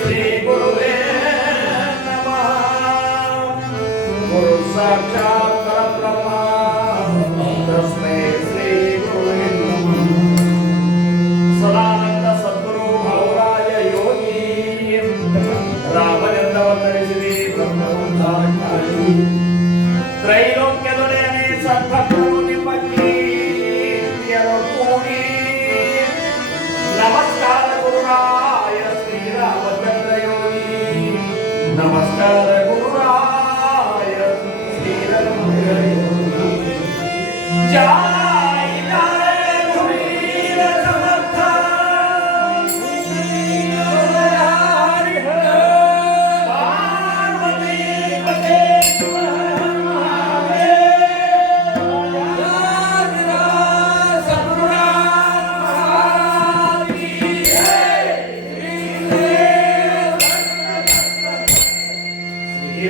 श्री गुरुवे नमः। गुरु साक्षात् परब्रह्म तस्मै श्री गुरुवे नमः। सदानंद सद्गुरु भावराय योगी रामचंद्रवंदनी श्री ब्रह्मोद्धारकारी त्रैलोक्य दुनियाने सद्भक्तों पत्नी यरोकोणी नमस्कार गुरुराय श्री रामचंद्र योगी नमस्कार गुरुराय श्री रामचंद्र योगी जय जय गुरुवीर समर्थ पार्वती पते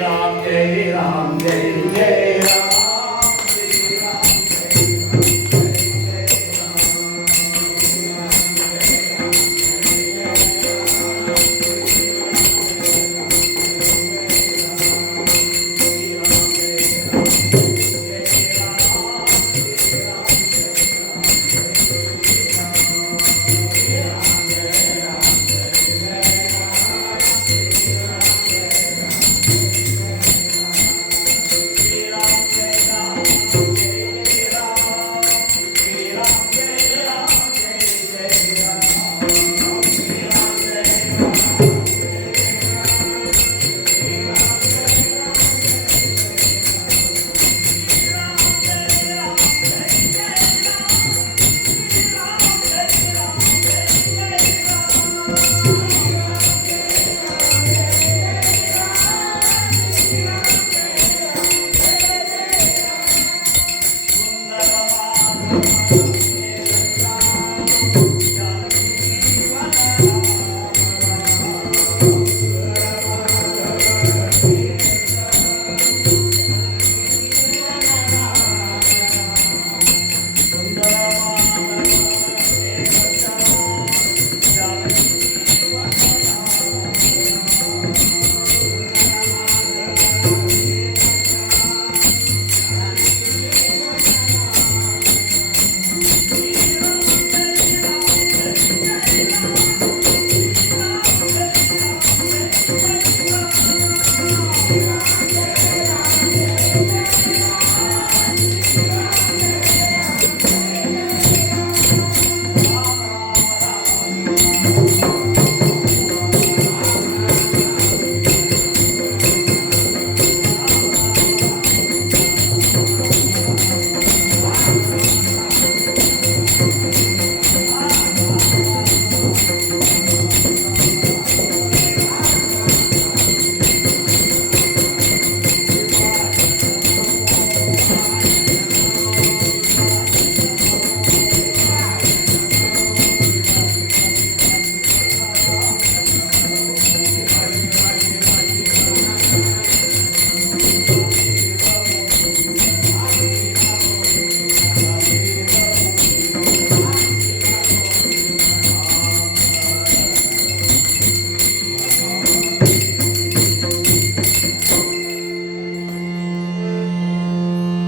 राम जय राम जय जय राम श्री राम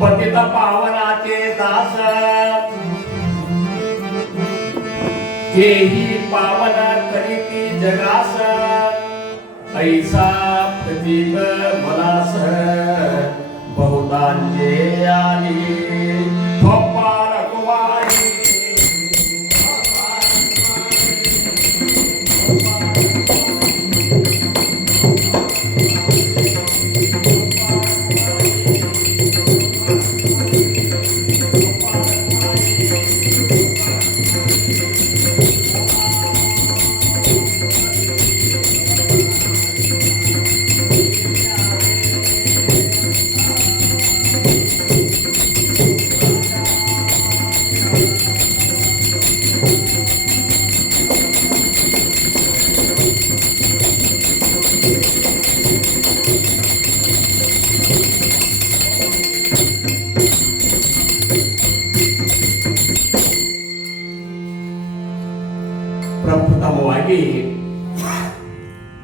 पतित पावनाचे दास तेही पावन करीती जगास ऐसा प्रतीक मनास बहुतांचे आली थोपा रघुवाई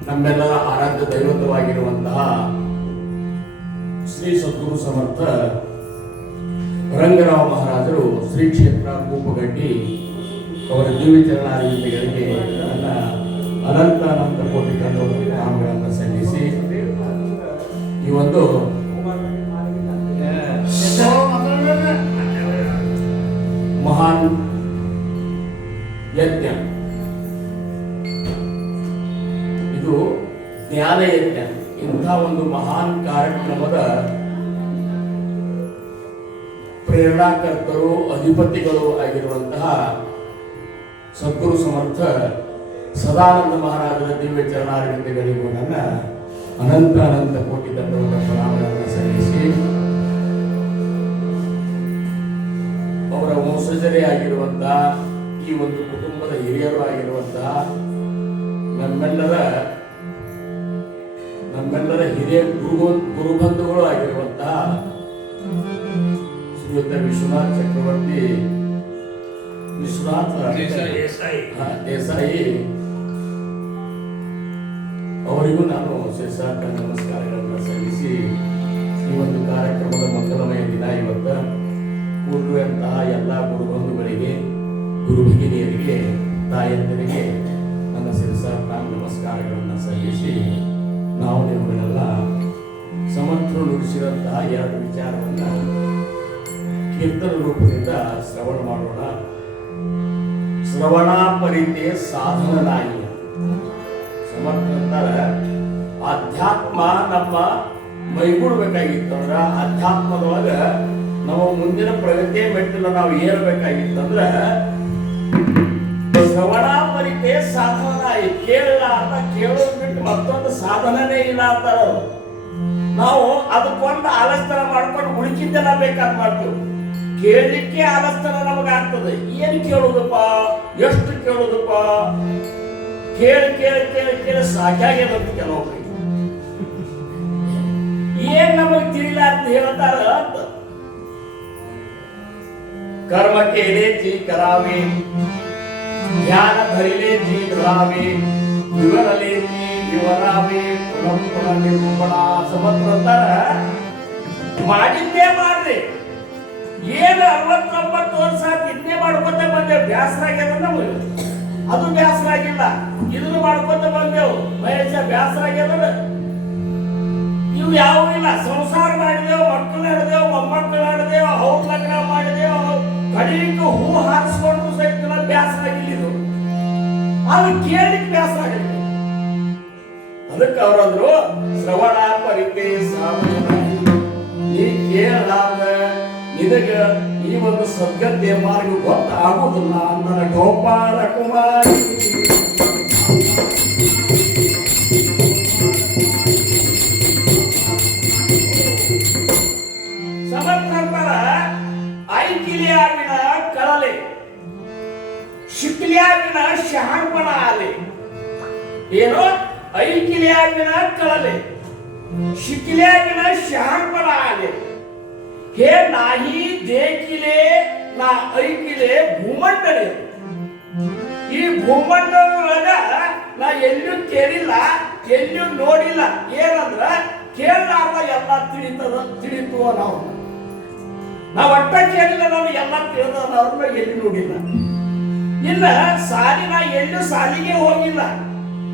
ನಮ್ಮೆಲ್ಲರ ಆರಾಧ್ಯ ದೈವತ್ವವಾಗಿರುವಂತಹ ಶ್ರೀ ಸದ್ಗುರು ಸಮರ್ಥ ರಂಗರಾವ್ ಮಹಾರಾಜರು ಶ್ರೀ ಕ್ಷೇತ್ರ ಕೂಪಗಡ್ಡಿ ಅವರ ದಿವ್ಯ ಚರಣಾರವಿಂದಗಳಿಗೆ ನನ್ನ ಅನಂತ ಅನಂತ ಕೋಟಿ ನಾಮಗಳನ್ನು ಸಲ್ಲಿಸಿ ಈ ಒಂದು ಮಹಾನ್ ಯಜ್ಞ, ಇದು ಜ್ಞಾನ ಯಜ್ಞ, ಇಂಥ ಒಂದು ಮಹಾನ್ ಕಾರ್ಯಕ್ರಮದ ಪ್ರೇರಣಾಕರ್ತರು ಅಧಿಪತಿಗಳು ಆಗಿರುವಂತಹ ಸದ್ಗುರು ಸಮರ್ಥ ಸದಾನಂದ ಮಹಾರಾಜರ ದಿವ್ಯ ಚರಣಾರವಿಂದಗಳಿಗೂ ನನ್ನ ಅನಂತ ಅನಂತ ಕೋಟಿ ದಂಡವನ್ನ ಪ್ರಣಾಮಗಳನ್ನು ಸಲ್ಲಿಸಿ ಅವರ ವಂಶಜರೇ ಆಗಿರುವಂತಹ ಈ ಒಂದು ಕುಟುಂಬದ ಹಿರಿಯರು ಆಗಿರುವಂತಹ ನಮ್ಮೆಲ್ಲರ ಹಿರಿಯ ಗುರುಬಂಧುಗಳು ಆಗಿರುವಂತಹ ಶ್ರೀಯುತ ವಿಶ್ವನಾಥ್ ಚಕ್ರವರ್ತಿ ದೇಸಾಯಿ ಅವರಿಗೂ ನಾನು ಶಿರಸಾಷ್ಟಾಂಗ ನಮಸ್ಕಾರಗಳನ್ನು ಸಲ್ಲಿಸಿ ಈ ಒಂದು ಕಾರ್ಯಕ್ರಮದ ಮಂಗಲಮಯ ದಿನ ಇವತ್ತು ಕೂಡಿರುವಂತಹ ಎಲ್ಲ ಗುರುಬಂಧುಗಳಿಗೆ ಗುರು ಭಗಿನಿಯರಿಗೆ ತಾಯಂದಿರಿಗೆ ನನ್ನ ಶಿರಸಾಷ್ಟಾಂಗ ನಮಸ್ಕಾರಗಳನ್ನು ಸಲ್ಲಿಸಿ ನಾವು ನಿಮ್ಮನ್ನೆಲ್ಲ ಸಮರ್ಥರು ನುಡಿಸಿದಂತಹ ಎರಡು ವಿಚಾರವನ್ನು ಕೀರ್ತನ ರೂಪದಿಂದ ಶ್ರವಣ ಮಾಡೋಣ. ಶ್ರವಣ ಪರಿತೆ ಸಾಧನನಾಯಿ. ಸಮರ್ಥಂತರ ಅಧ್ಯಾತ್ಮ ನಮ್ಮ ಮೈಗೂಡ್ಬೇಕಾಗಿತ್ತಂದ್ರ ಅಧ್ಯಾತ್ಮದೊಳಗ ನಾವು ಮುಂದಿನ ಪ್ರಗತಿಯ ಮೆಟ್ಟಿಲು ನಾವು ಏರಬೇಕಾಗಿತ್ತಂದ್ರ ಶ್ರವಣ ಪರಿತೆ ಸಾಧನನಾಯಿ. ಕೇಳಲ್ಲ ಅಂತ ಕೇಳೋದು ಬಿಟ್ಟು ಮತ್ತೊಂದು ಸಾಧನನೇ ಇಲ್ಲ ಅಂತಾರ. ನಾವು ಅದಕ್ಕೊಂದು ಆಲಸ್ತರ ಮಾಡ್ಕೊಂಡು ಉಳಿಕಿದ್ದೆಲ್ಲ ಬೇಕಾದ್ ಮಾಡ್ತೀವಿ. ಕೇಳಲಿಕ್ಕೆ ಆಲಸ್ತರ ನಮಗಾಗ್ತದೆ. ಏನ್ ಕೇಳುದಪ್ಪ, ಎಷ್ಟು ಕೇಳುದಪ್ಪ, ಕೇಳಿ ಕೇಳಿ ಕೇಳಿ ಕೇಳಿ ಸಾಕಾಗ್ಯದಂತ ಕೆಲವೊಬ್ಬರಿಗೆ. ಏನ್ ನಮಗ್ ತಿಳಿಲ್ಲ ಅಂತ ಹೇಳ್ತಾರ ಅಂತ. कर्म केले जी करावे, ध्यान धरिले जी धरावे, विवरले जी विवरावे, पुनಃ ನಿರೂಪಣ. ಸಮರ್ಥರ ಮಾಡಿದ್ದೇ ಮಾಡ್ರಿ. ಏನು 69 ವರ್ಷ ಇದನ್ನೇ ಮಾಡ್ಕೊತ ಬಂದೇವು. ಬ್ಯಾಸರ ಆಗ್ಯದ ನಮಗೆ, ಅದು ಬ್ಯಾಸರ ಆಗಿಲ್ಲ. ಇದನ್ನು ಮಾಡ್ಕೊತ ಬಂದೆವು. ಮಹೇಶ ಬ್ಯಾಸರ ಆಗ್ಯದ. ಇವು ಯಾವ ಇಲ್ಲ. ಸಂಸಾರ ಮಾಡಿದೆವು, ಮಕ್ಕಳು ನಡೆದೆವು, ಮೊಮ್ಮಕ್ಕಳು ನಡೆದೆವು, ಅವ್ರ ಲಗ್ನ ಮಾಡಿದೆವು, ಕಡಿಲಿಕ್ಕೆ ಹೂ ಹಾರಿಸ್ಕೊಂಡು ಸಹಿತ ಬ್ಯಾಸರ ಆಗಿಲ್ಲಿದು. ಅದು ಕೇಳಲಿಕ್ಕೆ ಬ್ಯಾಸರ ಆಗಿಲ್ಲ. ಅದಕ್ಕೆ ಅವರಂದ್ರು ಶ್ರವಣ ಪರಿತೆ ಸಾಧನನಾಯಿ. ನೀ ಕೇಳಲಾದ ನಿನಗ ಈ ಒಂದು ಸದ್ಗತಿಯ ಮಾರ್ಗ ಗೊತ್ತಾಗುವುದಿಲ್ಲ ನನ್ನ ಗೋಪಾಲ ಕುಮಾರಿ. ಸಮರ್ಥರ ಐಕಿಲಿಯಾವಿನ ಕಳಲೆ, ಶಿಕ್ಲಿಯಾವಿನ ಶಹಾಣ್ಪಣ ಆಲೆ. ಏನು? ಐಕಿಲಿಯಾವಿನ ಕಳಲೆ, ಶಿಕ್ಲಿಯಾವಿನ ಶಹಾಣ್ಪಣ ಆಲೆ. हे नाही देखिले ನಾ ಐಕಿಲೆ ಭೂಮಂಡಲ. ಈ ಭೂಮಂಡಲದೊಳಗ ನಾ ಎಲ್ಲೂ ಕೇಳಿಲ್ಲ, ಎಲ್ಲೂ ನೋಡಿಲ್ಲ. ಏನಂದ್ರ ಕೇಳಲಾರ್ದ ಎಲ್ಲ ತಿಳಿತು ನಾವು. ನಾವು ಒಟ್ಟ ಕೇಳಿಲ್ಲ, ನಾವು ಎಲ್ಲ ತಿಳಿದವ್ರನ್ನ ಎಲ್ಲಿ ನೋಡಿಲ್ಲ. ಇಲ್ಲ ಸಾಲಿ ನಾ ಎಲ್ಲೂ ಸಾಲಿಗೆ ಹೋಗಿಲ್ಲ,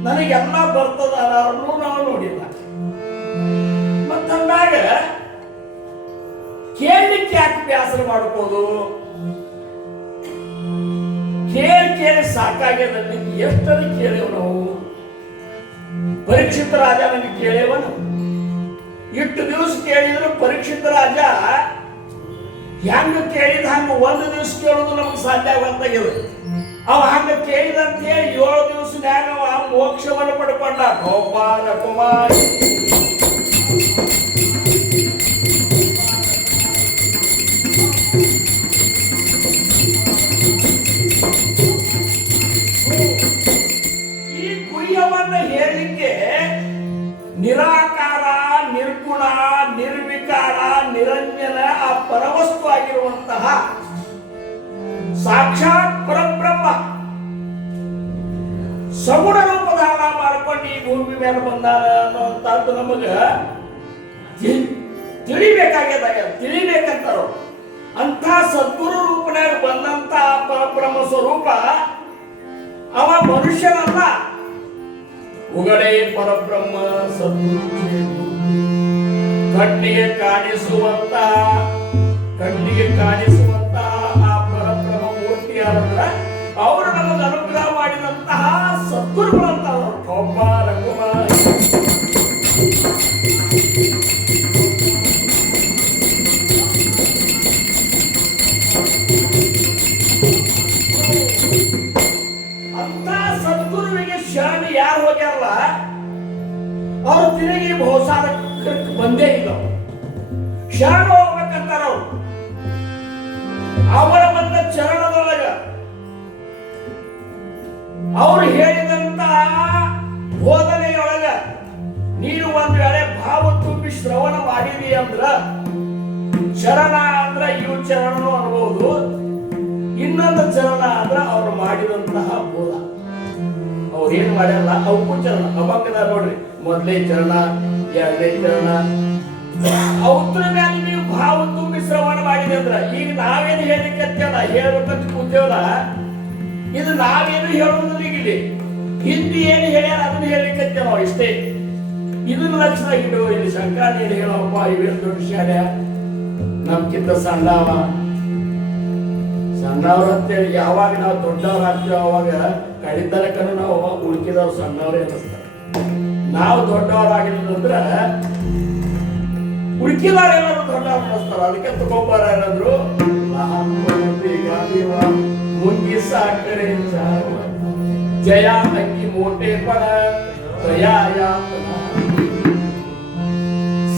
ನನಗೆಲ್ಲ ಬರ್ತದ ಅನ್ನೋರ್ನು ನಾವು ನೋಡಿಲ್ಲ. ಮತ್ತಂದಾಗ ಕೇಳಲಿಕ್ಕೆ ಯಾಕೆ ಬ್ಯಾಸರ ಮಾಡ್ಕೋದು? ಕೇಳಿ ಸಾಕಾಗ್ಯದ. ಎಷ್ಟನ್ನು ಕೇಳೇವ ನಾವು? ಪರೀಕ್ಷಿತ ರಾಜ ನನಗೆ ಕೇಳೇವನು. ಇಷ್ಟು ದಿವಸ ಕೇಳಿದ್ರು ಪರೀಕ್ಷಿತ ರಾಜ ಹೆಂಗ ಕೇಳಿದ ಹಂಗ ಒಂದು ದಿವಸ ಕೇಳೋದು ನಮಗೆ ಸಾಧ್ಯ ಆಗುವಂತಾಗ್ಯದ. ಅವ ಹಂಗ ಕೇಳಿದಂತ ಹೇಳಿ 7 ದಿವಸನ್ಯಾಗ ಅವ ಮೋಕ್ಷವನ್ನು ಪಡ್ಕೊಂಡ. ಗೋಪಾಲ ಕುಮಾರಿ. ಈ ಗುಹ್ಯವನ್ನು ಹೇಳಲಿಕ್ಕೆ ನಿರಾಕಾರ, ನಿರ್ಗುಣ, ನಿರ್ವಿಕಾರ, ನಿರಂಜನ ಆ ಪರವಸ್ತು ಆಗಿರುವಂತಹ ಸಾಕ್ಷಾತ್ ಪರಬ್ರಹ್ಮ ಸಗುಣ ರೂಪ ಧಾರಣ ಮಾಡಿಕೊಂಡ ಈ ಭೂಮಿ ಮೇಲೆ ಬಂದಾನ ಅನ್ನೋಂಥದ್ದು ನಮಗ ತಿಳಿಬೇಕಾಗ್ಯದ, ತಿಳಿಬೇಕಂತಾರ. ಅಂತ ಸದ್ಗುರು ರೂಪನಾಗ ಬಂದಂತ ಪರಬ್ರಹ್ಮ ಸ್ವರೂಪ ಅವ ಮನುಷ್ಯನಲ್ಲ. ಉಗಡೆ ಪರಬ್ರಹ್ಮ ಸದ್ಗುರು ಕಣ್ಣಿಗೆ ಕಾಣಿಸುವಂತ ಆ ಪರಬ್ರಹ್ಮ ಮೂರ್ತಿ ಯಾರಂದ್ರ ಅವರು ನಮಗೆ ಅನುಗ್ರಹ ಮಾಡಿದಂತಹ ಸದ್ಗುರುಗಳಂತ ಒಬ್ಬ ರಘುಮಾರಿ. ಅಂತ ಸದ್ಗುರುವಿಗೆ ಶರಣಿ ಯಾರು ಹೋಗ್ಯಾರಲ್ಲ ಅವ್ರು ತಿರುಗಿ ಬಹುಸಾರ ಬಂದೇ ಇಲ್ಲ. ಶರಣ ಹೋಗ್ಬೇಕಂತಾರ ಅವ್ರು. ಅವರ ಬಂದ ಚರಣದೊಳಗ ಅವರು ಹೇಳಿದಂತ ಬೋಧನೆಯೊಳಗ ನೀನು ಒಂದು ವೇಳೆ ಭಾವ ತುಂಬಿ ಶ್ರವಣ ಮಾಡಿದಿ ಅಂದ್ರ ಚರಣ ಅಂದ್ರ ಇವು ಚರಣನು ಅನ್ಬಹುದು, ಇನ್ನೊಂದು ಚರಣ ಅಂದ್ರ ಅವ್ರು ಮಾಡಿದಂತಹ ಬೋಧ. ಅವ್ರು ಏನ್ ಮಾಡ್ಯಾರಲ್ಲ ಅವಕ್ಕೂ ಚರಣ ಅಭಂಗದ ನೋಡ್ರಿ, ಮೊದಲೇ ಚರಣ, ಎರಡನೇ ಚರಣ. ಅವ್ರ ಮೇಲೆ ನೀವು ಭಾವ ತುಂಬಿ ಶ್ರವಣ ಮಾಡಿದೆ ಅಂದ್ರ ಈಗ ನಾವೇನು ಹೇಳಿಕ್ಕೆ ಹೇಳ್ಬೇಕಂತ ಕೂತೇವಲ್ಲ, ಇದು ನಾವೇನು ಹೇಳೋದಿಲ್ಲ. ಇಲ್ಲಿ ಹಿಂದಿ ಏನು ಹೇಳ್ಯಾರ ಅದನ್ನ ಹೇಳಿಕ್ಕೆ ನಾವು ಇಷ್ಟೇ. ಇದನ್ನ ಲಕ್ಷಣ ಇಡು. ಇಲ್ಲಿ ಶಂಕರ ನೀನು ಹೇಳೋಪ್ಪ ಇವೇನು ದೊಡ್ಡ ಶಾಲೆ, ನಮ್ಗಿಂತ ಸಣ್ಣವ ಸಣ್ಣವ್ರ ಅಂತೇಳಿ ಯಾವಾಗ ನಾವು ದೊಡ್ಡವ್ರು ಆಗ್ತೀವಿ ಅವಾಗ ಕಡಿತನಕನು ನಾವು ಉಳ್ಕಿದವ್ರು ಸಣ್ಣವ್ರೇ ಅನ್ನಿಸ್ತಾರೆ. ನಾವು ದೊಡ್ಡವರಾಗಿಲ್ಲ ಉಳ್ಕಿದವರೆಲ್ಲರೂ ದೊಡ್ಡವ್ರು ಅನ್ನಿಸ್ತಾರ. ಅದಕ್ಕೆ ತಗೊಂಬಾರ ಏನಾದ್ರು ಮುಂಗಿ ಸಾಕರೆ ಜಯ ಅಂಗಿ ಮೋಟೆ ಪಡ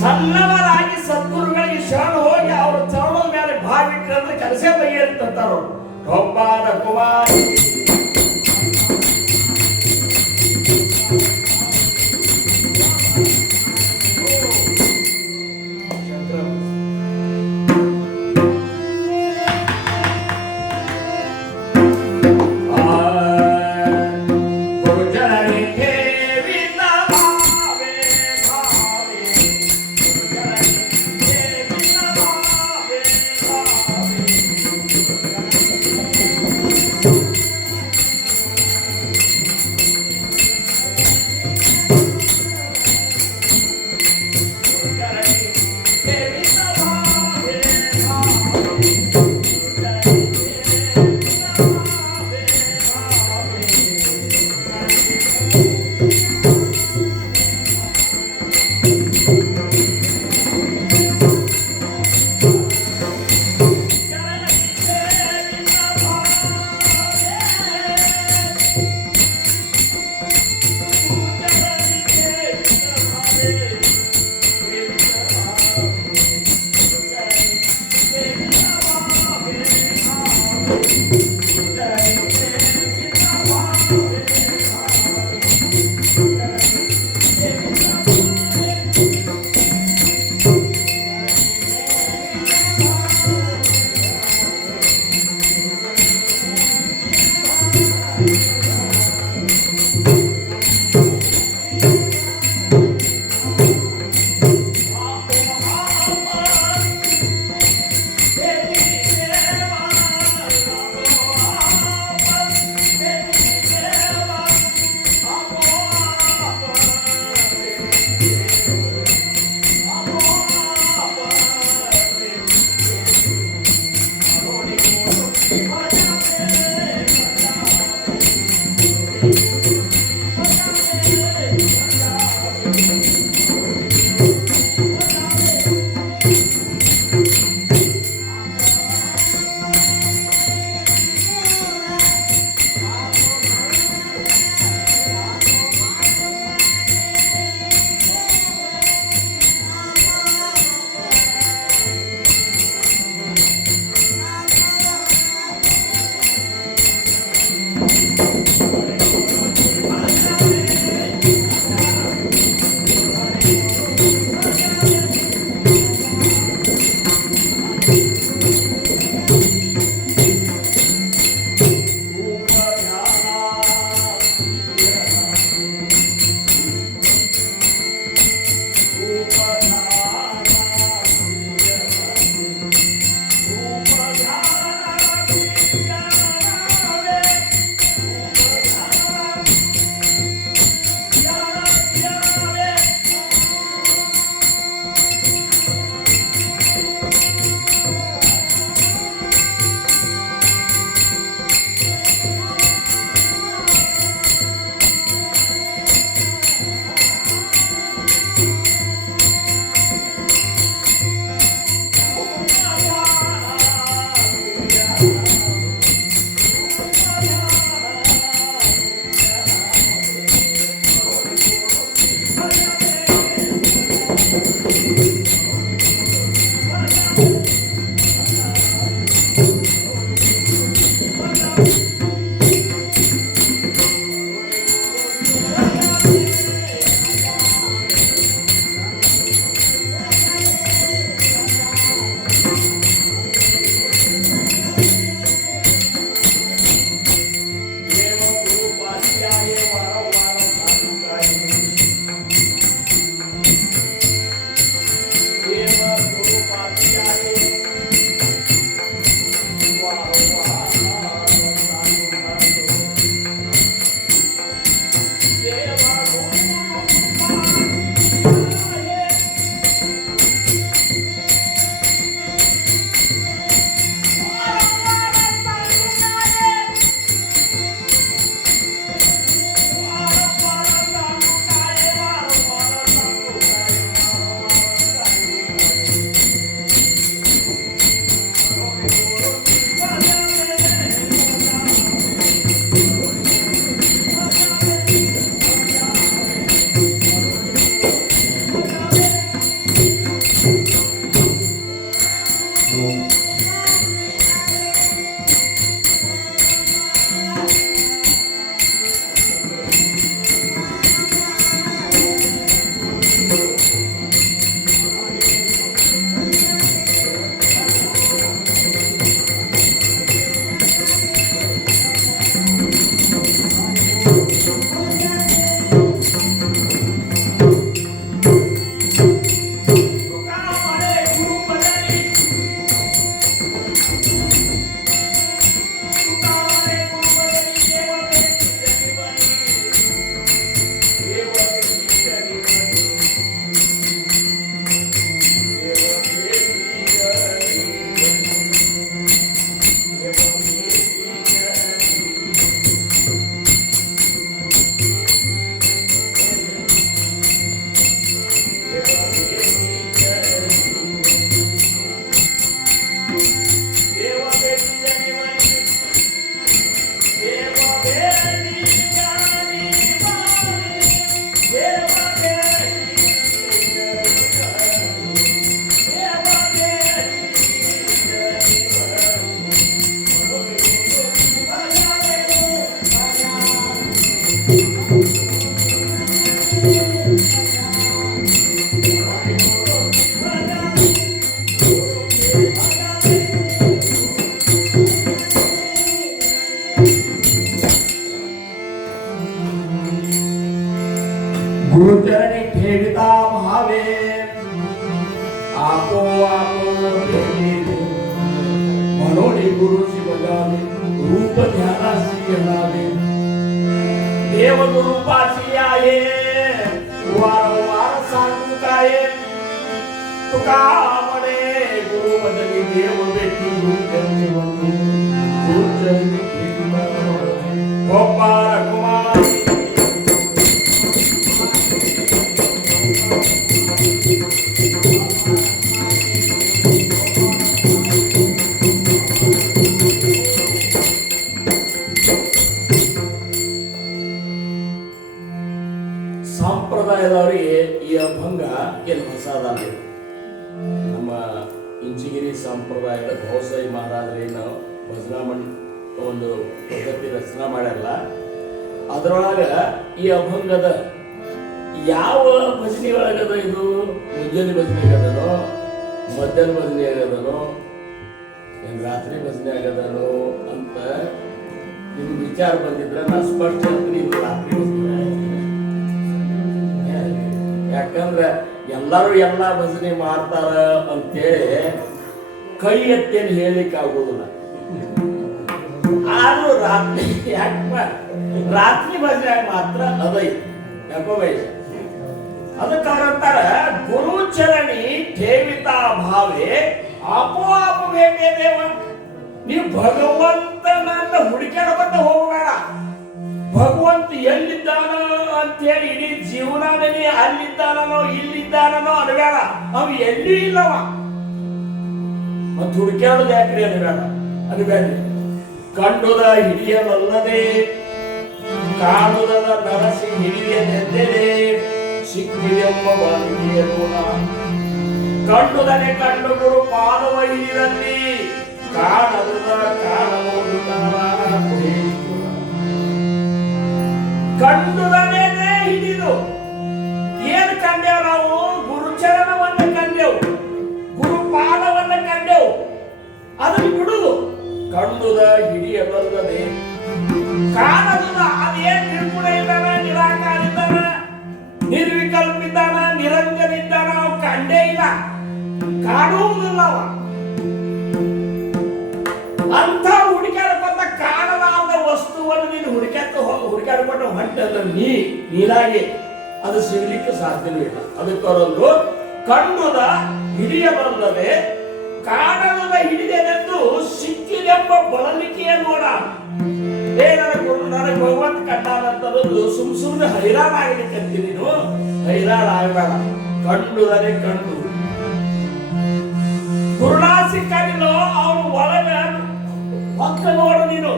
ಸಣ್ಣವರಾಗಿ ಸದ್ಗುರುಗಳಿಗೆ ಶರಣ ಹೋಗಿ ಅವ್ರ ಚರಣದ ಮೇಲೆ ಭಾವಿಟ್ರೆ ಅಂದ್ರೆ ಕೆಲಸ ಬಗೆಹರಿತಾರ. ಒಬ್ಬ ರಘುಮಾರಿ गुरुचरणी ठेविता भावे आपो आपो म्हणून गुरुची बजावे रूप ध्यानासी येणारे देवरूपाची आहे वारंवार सांगू काय तुका म्हणे गुरु बदली देव भेटी गुरुचरणी गुरुचरणी गोपाल कुमार ಸಂಪ್ರದಾಯದವರಿಗೆ ಈ ಅಭಂಗ ಏನು ಹೊಸದಲ್ಲ. ನಮ್ಮ ಇಂಚಿಗಿರಿ ಸಂಪ್ರದಾಯದ ಬಹುಸೈ ಮಹಾರಾಜರೇನು ಭಜನಾ ಒಂದು ಪದ್ಧತಿ ರಚನೆ ಮಾಡ್ಯಾರಲ್ಲ, ಅದರೊಳಗ ಈ ಅಭಂಗದ ಯಾವ ಭಜನೆ ಒಳಗದ ಇದು ಮುಂಜಾನೆ ಭಜನೆ ಆಗದನೋ, ಮಧ್ಯಾಹ್ನ ಭಜನೆ ಆಗದನೋ, ಏನ್ ರಾತ್ರಿ ಭಜನೆ ಆಗದನೋ ಅಂತ ನಿಮ್ಗೆ ವಿಚಾರ ಬಂದಿದ್ರೆ ನಾ ಸ್ಪಷ್ಟ ಹೇಳ್ತೀನಿ, ಇದು ರಾತ್ರಿ ಭಜನೆ. ಯಾಕಂದ್ರೆ ಎಲ್ಲರೂ ಎಲ್ಲ ಭಜನೆ ಮಾಡ್ತಾರ ಅಂತೇಳಿ ಕೈ ಎತ್ತೇನು ಹೇಳಿಕ್ಕೆ ಆಗೋದಿಲ್ಲ. ಆದ್ರೂ ರಾತ್ರಿ ರಾತ್ರಿ ಭಜನೆ ಮಾತ್ರ ಅದೈ ಯಾಕೋ ವಯಸ್ಸ ಅದಕ್ಕೆ ಅವ್ರಂತಾರ ಗುರುಚರಣಿ ಠೇವಿತಾ ಭಾವೆ ಅಪೋಆಪ ಬೇಕೇ ದೇವ. ನೀವು ಭಗವಂತನನ್ನ ಹುಡುಕಾಡಬತ್ತ ಹೋಗಬೇಡ. ಭಗವಂತ ಎಲ್ಲಿದ್ದಾನ ಅಂತ ಹೇಳಿ ಇಡೀ ಜೀವನದಲ್ಲಿ ಅಲ್ಲಿದ್ದಾನೋ ಇಲ್ಲಿದ್ದಾನೋ ಅನ್ಬೇಡ. ಅವ ಎಲ್ಲಿ ಇಲ್ಲವ ಮತ್ ಹುಡುಕಾಡೋದು ಯಾಕ್ರಿ ಅನ್ಬೇಡ ಅನ್ಬೇಡ್ರಿ. ಕಂಡುದ ಹಿಡಿಯಲಲ್ಲದೆ ಕಾಣುದದ ನರಸಿ ಹಿಡಿಯದೆಂದರೆ ಸಿಕ್ಕಿದೆಂಬ ಬಾಲಿಕೆಯ ಗುಣ. ಕಂಡುದನೆ ಕಂಡು ಗುರು ಪಾದವ ಹಿಡಿದಲ್ಲಿ ಕಾಣದುದ ಕಾಣಬಹುದು ಕಂಡುದನೇ ಹಿಡಿದು ಏನ್ ಕಂಡೆವು ನಾವು? ಗುರುಚರಣವನ್ನ ಕಂಡೆವು, ಗುರು ಪಾದವನ್ನ ಕಂಡೆವು. ಅದನ್ನು ಬಿಡುದು ಕಂಡುದ ಹಿಡಿಯಬಲ್ಲದೆ ಕಾಣದುದ ಅದೇನ್ ನಿರ್ಗುಣ ಇದ್ದಾನ, ನಿರಾಕಾರ ಇದ್ದಾನ, ನಿರ್ವಿಕಲ್ಪ ಇದ್ದಾನ, ನಿರಂಜನ ಇದ್ದಾನ, ಅವು ಕಂಡೇ ಇಲ್ಲ, ಕಾಣುವುದಿಲ್ಲ ಅವ. ಅಂತ ಹುಡುಕಾಡ್ಕೊಂಡ ಕಾಣಲಾದ ವಸ್ತುವನ್ನು ನೀನು ಹುಡುಕಾಡ್ಕೊಂಡು ಹೊಂಟದ ನೀರಾಗಿ ಅದು ಸಿಗ್ಲಿಕ್ಕೆ ಸಾಧ್ಯವಿಲ್ಲ. ಅದಕ್ಕೊರಲು ಕಂಡುದ ಹಿಡಿಯಬಲ್ಲದೆ ಕಾಣದ ಹಿಡಿದೆನೆಂದು ಸಿಕ್ಕಿದೆಂಬ ಬಳಲಿಕೆಯ ನೋಡ. ನನಗೆ ಭಗವಂತ ಕಂಡಾನಂತದ್ದು ಸುಮ್ನೆ ಹೈರಾಣ ಆಗಲಿಕ್ಕೆ ನೀನು ಹೈರಾಣ ಆಗಬೇಡ. ಕಂಡುದರೆ ಕಂಡು ಗುರುನಾಸಿಕ ನೀನು ಅವನು ಒಳಗ ಹೊಕ್ಕ ನೋಡು. ನೀನು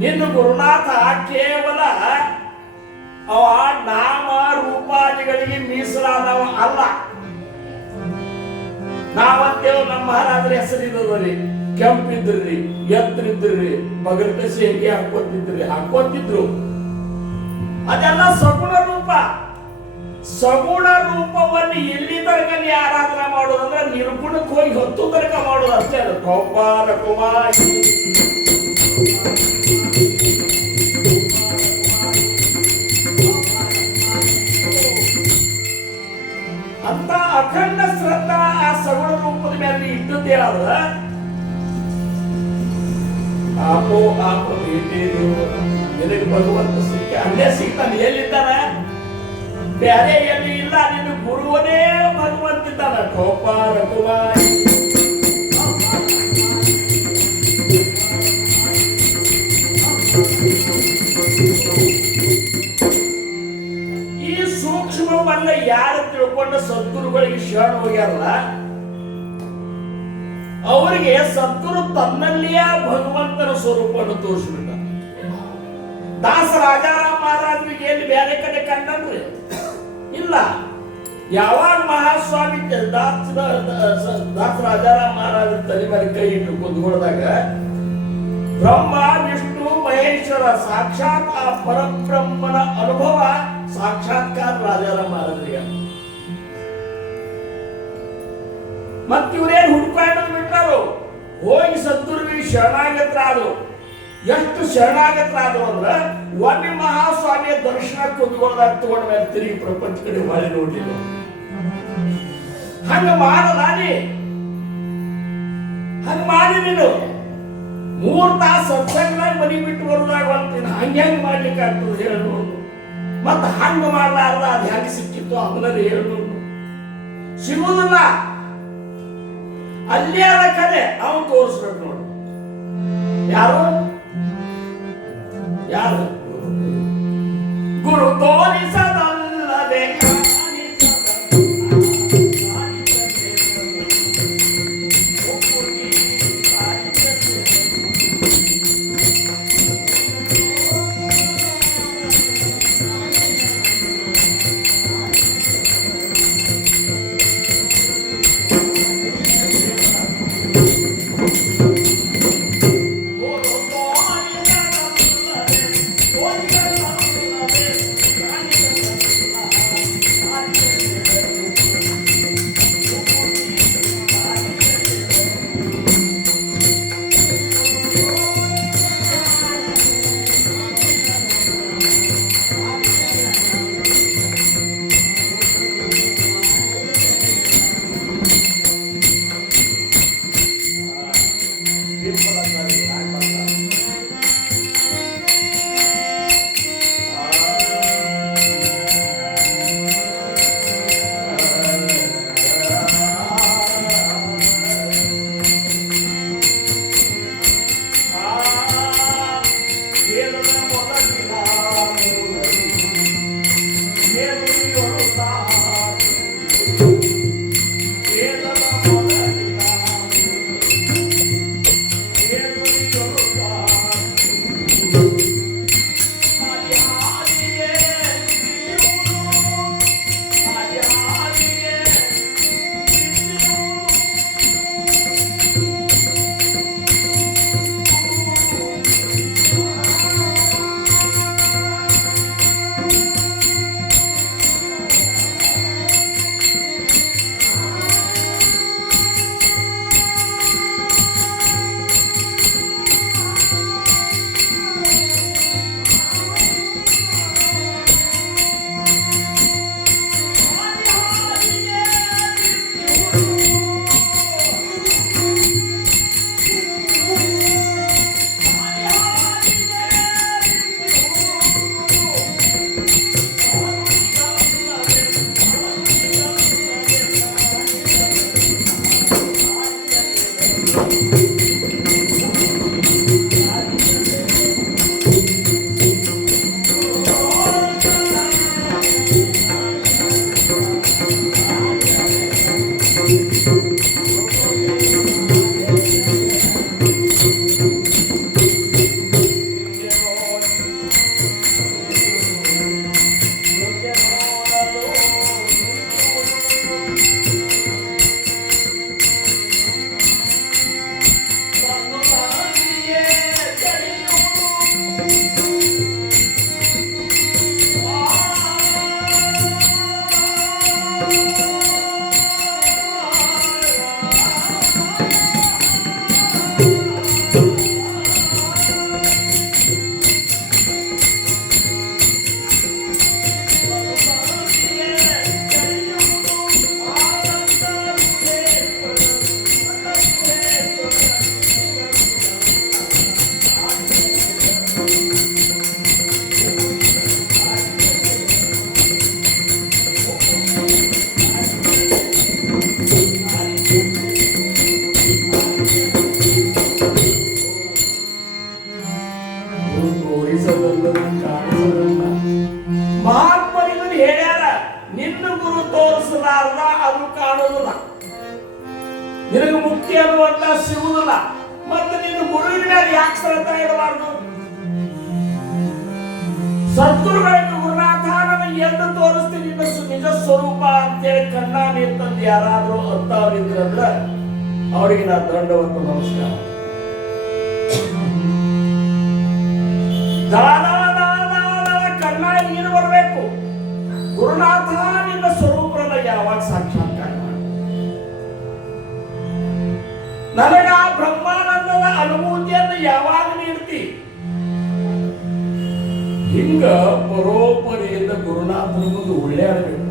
ನಿನ್ನ ಗುರುನಾಥ ಕೇವಲ ಅವ ನಾಮ ರೂಪಾದಿಗಳಿಗೆ ಮೀಸಲಾದವ ಅಲ್ಲ. ನಾವಂತೇವ್ ನಮ್ಮ ಮಹಾರಾಜರ ಹೆಸರಿದ್ರಿ, ಕೆಂಪಿದ್ರಿ, ಎತ್ತರಿದ್ರಿ, ಮಗನ ಕಸಿ ಹೆಂಗೆ ಹಾಕೋತಿದ್ರು. ಅದೆಲ್ಲ ಸಗುಣ ರೂಪ. ಸಗುಣ ರೂಪವನ್ನು ಎಲ್ಲಿ ತನಕ ನೀ ಆರಾಧನೆ ಮಾಡೋದಂದ್ರೆ ನಿರ್ಗುಣಕ್ಕೆ ಹೋಗಿ ಹೊತ್ತು ತನಕ ಮಾಡೋದು ಅಷ್ಟೇ. ಅದು ಗೋಪಾಲ ಕುಮಾರಿ ಅಂತ ಅಖಂಡ ಶ್ರದ್ಧಾ ಆ ಸಗುಣ ರೂಪದ ಮೇಲೆ ಇಟ್ಟದ್ದೇ ಆದ ಆಪೋ ಆಪ ಭೇಟಿದು ನಿನಗೆ ಭಗವಂತ ಸಿಕ್ಕ ಅಲ್ಲೇ ಸಿಗ್ತಾನೆ. ಎಲ್ಲಿದ್ದಾನೆ? ಬೇರೆ ಎಲ್ಲಿ ಇಲ್ಲ. ನಿನ್ನ ಗುರುವನೇ ಭಗವಂತ ಇದ್ದಾನೆ. ಗೋಪಾಲ ಕುಮಾರಿ ಈ ಸೂಕ್ಷ್ಮವನ್ನ ಯಾರು ತಿಳ್ಕೊಂಡು ಸದ್ಗುರುಗಳಿಗೆ ಶರಣ ಹೋಗ್ಯಾರಲ್ಲ, ಅವರಿಗೆ ಸದ್ಗುರು ತನ್ನಲ್ಲಿಯೇ ಭಗವಂತನ ಸ್ವರೂಪವನ್ನು ತೋರಿಸ್ಬಿಟ್ಟ. ದಾಸ ರಾಜಾರಾಮ್ ಮಹಾರಾಜರಿಗೆ ಎಲ್ಲಿ ಬೇರೆ ಕಡೆ ಕಂಡ್ರಿ ಇಲ್ಲ. ಯಾವಾಗ ಮಹಾಸ್ವಾಮಿ ದಾಸ ರಾಜಾರಾಮ್ ಮಹಾರಾಜ ತಲೆ ಮೇಲೆ ಕೈ ಇಟ್ಟು ಕುಂತ್ಕೊಂಡಾಗ ಬ್ರಹ್ಮ ವಿಷ್ಣು ಮಹೇಶ್ವರ ಸಾಕ್ಷಾತ್ ಆ ಪರಬ್ರಹ್ಮನ ಅನುಭವ ಸಾಕ್ಷಾತ್ಕಾರ ರಾಜಾರಾಮ್ ಮಹಾರಾಜರಿಗೆ. ಮತ್ತ ಇವ್ರೇನ್ ಹುಡುಕಾಡೋದು ಬಿಟ್ಟರು, ಹೋಗಿ ಸದ್ಗುರುವಿಗೆ ಶರಣಾಗತರಾದ್ರು. ಎಷ್ಟು ಶರಣಾಗತರಾದ್ರು ಅಂದ್ರ ಒಮ್ಮೆ ಮಹಾಸ್ವಾಮಿಯ ದರ್ಶನ ಕುತ್ಕೊಳ್ಳೋದಾಗ ತಗೊಂಡ ಮೇಲೆ ತಿರುಗಿ ಪ್ರಪಂಚ ಕಡೆ ಹೊಳೆ ನೋಡ್ಲಿಲ್ಲ. ಹಂಗ ಮಾಡಲಾನಿ, ಹಂಗ ಮಾಡಿ ನೀನು 3 ತಾಸು ಸತ್ಸಂಗದಾಗ ಮನಿ ಬಿಟ್ಟು ಬರೋದಾಗ ಅಂತೀನಿ. ಹಂಗ ಮಾಡ್ಲಿಕ್ಕೆ ಆಗ್ತದೆ ಹೇಳಿ ನೋಡು. ಮತ್ತ ಹಂಗ ಮಾಡ್ಲಾರ್ದ ಅದು ಹೆಂಗ ಸಿಕ್ಕಿತ್ತು ಅದನ್ನ ಹೇಳಿ ನೋಡು. ಸಿಗುವುದಿಲ್ಲ. ಅಲ್ಲೇ ಅದ ಕಲೆ ಅವನು ತೋರಿಸ್ಬೇಕು ನೋಡು. ಯಾರು ಯಾರು ಗುರು ತೋರಿಸದಲ್ಲದೆ ಮಹಾತ್ಮರಿಗೂ ಹೇಳ್ಯಾರ, ನಿನ್ನ ಗುರು ತೋರಿಸಲಾರ್ದ ಅದು ಕಾಣುವುದಿಲ್ಲ, ನಿನಗೆ ಮುಕ್ತಿ ಅನ್ನುವಂತ ಸಿಗುವುದಿಲ್ಲ. ಮತ್ತೆ ನಿನ್ನ ಗುರುವಿನ ಮೇಲೆ ಯಾಕೆ ಶ್ರದ್ಧೆ ಇಡಬಾರ್ದು? ಸದ್ಗುರುಗಳಿಗೆ ಗುರುನಾಥ ನನಗೆ ಎಂದು ತೋರಿಸ್ತೀನಿ ನಿಜ ಸ್ವರೂಪ ಅಂತೇಳಿ ಕಣ್ಣ ನಿಂತಂದು ಯಾರಾದ್ರೂ ಅಂತವ್ರಿದ್ರಂದ್ರ ಅವರಿಗೆ ನಾ ದಂಡವಂತ ನಮಸ್ಕಾರ. ಕಣ್ಣ ನೀರು ಬರಬೇಕು. ಗುರುನಾಥ ನಿನ್ನ ಸ್ವರೂಪನ ಯಾವಾಗ ಸಾಕ್ಷಾತ್ಕಾರ ಮಾಡಿ ನನಗ ಆ ಬ್ರಹ್ಮಾನಂದದ ಅನುಭೂತಿಯನ್ನು ಯಾವಾಗ ನೀಡ್ತಿ? ಹಿಂಗ ಪರೋಪರಿಯಿಂದ ಗುರುನಾಥನ ಮುಂದೆ ಉಳ್ಳಾಡಬೇಕು.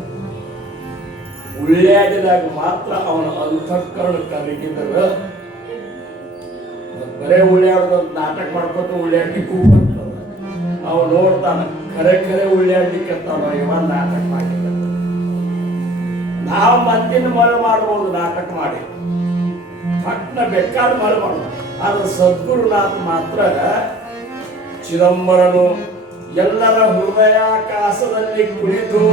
ಉಳ್ಳಾಡಿದಾಗ ಮಾತ್ರ ಅವನ ಅಂತಃಕರಣ ಕರಗಿದರ. ಬರೇ ಉಳ್ಳಾಡೋದಂತ ನಾಟಕ ಮಾಡ್ಕೊತ ಉಳ್ಳಾಡ್ಲಿಕ್ಕೂ ಬರ್ತದ. ಅವ ನೋಡ್ತಾನ ಖರೆ ಖರೆ ಉಳ್ಳಾಡ್ಲಿಕ್ಕೆ ಇವ ನಾಟಕ ಮಾಡಿಲ್ಲ. ನಾವು ಮಂದಿನ ಮಳೆ ಮಾಡ್ಬೋದು ನಾಟಕ ಮಾಡಿ, ಪಟ್ನ ಬೇಕಾದ ಮಳೆ ಮಾಡ್ಬೋದು. ಆದ್ರೆ ಸದ್ಗುರುನಾಥ್ ಮಾತ್ರ ಚಿದಂಬರನು ಎಲ್ಲರ ಹೃದಯಾಕಾಶದಲ್ಲಿ ಕುಳಿತು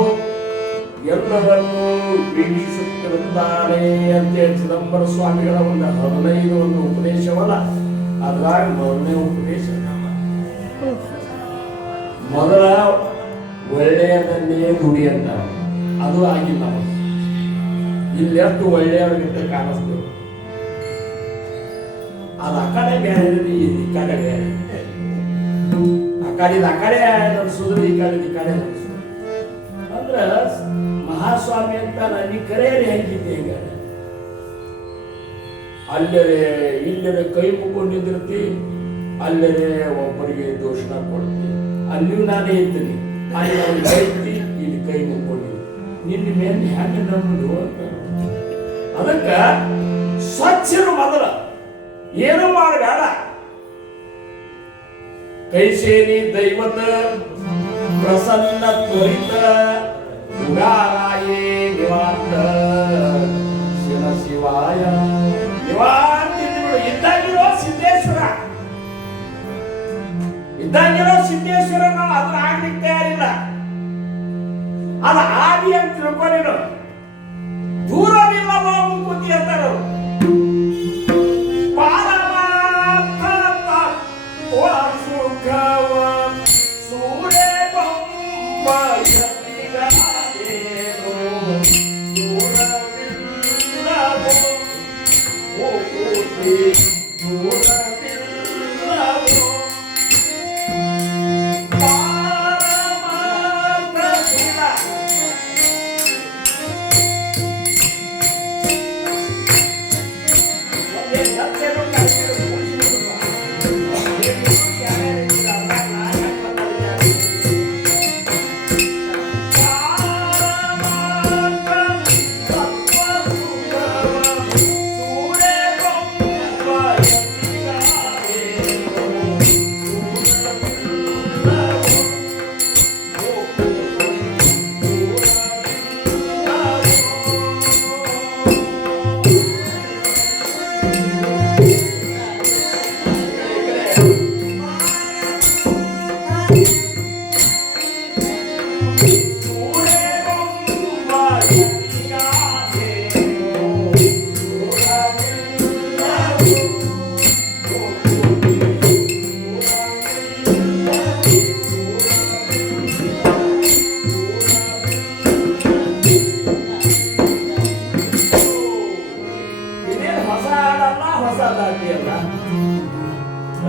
ಎಲ್ಲರನ್ನೂ ವೀಕ್ಷಿಸುತ್ತಿರುತ್ತಾನೆ ಅಂತೇಳಿ ಚಿದಂಬರ ಸ್ವಾಮಿಗಳ ಒಂದು 15 ಉಪದೇಶವಲ್ಲ, ಅದ್ರಾಗ ಮೊದಲನೇ ಉಪದೇಶ ಮೊದಲ ಒಳ್ಳೆಯದನ್ನೇ ನುಡಿ ಅಂತ. ಅದು ಆಗಿಲ್ಲ. ಇಲ್ಲೆಷ್ಟು ಒಳ್ಳೆಯವ್ರಿಗಿಂತ ಕಾಣಿಸ್ತೇವೆ. ಅದು ಆ ಕಡೆ ಬೇರೆ, ಈ ಕಡೆ ಬೇರೆ. ಆ ಕಡೆ ನಡೆಸೋದ್ರೆ ಈ ಕಡೆ ನಡೆಸೋದು. ಅಂದ್ರ ಮಹಾಸ್ವಾಮಿ ಅಂತ ನೀ ಕರೆಯರಿ ಹೆಂಗಿದ್ದೆ ಈಗ ಅಲ್ಲರೆ ಇಲ್ಲರೆ ಕೈ ಮುಕ್ಕೊಂಡಿರ್ತಿ, ಅಲ್ಲರೆ ಒಬ್ಬರಿಗೆ ದೋಷಣ ಕೊಡ್ತಿ. ಅಲ್ಲಿಯೂ ನಾನೇ ಇದ್ದೀನಿ, ಅಲ್ಲಿ ಅವ್ನು ಕೈತಿ, ಇಲ್ಲಿ ಕೈ ಮುಕ್ಕೊಂಡಿದ್ದೆ. ನಿನ್ನ ಮೇಲೆ ಹೆಂಗೆ ನಂಬುದು ಅಂತ. ಅದಕ್ಕ ಸ್ವಚ್ಛರು ಮೊದಲ ಏನು ಮಾಡಬೇಡ. ಕೈ ಸೇರಿ ದೈವತ ಪ್ರಸನ್ನ ತ್ವರಿತ ಉಗಾರಾಯೇ ನಿವಾಂತ ಶಿವ ಶಿವಾಯ ನಿವಾಂತ. ಇದ್ದಾಗಿರೋ ಸಿದ್ದೇಶ್ವರ, ಇದ್ದಾಗಿರೋ ಸಿದ್ದೇಶ್ವರ. ನಾವು ಅದನ್ನ ಆಗ್ಲಿಕ್ಕೆ ತಯಾರಿಲ್ಲ. ಅದು ಆದಿ ಅಂತ ತಿಳ್ಕೊಂಡಿರೋ ದೂರವಿಲ್ಲ ಮುಕುತಿ ಅಂತಾರ.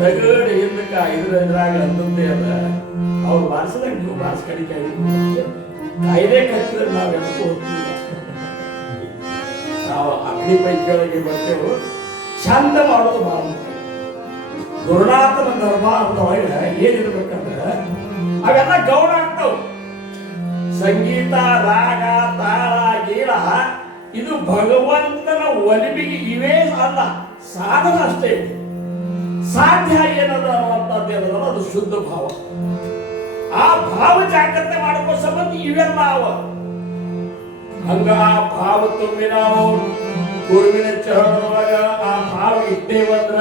ರಗಡ್ ಹಿಂದಕ್ಕ ಇದ್ರಾಗ ಅಂತಂದೇ ಅಲ್ಲ. ಅವ್ರು ಬಾರಿಸಿದಾಗ ನೀವು ಬಾರಿಸ್ ಕಡಿಕೆ ಕಾಯ್ದೆ ಕಟ್ಟಿದ್ರೆ ನಾವು ಎದಕ್ಕೂ ಹೋಗ್ತೀವಿ. ನಾವು ಅಗ್ನಿ ಪೈಕಿಗಳಿಗೆ ಬರ್ತೇವೆ. ಚಂದ ಮಾಡೋದು ಬಹಳ ಮುಖ್ಯ. ಗುರುನಾಥನ ದರ್ಬಾರದೊಳಗೆ ಏನಿರ್ಬೇಕಂದ್ರೆ ಅವೆಲ್ಲ ಗೌಡ ಆಗ್ತಾವ. ಸಂಗೀತ, ರಾಗ, ತಾಳ, ಗೀಳ ಇದು ಭಗವಂತನ ಒಲಿಮೆಗೆ ಇವೇ ಅಲ್ಲ, ಸಾಧನ ಅಷ್ಟೇ. ಸಾಧ್ಯ ಏನದ ಅನ್ನುವಂಥದ್ದು ಏನದಲ್ಲ, ಅದು ಶುದ್ಧ ಭಾವ. ಆ ಭಾವ ಜಾಗ್ರತೆ ಮಾಡ್ಕೋ ಸಂಬಂಧ ಇವೆಲ್ಲ ಅವ. ಹಂಗ ಆ ಭಾವ ತುಂಬಿ ನಾವು ಗುರುವಿನ ಚರಣದೊಳಗ ಆ ಭಾವ ಇಟ್ಟೇವಂದ್ರ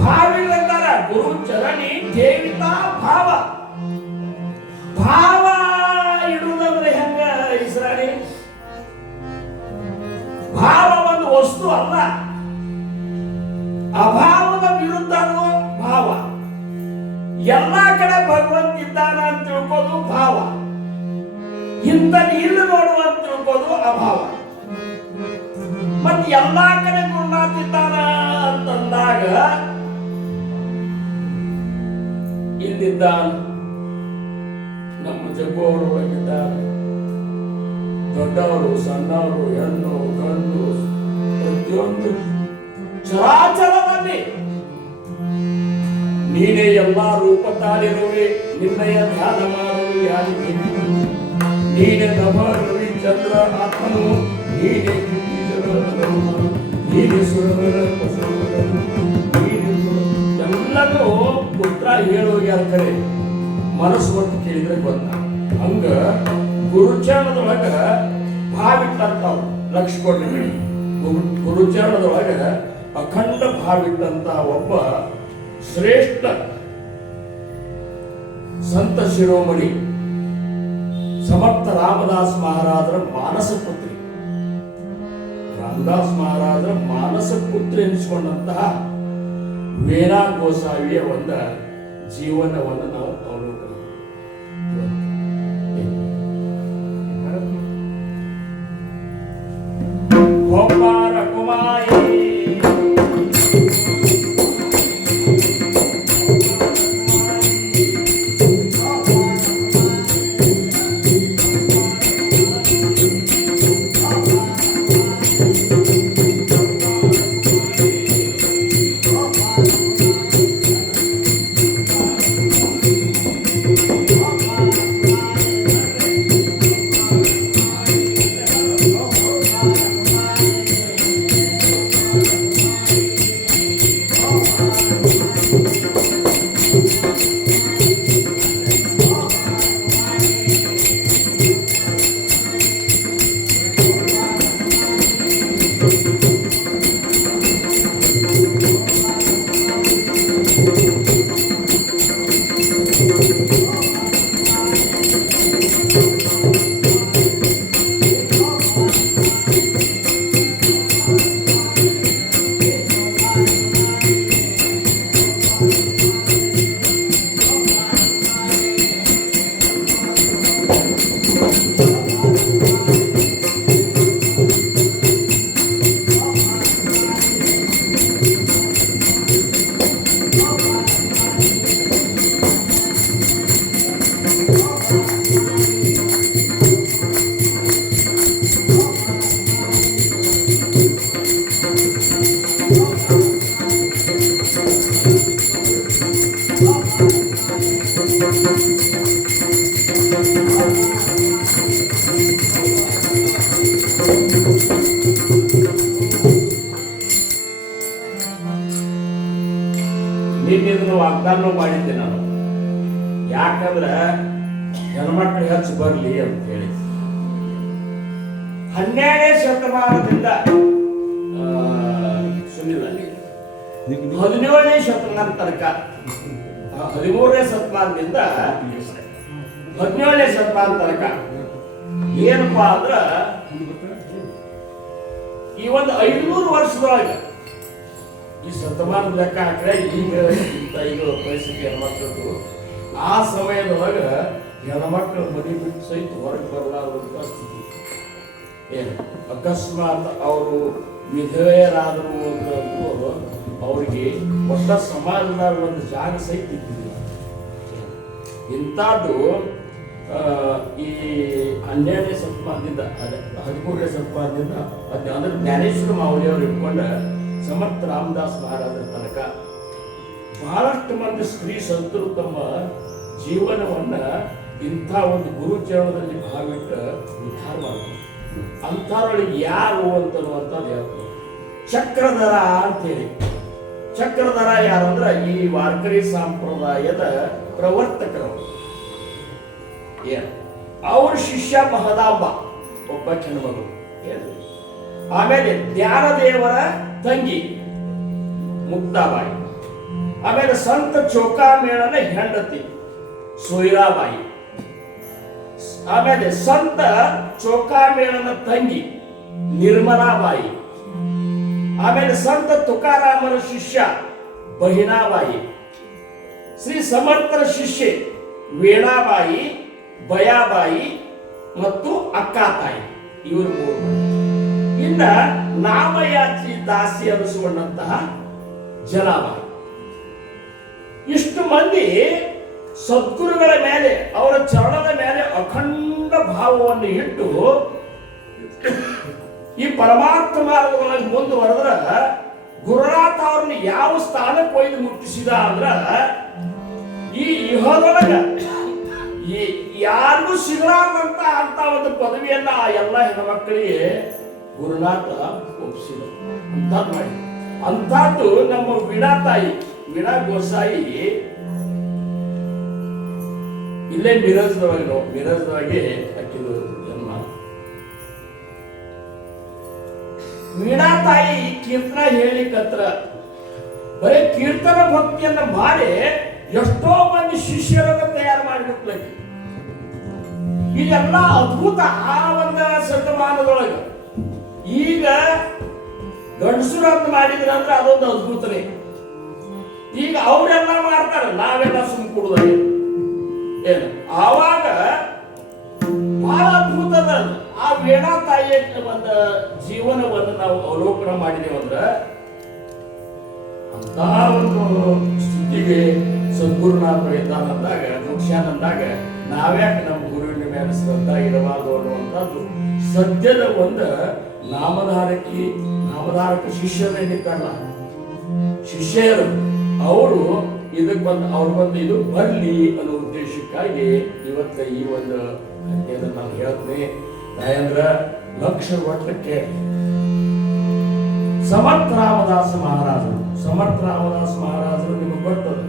ಭಾವಿಗಳಂತಾರ ಗುರು ಚರಣಿ ದೇವಿತ ಭಾವ. ಭಾವ ಇಡುವುದಂದ್ರೆ ಹೆಂಗ ಇಸ್ರಾಣಿ? ಭಾವ ಒಂದು ವಸ್ತು ಅಲ್ಲ, ಅಭಾವದ ವಿರುದ್ಧ ಭಾವ. ಎಲ್ಲಾ ಕಡೆ ಭಗವಂತ ಇದ್ದಾನ ಅಂತ ತಿಳ್ಕೋದು ಭಾವ, ಇಂಥ ಇಲ್ಲಿ ನೋಡುವ ಅಂತ ತಿಳ್ಕೋದು ಅಭಾವ. ಮತ್ತೆ ಎಲ್ಲಾ ಕಡೆ ಗುರುನಾಥ ಇದ್ದಾನ ಅಂತಂದಾಗ ಇಲ್ಲಿದ್ದಾನ, ನಮ್ಮ ಜಗ್ಗುವರು ಒಳಗಿದ್ದಾರೆ. ದೊಡ್ಡವರು, ಸಣ್ಣವರು, ಹೆಣ್ಣು, ಗಂಡು, ಪ್ರತಿಯೊಂದು ಚರಾಚರದಲ್ಲಿ ನೀನೇ ಎಲ್ಲಾ ರೂಪ ತಾಳಿರುವೆ. ನಿನ್ನಯ ಧ್ಯಾನ ಮಾಡಲು ಯಾರಿಗೆ ನೀನೆ ನಭ ರವಿ ಚಂದ್ರ ಆತ್ಮನು ನೀನೆ ನೀನೆ ಸುರವರ ಎಲ್ಲನೂ ಪುತ್ರ ಹೇಳುವ ಕರೆ ಮನಸ್ಸು ಹೊತ್ತು ಕೇಳಿದ್ರೆ ಗೊತ್ತ. ಹಂಗ ಗುರುಚರಣದೊಳಗ ಭಾವಿಟ್ಟಂತಾವ್ ಲಕ್ಷ ಕೊಡ್ಲಿ. ಗುರುಚರಣದೊಳಗ ಅಖಂಡ ಭಾವಿಟ್ಟಂತ ಒಬ್ಬ ಶ್ರೇಷ್ಠ ಸಂತ ಶಿರೋಮಣಿ ಸಮರ್ಥ ರಾಮದಾಸ್ ಮಹಾರಾಜರ ಮಾನಸ ಪುತ್ರಿ. ರಾಮದಾಸ್ ಮಹಾರಾಜರ ಮಾನಸ ಪುತ್ರಿ ಎನಿಸಿಕೊಂಡಂತಹ ವೀಣಾ ಗೋಸಾವಿಯ ಒಂದು ಜೀವನವನ್ನು ನಾವು ಅವಲೋಕನ ಕುಮಾರ ಕುಮಾರಿ ನಿನ್ನೆ ವಾಗ್ದಾನ ಮಾಡಿದ್ದೆ ನಾನು. ಯಾಕಂದ್ರೆ ಹೆಣ್ಮಕ್ಳು ಹೆಚ್ಚು ಬರ್ಲಿ ಅಂತ ಹೇಳಿ 12ನೇ ಶತಮಾನದಿಂದ ಸುನಿಲ್ಲ 17ನೇ ಶತಮಾನ ತನಕ 13ನೇ ಶತಮಾನದಿಂದ 17ನೇ ಶತಮಾನ ತನಕ ಏನಪ್ಪಾ ಅಂದ್ರ ಈ ಒಂದು 500 ವರ್ಷದೊಳಗೆ ಈ ಶತಮಾನ ಲೆಕ್ಕ ಹಾಕಿದ್ರೆ ಈಗ ಪರಿಸ್ಥಿತಿ ಹೆಣ್ಮಕ್ಳದ್ದು ಆ ಸಮಯದೊಳಗ ಹೆಣ್ಮಕ್ಳು ಮನೆ ಬಿಟ್ಟು ಸಹಿತ ಹೊರಗೆ ಬರಲಾರಂತ ಸ್ಥಿತಿ. ಏನು ಅಕಸ್ಮಾತ್ ಅವರು ವಿಧವೆಯರಾದರು ಅಂತಂದ್ರು ಅವ್ರಿಗೆ ಹೊಸ ಸಮಾಜದಾಗ ಒಂದು ಜಾಗ ಸಹಿತ ಇದ್ದಿಲ್ಲ. ಇಂಥದ್ದು ಈ 12ನೇ ಶತಮಾನದಿಂದ 13ನೇ ಶತಮಾನದಿಂದ ಅಂದ್ರೆ ಜ್ಞಾನೇಶ್ವರ ಮಾವಳಿಯವರು ಇಟ್ಕೊಂಡ ಸಮರ್ಥ ರಾಮದಾಸ್ ಮಹಾರಾಜರ ತನಕ ಬಹಳಷ್ಟು ಮಂದಿ ಸ್ತ್ರೀ ಸಂತರು ತಮ್ಮ ಜೀವನವನ್ನ ಇಂಥ ಒಂದು ಗುರುಚರಣದಲ್ಲಿ ಭಾವಿಟ್ಟ ಉದ್ಧಾರ ಮಾಡ್ತಾರೆ. ಅಂಥವ್ರೊಳಗೆ ಯಾರು ಅಂತನ್ನುವಂಥದ್ದು ಹೇಳ್ತಾರೆ ಚಕ್ರಧರ ಅಂತೇಳಿ. ಚಕ್ರಧರ ಯಾರಂದ್ರ ಈ ವಾರ್ಕರಿ ಸಂಪ್ರದಾಯದ ಪ್ರವರ್ತಕರು. ಅವ್ರ ಶಿಷ್ಯ ಮಹದಾಂಬ ಒಬ್ಬ ಹೆಣ್ಮಗಳು. ಆಮೇಲೆ ಜ್ಞಾನದೇವರ ತಂಗಿ ಮುಕ್ತಾಬಾಯಿ. ಆಮೇಲೆ ಸಂತ ಚೋಕಾಮೇಳನ ಹೆಂಡತಿ ಸೋಯಿರಾಬಾಯಿ. ಆಮೇಲೆ ಸಂತ ಚೋಕಾಮೇಳನ ತಂಗಿ ನಿರ್ಮಲಾಬಾಯಿ. ಆಮೇಲೆ ಸಂತ ತುಕಾರಾಮರ ಶಿಷ್ಯ ಬಹಿನಾಬಾಯಿ. ಶ್ರೀ ಸಮರ್ಥರ ಶಿಷ್ಯೆ ವೀಣಾಬಾಯಿ, ಬಯಾಬಾಯಿ ಮತ್ತು ಅಕ್ಕಾತಾಯಿ. ಇವರು 3 ಮಂದಿ. ಇನ್ನ ನಾಮಯಾಚಿ ದಾಸಿ ಅನಿಸಿಕೊಂಡಂತಹ ಜನಾಬಾಯಿ. ಇಷ್ಟು ಮಂದಿ ಸದ್ಗುರುಗಳ ಮೇಲೆ ಅವರ ಚರಣದ ಮೇಲೆ ಅಖಂಡ ಭಾವವನ್ನು ಇಟ್ಟು ಈ ಪರಮಾತ್ಮ ಮಾರ್ಗದೊಳಗೆ ಮುಂದುವರೆದ್ರ ಗುರುನಾಥ ಅವ್ರನ್ನ ಯಾವ ಸ್ಥಾನಕ್ಕೆ ಒಯ್ದು ಮುಟ್ಟಿಸಿದ ಅಂದ್ರ ಈ ಇಹದೊಳಗ ಈ ಯಾರಿಗೂ ಸಿಗಲಾರ್ದಂತ ಅಂತ ಒಂದು ಪದವಿಯನ್ನ ಆ ಎಲ್ಲ ಹೆಣ್ಮಕ್ಕಳಿಗೆ ಗುರುನಾಥ ಒಪ್ಪಿಸಿದ ಅಂತ ಮಾಡಿ. ಅಂಥದ್ದು ನಮ್ಮ ವೀಣಾ ತಾಯಿ, ವೀಣಾ ಗೋಸಾಯಿ ಇಲ್ಲೇ ಮಿರಜ್ದೊಳಗೆ ಹಾಕಿದ್ರು ಜನ್ಮ. ವೀಣಾ ತಾಯಿ ಕೀರ್ತನ ಹೇಳಿಕತ್ರ ಬರೀ ಕೀರ್ತನ ಭಕ್ತಿಯನ್ನ ಮಾಡಿ ಎಷ್ಟೋ ಮಂದಿ ಶಿಷ್ಯರನ್ನು ತಯಾರು ಮಾಡಿಬಿಟ್ಲಕ್ಕೆ. ಇದೆಲ್ಲ ಅದ್ಭುತ ಆ ಒಂದು ಶತಮಾನದೊಳಗ. ಈಗ ಗಂಡಸರನ್ನು ಮಾಡಿದ್ರಂದ್ರೆ ಅದೊಂದು ಅದ್ಭುತನೇ. ಈಗ ಅವರೆಲ್ಲ ಮಾಡ್ತಾರೆ, ನಾವೆಲ್ಲ ಸುಮ್ ಕೊಡುದಾಗೆ ಏನು. ಆವಾಗ ಬಹಳ ಅದ್ಭುತದ ಆ ವೀಣಾ ತಾಯಿಯ ಒಂದು ಜೀವನವನ್ನು ನಾವು ಅವಲೋಕನ ಮಾಡಿದೇವಂದ್ರ ಅಂತಹ ಒಂದು ಸ್ಥಿತಿಗೆ ಸದ್ಗುರುನಾಥ ಇದ್ದಾನಂದಾಗ, ಮುಖ್ಯಾನಂದಾಗ ನಾವ್ಯಾಕೆ ನಮ್ಮ ಗುರುವಿನ ಮೇಲೆ ಶ್ರದ್ಧಾ ಇರಬಾರ್ದು ಅನ್ನುವಂಥದ್ದು ಸದ್ಯದ ಒಂದು ನಾಮಧಾರಕ ಶಿಷ್ಯರೇನಿದ್ದಾರಲ್ಲ, ಶಿಷ್ಯರು ಅವರು ಇದಕ್ಕೆ ಬಂದು ಇದು ಬರಲಿ ಅನ್ನೋ ಉದ್ದೇಶಕ್ಕಾಗಿ ಇವತ್ತ ಈ ಒಂದು ಕಥೆಯನ್ನು ನಾನು ಹೇಳ್ತೀನಿ. ತಾಯಂದ್ರ ಲಕ್ಷ ಒಟ್ಟಕ್ಕೆ ಸಮರ್ಥ ರಾಮದಾಸ ಮಹಾರಾಜರು ನಿಮಗೆ ಗೊತ್ತದ.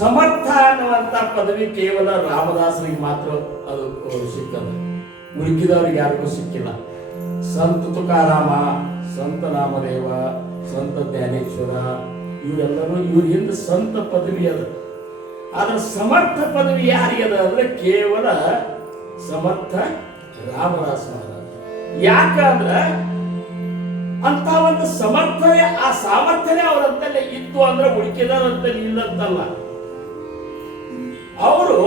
ಸಮರ್ಥ ಅನ್ನುವಂತ ಪದವಿ ಕೇವಲ ರಾಮದಾಸರಿಗೆ ಮಾತ್ರ ಅದು ಸಿಕ್ಕದ, ಉಳಿಕಿದವ್ರಿಗೆ ಯಾರಿಗೂ ಸಿಕ್ಕಿಲ್ಲ. ಸಂತ ತುಕಾರಾಮ, ಸಂತ ನಾಮದೇವ, ಸಂತ ಜ್ಞಾನೇಶ್ವರ ಇವರೆಲ್ಲರೂ ಇವ್ರ ಹಿಂದೆ ಸಂತ ಪದವಿ ಅದ. ಆದ್ರೆ ಸಮರ್ಥ ಪದವಿ ಯಾರಿಗದ ಅಂದ್ರೆ ಕೇವಲ ಸಮರ್ಥ ರಾಮದಾಸ ಮಹಾರಾಜ. ಯಾಕಂದ್ರ ಅಂತ ಒಂದು ಸಮರ್ಥನೆ, ಆ ಸಾಮರ್ಥ್ಯನೇ ಅವರಂತಲ್ಲೇ ಇತ್ತು ಅಂದ್ರೆ ಉಳಿಕೆದರಂತಲ್ಲಿ ಇಲ್ಲಂತಲ್ಲ. ಅವರು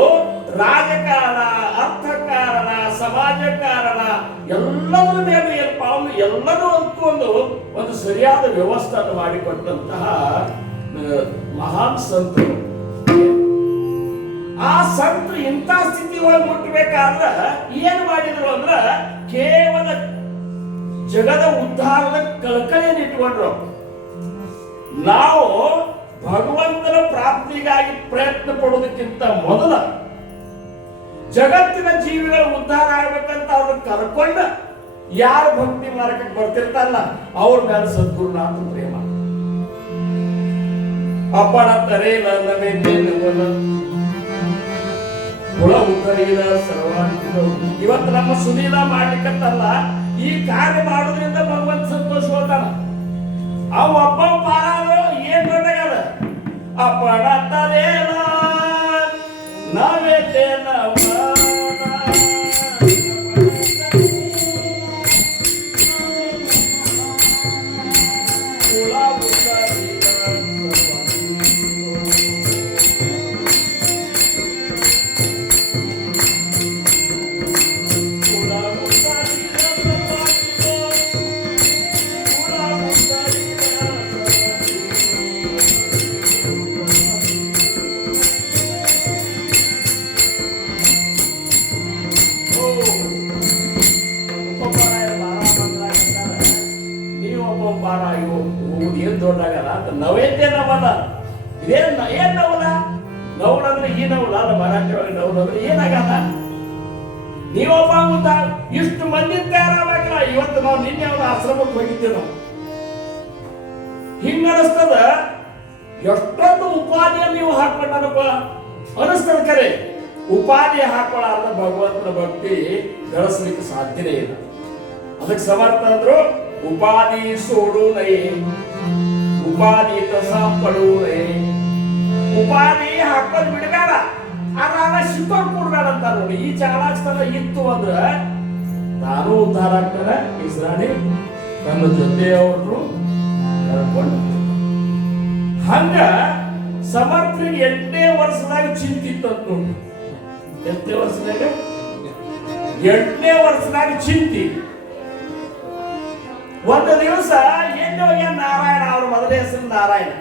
ರಾಜಕಾರಣ, ಅರ್ಥಕಾರಣ, ಸಮಾಜಕಾರಣ ಎಲ್ಲದರ ಮೇಲೆ ಏನಪ್ಪಾ ಎಲ್ಲರೂ ಒಂದು ಸರಿಯಾದ ವ್ಯವಸ್ಥೆಯನ್ನು ಮಾಡಿಕೊಟ್ಟಂತಹ ಮಹಾನ್ ಸಂತರು. ಆ ಸಂತರು ಇಂಥ ಸ್ಥಿತಿ ಒಳಗೆ ಮುಟ್ಟಬೇಕಾದ್ರ ಏನ್ ಮಾಡಿದ್ರು ಅಂದ್ರ ಕೇವಲ ಜಗದ ಉದ್ಧಾರದ ಕಳಕಳಿಯನ್ನು ಇಟ್ಕೊಂಡ್ರು. ನಾವು ಭಗವಂತನ ಪ್ರಾಪ್ತಿಗಾಗಿ ಪ್ರಯತ್ನ ಪಡೋದಕ್ಕಿಂತ ಮೊದಲ ಜಗತ್ತಿನ ಜೀವಿಗಳ ಉದ್ಧಾರ ಆಗ್ಬೇಕಂತ ಅವ್ರನ್ನ ಕರ್ಕೊಂಡು ಯಾರು ಭಕ್ತಿ ಮಾರ್ಗಕ್ಕೆ ಬರ್ತಿರ್ತಾರಲ್ಲ ಅವ್ರ ಮೇಲೆ ಸದ್ಗುರುನಾಥ ಪ್ರೇಮ. ಅಪ್ಪಣ ತರೇಲ ಇವತ್ತು ನಮ್ಮ ಸುನೀಲ ಮಾಡ್ಲಿಕ್ಕಂತಲ್ಲ, ಈ ಕಾರ್ಯ ಮಾಡೋದ್ರಿಂದ ಭಗವಂತ ಸಂತೋಷ ಹೋಗ್ತಾನ. ಅವು ಅಪ್ಪ ಪಾರಾದ್ರು ಏನ್ ದೊಡ್ಡಗದ ಅಪ್ಪಣ ತರೇಲ ನವೇತೇನ ದೊಡ್ಡಾಗಲ್ಲ ಅಂತ ನವೇದ್ಯ ನವಲ. ಇದೇನ್ ಏನ್ ನವಲ? ನವಲ ಅಂದ್ರೆ ಈ ನವಲ ಅಲ್ಲ, ಮರಾಠಿ ಒಳಗೆ ನವಲ ಅಂದ್ರೆ ಏನಾಗಲ್ಲ. ನೀವೊಬ್ಬ ಉದ್ದ ಇಷ್ಟು ಮಂದಿ ತಯಾರಾಗಲ್ಲ. ಇವತ್ತು ನಾವು ನಿನ್ನೆ ಅವರ ಆಶ್ರಮಕ್ಕೆ ಹೋಗಿದ್ದೇವೆ. ನಾವು ಹಿಂಗ ಅನಿಸ್ತದ, ಎಷ್ಟೊಂದು ಉಪಾಧಿಯನ್ನು ನೀವು ಹಾಕೊಂಡನಪ್ಪ ಅನಿಸ್ತದ. ಕರೆ ಉಪಾಧಿ ಹಾಕೊಳ್ಳಾರ್ದ ಭಗವಂತನ ಭಕ್ತಿ ಗಳಿಸ್ಲಿಕ್ಕೆ ಸಾಧ್ಯನೇ ಇಲ್ಲ. ಅದಕ್ಕೆ ಸಮರ್ಥ ಅಂದ್ರು ಉಪಾಧಿ ಸೋಡು ನೈ ಉಪಾಧಿ ತಸಪಡು ನೈ. ಉಪಾಧಿ ಹಾಕೋದ್ ಬಿಡಬೇಡ, ಆಗ ಶಿಕೋಡ್ ಕೊಡ್ಬೇಡ ಅಂತ ನೋಡಿ. ಈ ಚಾಲಾಕ್ಸ್ತನ ಇತ್ತು ಅಂದ್ರ ತಾನು ಉದ್ಧಾರ ಆಗ್ತಾನೆ, ಇಸ್ರಾಣಿ ತನ್ನ ಜೊತೆಯವರು ಕರ್ಕೊಂಡು. ಹಂಗ ಸಮರ್ಥರಿಗೆ 8ನೇ ವರ್ಷದಾಗ ಚಿಂತಿತ್ತಂತ ನೋಡಿ. 8ನೇ ವರ್ಷದಾಗ 8ನೇ ವರ್ಷದಾಗ ಚಿಂತಿ. ಒಂದು ದಿವಸ ಎಲ್ಲಿ ಹೋಗ್ಯಾನ ನಾರಾಯಣ, ಅವ್ರ ಮೊದಲ ಹೆಸರು ನಾರಾಯಣ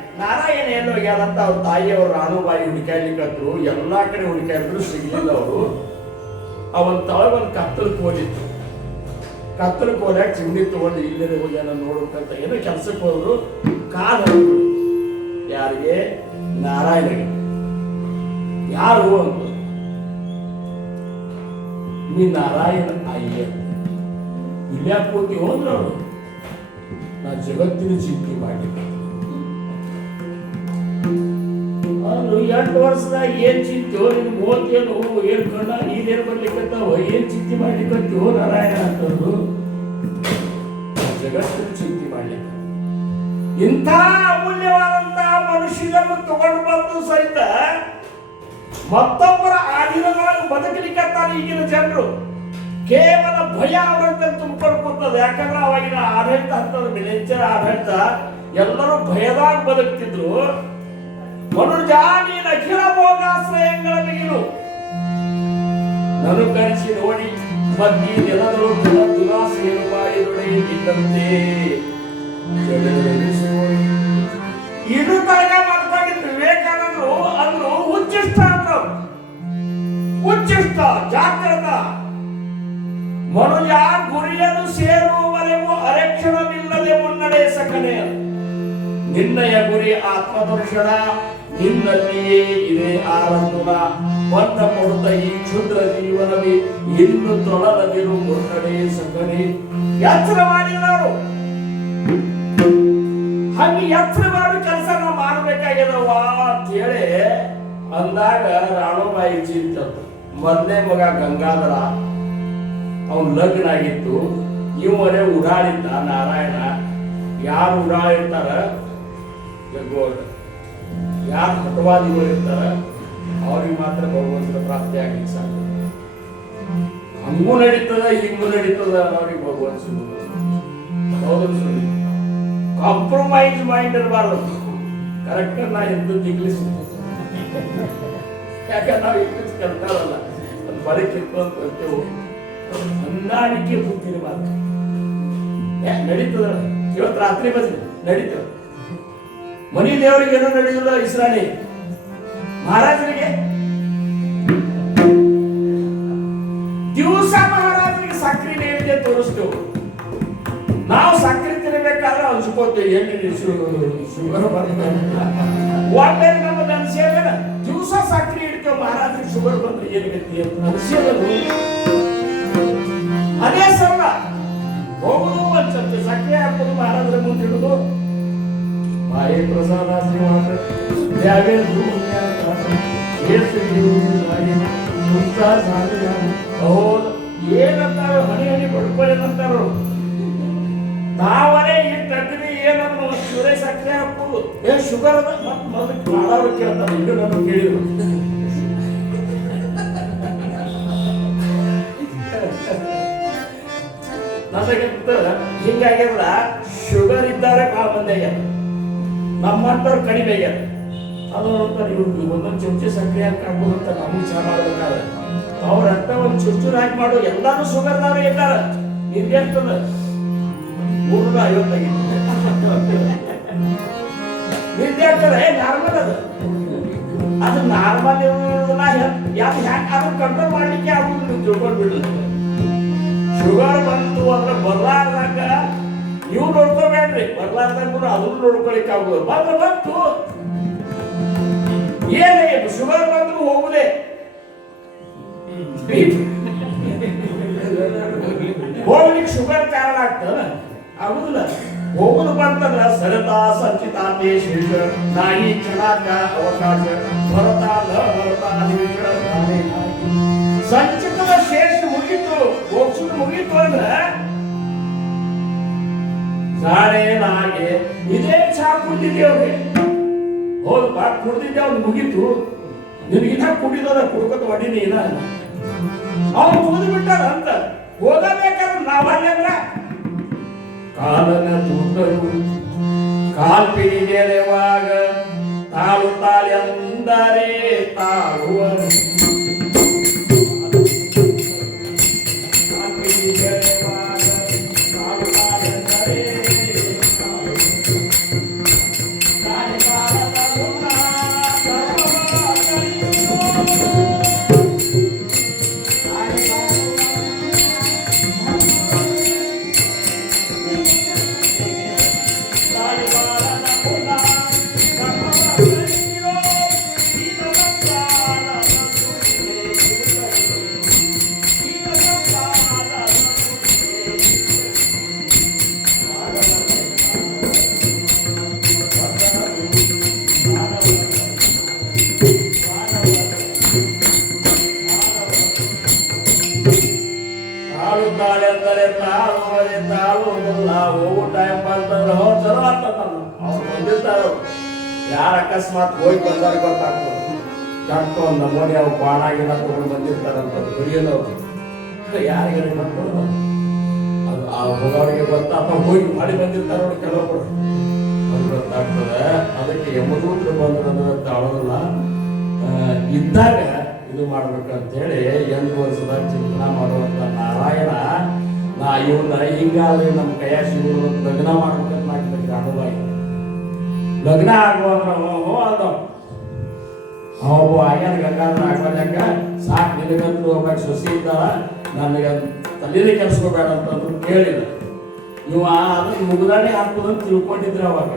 ಎಲ್ಲಿ ಹೋಗ್ಯಾರಂತ ಅವ್ರ ತಾಯಿಯವರು ರಾಣುಬಾಯಿ ಹುಡುಕಾಡ್ಲಿಕ್ಕಂದ್ರು. ಎಲ್ಲಾ ಕಡೆ ಹುಡುಕಾಡಿದ್ರು, ಸಿಗ್ಲಿಲ್ಲ. ಅವರು ಅವನ್ ತಳಗ ಒಂದು ಕತ್ತಲು ಕೋಲಿತ್ತು. ಕತ್ತಲು ಕೋಲ್ಯಾಗ ಚಿಮಣಿ ತಗೊಂಡು ಇಲ್ಲದೆ ಹೋಗ್ಯಾನ ನೋಡ್ಬೇಕಂತ ಏನೋ ಕೆಲ್ಸಕ್ಕೆ ಹೋದ್ರು. ಕಾಲು ಯಾರಿಗೆ ನಾರಾಯಣಗೆ ಯಾರು ಅಂತ ನೀ ನಾರಾಯಣ ಅಯ್ಯ ಇಲ್ಯಾಕೆ ಹೋಗ್ತೀವೋ ಅಂದ್ರೆ ಅವರು ನಾ ಜಗತ್ತಿನ ಚಿಂತೆ ಮಾಡಿದ್ದೆ ಅವ್ರು 8 ವರ್ಷದಾಗ ಏನ್ ಚಿಂತೆಯೋ ನಿನ್ ಮೂವತ್ತೇನು ಏನ್ ಕಣ್ಣ ನೀನೇನು ಬರ್ಲಿಕ್ಕತ್ತಾವ ಏನ್ ಚಿಂತೆ ಮಾಡ್ಲಿಕ್ಕತ್ತೀವೋ ನಾರಾಯಣ ಅಂತಂದ್ರು ಜಗತ್ತಿನ ಚಿಂತೆ ಮಾಡ್ಲಿಕ್ಕೆ ಇಂಥ ಅಮೂಲ್ಯವಾದಂತ ಮನುಷ್ಯನನ್ನು ತಗೊಂಡು ಬಂದು ಸಹಿತ ಮತ್ತೊಬ್ಬರ ಆಧೀನದೊಳಗೆ ಬದುಕಲಿಕ್ಕತ್ತಾನೆ ಈಗಿನ ಜನರು. ಕೇವಲ ಭಯ ಅವರಂತೆ ತುಂಬಿಕೊಂಡು ಕೂತದ. ಯಾಕಂದ್ರೆ ಅವಾಗಿನ ಆಡಳಿತ ಹತ್ತದ ಮಿನಿಚರ್ ಆಡಳಿತ ಎಲ್ಲರೂ ಭಯದಾಗ ಬದುಕ್ತಿದ್ರು. ಮನುಜ ನೀನು ಅಖಿಲ ಭೋಗಾಶ್ರಯಗಳ ಮಿಗಿಲು ನನು ಕರೆಸಿ ನೋಡಿ ಮದ್ದಿ ನೆಲದರು ದುರಾಸೆಯನ್ನು ಮಾಡಿದೊಡೆ ಇದ್ದಂತೆ ಇದು ತರಗ ಮಾಡ್ಕೊಂಡಿದ್ರು ವಿವೇಕಾನಂದರು. ಅಂದ್ರು ಉಚ್ಚಿಷ್ಟ ಅಂದ್ರು, ಉಚ್ಚಿಷ್ಟ ಜಾಗ್ರತ ಮನುಜ ಗುರಿಯನ್ನು ಸೇರುವವರೆಗೂ ಅರೆಕ್ಷಣವಿಲ್ಲದೆ ಮುನ್ನಡೆ ಸಕನೆ. ನಿನ್ನಯ ಗುರಿ ಆತ್ಮದರ್ಶನ, ನಿನ್ನಲ್ಲಿಯೇ ಇದೆ ಆನಂದನ. ಬಂದ ಕೊಡುತ್ತ ಈ ಕ್ಷುದ್ರ ಜೀವನವೇ ಇನ್ನು ತೊಳಲದಿರು ಮುನ್ನಡೆ ಸಕನೆ. ಎಚ್ಚರ ಮಾಡಿದ್ರು ಹಂಗೆ ಎಚ್ಚರ ಮಾಡಿ ಕೆಲಸ ನಾವು ಮಾಡ್ಬೇಕಾಗ್ಯದವ ಅಂತ ಹೇಳಿ ಅಂದಾಗ ರಾಣುಬಾಯಿ ಚಿಂತ ಮೊದಲನೇ ಮಗ ಗಂಗಾಧರ ಅವನ್ ಲಗ್ನ ಆಗಿತ್ತು. ಇವರೇ ಉಡಾಳಿದ್ದ ನಾರಾಯಣ. ಯಾರು ಉಡಾಳಿರ್ತಾರ ಯಾರು ಹಠವಾದಿಗಳು ಇರ್ತಾರ ಅವ್ರಿಗೆ ಮಾತ್ರ ಭಗವಂತನ ಪ್ರಾಪ್ತಿ ಆಗ್ಲಿಕ್ಕೆ ಸಾಧ್ಯ. ಹಂಗೂ ನಡೀತದ ಹಿಂಗೂ ನಡೀತದ ಅವ್ರಿಗೆ ಭಗವಂತ ಕಾಂಪ್ರಮೈಸ್ ಮೈಂಡ್ ಇರಬಾರ್ದು. ಕರೆಕ್ಟ್ ನಾ ಎಂದದ್ದು ಇಂಗ್ಲಿಷ್ ಯಾಕಂದ್ರೆ ನಾವು ಇಂಗ್ಲಿಷ್ ಕಲ್ತಾರಲ್ಲ ಅದು ಬರೀಕಿತ್ತು ಅಂತ ಬರ್ತೇವೆ. ಹೊಂದಾಣಿಕೆ ಕೂತಿರಬಾರ್ದು. ನಡೀತದ ಇವತ್ತು ರಾತ್ರಿ ಬಸ್ ನಡೀತದ. ಮನಿ ದೇವರಿಗೆ ಏನೋ ನಡೆಯುವುದ ಇಸ್ರಾಣಿ ಮಹಾರಾಜರಿಗೆ ದಿವಸ ಮಹಾರಾಜರಿಗೆ ಸಕ್ರೆ ನೈವೇದ್ಯ ತೋರಿಸ್ತೇವೆ. ನಾವು ಸಕ್ರೆ ತಿನ್ನಬೇಕಾದ್ರೆ ಅನ್ಸ್ಕೋತೇವೆ ಎಲ್ಲಿ ಶುಗರ್ ಬರ್ತದೆ. ಒಮ್ಮೆ ನಮಗೆ ಅನ್ಸಿಯಾಗ ದಿವಸ ಸಕ್ರೆ ಇಡ್ತೇವೆ ಮಹಾರಾಜರಿಗೆ ಶುಗರ್ ಬಂದ್ರೆ ಏನ್ ಗತಿ ಅಂತ ಅನ್ಸಿಯೋದು. ಅದೇ ಸರಳ ಹೋಗುದು ಒಂದ್ಸತಿ ಸಕ್ರೆ ಹಾಕೋದು ಮಹಾರಾಜರ ಮುಂದೆ ಇಡುದು. ಮಾಯೇ ಪ್ರಸಾದ ಏನಂತಾರ ಹನಿ ಹನಿ ಬಡ್ಕೊಳ್ಳೇನಂತಾರ. ತಾವರೇ ಈ ತಟ್ಟಿನಿ ಏನನ್ನು ಶುಗರ್ ಸಕ್ಕರೆ ಹಾಕೋದು ಶುಗರ್ ಅದ ಮತ್ತೆ ಮೊದಲು ಕಾಳವ್ರು ಕೇಳ್ತಾರೆ. ಇದು ನಾನು ಕೇಳಿದ್ರು ನನಗಂತ ಹಿಂಗಾಗ್ಯದ. ಶುಗರ್ ಇದ್ದಾರೆ ಭಾಳ ಮಂದಿ ಆಗ್ಯಾರ, ನಮ್ಮಂತವ್ರು ಕಡಿಮೆ ಆಗ್ಯಾರ. ಅದು ನೋಡ್ತಾರೆ ಇವ್ರು ಒಂದೊಂದು ಚಮಚೆ ಸಕ್ಕರೆ ಹಾಕಿ ಹಾಕೋದು ಅಂತ ನಮಗೆ ಚಾ ಮಾಡ್ಬೇಕಾದ್ರೆ ಅವ್ರ ಅಟ್ಟ ಒಂದು ಚುಚ್ಚೂರು ಹಾಕಿ ಮಾಡೋ ಎಲ್ಲಾನು ಶುಗರ್ದವ್ರು ಇದ್ದಾರೆ. ಹಿಂಗೆರ್ತದ 350 ನಿದ್ದೆ ಆಗ್ತದೆ ನಾರ್ಮಲ್. ಅದು ನಾರ್ಮಲ್ ಇರೋದನ್ನ ಯಾಕೆ ಅದನ್ನ ಕಂಟ್ರೋಲ್ ಮಾಡ್ಲಿಕ್ಕೆ ಆಗುದು ತಿಳ್ಕೊಂಡು ಬಿಡಲ್ಲ. ಶುಗರ್ ಬಂತು ಅಂದ್ರೆ ಬರ್ಲಾರ್ದಾಗ ನೀವು ನೋಡ್ಕೋಬೇಡ್ರಿ, ಬರ್ಲಾರ್ದಾಗ ಅದನ್ನು ನೋಡ್ಕೊಳಿಕ್ ಆಗುದು. ಬಂತು ಏನೇ ಶುಗರ್ ಬಂದ್ರು ಹೋಗುದೇ. ಹೋಗ್ಲಿಕ್ಕೆ ಶುಗರ್ ಕಾರಣ ಆಗ್ತದ ಆಗುದಿಲ್ಲ. ಹೋಗುದು ಬಂತಂದ್ರ ಸರತಾ ಸಂಚಿತಾತೆ ಶೇಷ ನಾಯಿ ಕ್ಷಣಾಕ ಅವಕಾಶ ಭರತ ಸಂಚಿತದ ಶೇಷ ಮುಗಿತು, ಹೋಗ್ಸುದು ಮುಗಿತು ಅಂದ್ರ ನಾಳೆ ನಾಗೆ ಇದೇ ಚಾ ಕುಡಿದೇವ್ರಿ. ಹೌದಪ್ಪ ಕುಡ್ದಿದ್ದೆ ಅವ್ನು ಮುಗೀತು. ನಿನಗಿನ್ನ ಕುಡಿದದ ಕುಡ್ಕೊತ ಹೊಡಿನಿ ಇನ್ನ ಅವ್ನು ಮುಗಿದು ಬಿಟ್ಟಾರ ಅಂತ ಹೋಗಬೇಕಾದ್ರೆ ನಾವಲ್ಲ. ಕಾಲನ ತೂಕರು ಕಾಲ್ಪಿಡಿಗೆಳೆವಾಗ ತಾಳುತ್ತಾಳೆ ಅಂದರೆ ತಾಳುವರು. ತಾಳು ತಾಳೆಂದರೆ ತಾಳುವುದಿಲ್ಲ. ಹೋಗೋ ಟೈಮ್ ಬಂತಂದ್ರೆ ಚಲೋ ಆಗ್ತದ. ಅವ್ರು ಬಂದಿರ್ತಾರ, ಯಾರು ಅಕಸ್ಮಾತ್ ಹೋಗಿ ಬಂದಾರ ಗೊತ್ತಾಗ್ತದೆ. ಡಾಕ್ಟರ್ ಒಂದು ನಮೂನಿ ಅವು ಬಾಣಾಗಿನ ತಗೊಂಡು ಬಂದಿರ್ತಾರಂತ ಕುಡಿಯೋದವ್ರು ಯಾರಿಗಾರ ಬಂದ್ಕೊಡೋದು ಅದು ಆ ಹೋಗೋರಿಗೆ ಗೊತ್ತಾ ಅಥವಾ ಹೋಗಿ ಮಾಡಿ ಬಂದಿರ್ತಾರ ನೋಡಿ ಕೆಲವೊಬ್ರು, ಅದು ಗೊತ್ತಾಗ್ತದೆ. ಅದಕ್ಕೆ ಯಮದೂತರು ಬಂದ್ರೆ ತಾಳೋದಿಲ್ಲ. ಇದ್ದಾಗ ಇದು ಮಾಡ್ಬೇಕಂತೇಳಿ 8 ವರ್ಷದ ಚಿಂತನ ಮಾಡುವಂತ ನಾರಾಯಣ ಇವನ್ನ ಹಿಂಗಾದ್ರೆ ನಮ್ಮ ಕೈಯಾಗ ಶಿವರು ಲಗ್ನ ಮಾಡ್ಬೇಕಂತ ಮಾಡ್ಬೇಕು. ಅನುಭಾಯಿ ಲಗ್ನ ಆಗುವಂದ್ರ ಅಂದ ಅವು ಆಗ್ಯಾನ ಗಂಗಾಧರ ಆಗೋಲ್ಯಾಕ ಸಾಕು ನಿನಗಂತೂ ಹೋಗ್ಬೇಕು, ಸೊಸಿ ಇದ್ದಾಳ, ನನಗೆ ತಲೆನೇ ಕೆಲ್ಸ್ಕೋಬೇಡ ಅಂತಂದ್ರು ಕೇಳಿದ. ನೀವು ಅದಕ್ಕೆ ಮುಗ್ದಾಣಿ ಹಾಕೋದಂತ ತಿಳ್ಕೊಂಡಿದ್ರೆ ಅವಾಗ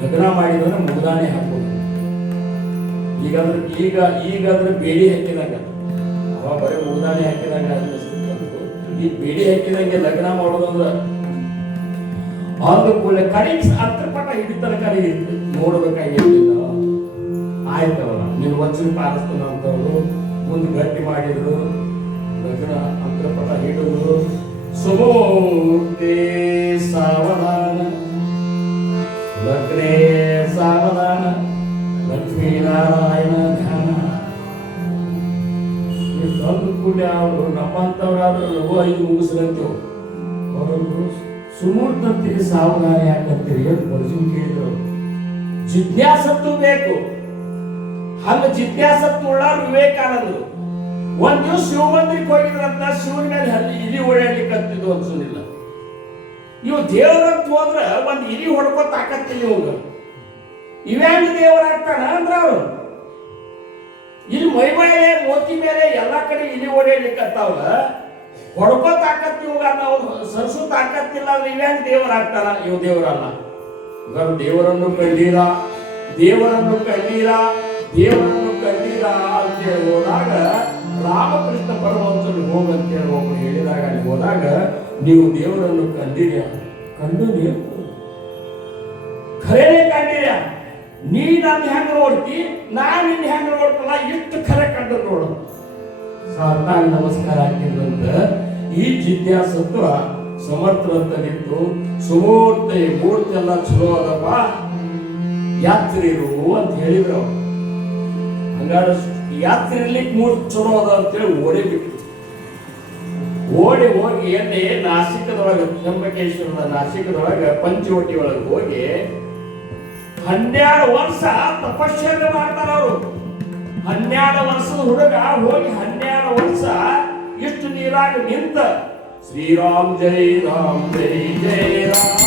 ಲಗ್ನ ಮಾಡಿದ್ರೆ ಮುಗ್ದಾಣಿ ಹಾಕೋದು. ಈಗಾದ್ರೆ ಬೇಡಿ ಹಾಕಿದಾಗ ಅವಾಗ ಬರೀ ಮುಗ್ದಾಣಿ ಹಾಕಿದಾಗ ಈ ಬೇಡಿ ಹಾಕಿದಂಗೆ ಲಗ್ನ ಮಾಡೋದಂದ್ರ ಒಂದು ಕೂಡಲೇ ಕಡಿಮೆ ಅಂತರ್ಪಟ ಹಿಡಿತನಕ ನೋಡ್ಬೇಕಾಗಿರ್ಲಿಲ್ಲ. ಆಯ್ತವಲ್ಲ ನೀನು ವಚನ ಪಾಲಿಸ್ತಾನ ಅಂತವ್ರು ಮುಂದೆ ಗಟ್ಟಿ ಮಾಡಿದ್ರು, ಲಗ್ನ ಅಂತರ್ಪಟ ಹಿಡಿದ್ರು. ಸುಮೂರ್ತಿ ಸಾವಧಾನ ಲಗ್ನೇ ಸಾವಧಾನ ಲಕ್ಷ್ಮೀನಾರಾಯಣ ಧ್ಯಾನ. ತಂದು ಕೂಡ ಅವರು ನಮ್ಮಂತವ್ರಾದ್ರೂ ಲಘು 5 ಮುಗಿಸ್ರಂತೇವು. ಅವರೊಂದು ಸುಮೂರ್ತಂತೀರಿ ಸಾವಧಾನ ಯಾಕಂತೀರಿ ಅಂತ ಬರ್ಜಿನ್ ಕೇಳಿದ್ರು. ಜಿಜ್ಞಾಸತ್ತು ಬೇಕು. ಹಂಗ ಜಿಜ್ಞಾಸತ್ತು ಉಳ್ಳ ವಿವೇಕಾನಂದರು ಒಂದ್ ದಿವಸ ಶಿವ ಮಂದಿರಕ್ಕೆ ಹೋಗಿದ್ರಂತ. ಶಿವನ ಮೇಲೆ ಅಲ್ಲಿ ಇಲಿ ಓಡಾಡ್ಲಿಕ್ಕೆ ಹತ್ತಿದ್ದು ಅನ್ಸೋದಿಲ್ಲ. ಇವು ದೇವರಂತ ಹೋದ್ರ ಒಂದ್ ಇಲಿ ಹೊಡ್ಕೋ ತಾಕತ್ತಿಲ್ಲ ಇವಾಗ. ಇವ್ಯಾಂಗ ದೇವರಾಗ್ತಾನ ಅಂದ್ರ ಅವ್ರು ಇಲ್ಲಿ ಮೈ ಮೇಲೆ ಮೋತಿ ಮೇಲೆ ಎಲ್ಲಾ ಕಡೆ ಇಲಿ ಓಡಾಡ್ಲಿಕ್ಕತ್ತಾವ. ಹೊಡ್ಕೋ ತಾಕತ್ ಇವಾಗ ನಾವು ಸರ್ಸು ತಾಕತ್ತಿಲ್ಲ ಅಂದ್ರೆ ಇವ್ಯಾಂಗ ದೇವರಾಗ್ತಾನ? ಇವ್ ದೇವರಲ್ಲ. ದೇವರನ್ನು ಕಂಡೀರ, ದೇವರನ್ನು ಕಂಡೀರ, ದೇವರನ್ನು ಕಂಡೀರ ಅಂತೇಳಿ ಹೋದಾಗ ರಾಮಕೃಷ್ಣ ಪರಮಹಂಸರು ಹೋಗಂತೇಳಿ ಒಬ್ರು ಹೇಳಿದಾಗ ಅಲ್ಲಿ ಹೋದಾಗ ನೀವು ದೇವರನ್ನು ಕಂಡೀರ, ಕಂಡು ನೀವು ಖರೇನೆ ಕಂಡೀರ. ನೀ ನನ್ನ ಹೆಂಗ ನೋಡ್ತಿ, ನಾನು ನಿನ್ನ ಹೆಂಗ ನೋಡ್ತಲ್ಲ, ಇಷ್ಟು ಖರೆ ಕಂಡು ನೋಡು. ಸಾಷ್ಟಾಂಗ ನಮಸ್ಕಾರ ಹಾಕಿದ್ರಂತ ಈ ಜಿಜ್ಞಾಸತ್ವ ಸಮರ್ಥರಂತನಿತ್ತು. ಸುಮೂರ್ತಿ ಮೂರ್ತಿ ಎಲ್ಲ ಚಲೋ ಅದಪ್ಪ, ಯಾತ್ರಿರು ಅಂತ ಹೇಳಿದ್ರು. ಹಂಗಾದ್ರೆ ಯಾತ್ರೆ ಇರ್ಲಿಕ್ಕೆ ಮೂರ್ತಿ ಚಲೋ ಅದ ಅಂತೇಳಿ ಓಡಿ ಬಿಟ್ಟು ಓಡಿ ಹೋಗಿ ಎಲ್ಲಿ ನಾಸಿಕದೊಳಗೆ ತ್ರ್ಯಂಬಕೇಶ್ವರದ ನಾಸಿಕದೊಳಗೆ ಪಂಚವಟಿ ಒಳಗೆ ಹೋಗಿ 12 ವರ್ಷ ತಪಶ್ಚರ್ಯ ಮಾಡ್ತಾರ ಅವರು. 12 ವರ್ಷದ ಹುಡುಗ ಹೋಗಿ 12 ವರ್ಷ ಇಷ್ಟು ನೀರಾಗ ನಿಂತ ಶ್ರೀರಾಮ್ ಜೈ ರಾಮ್ ಜೈ ಜೈ ರಾಮ್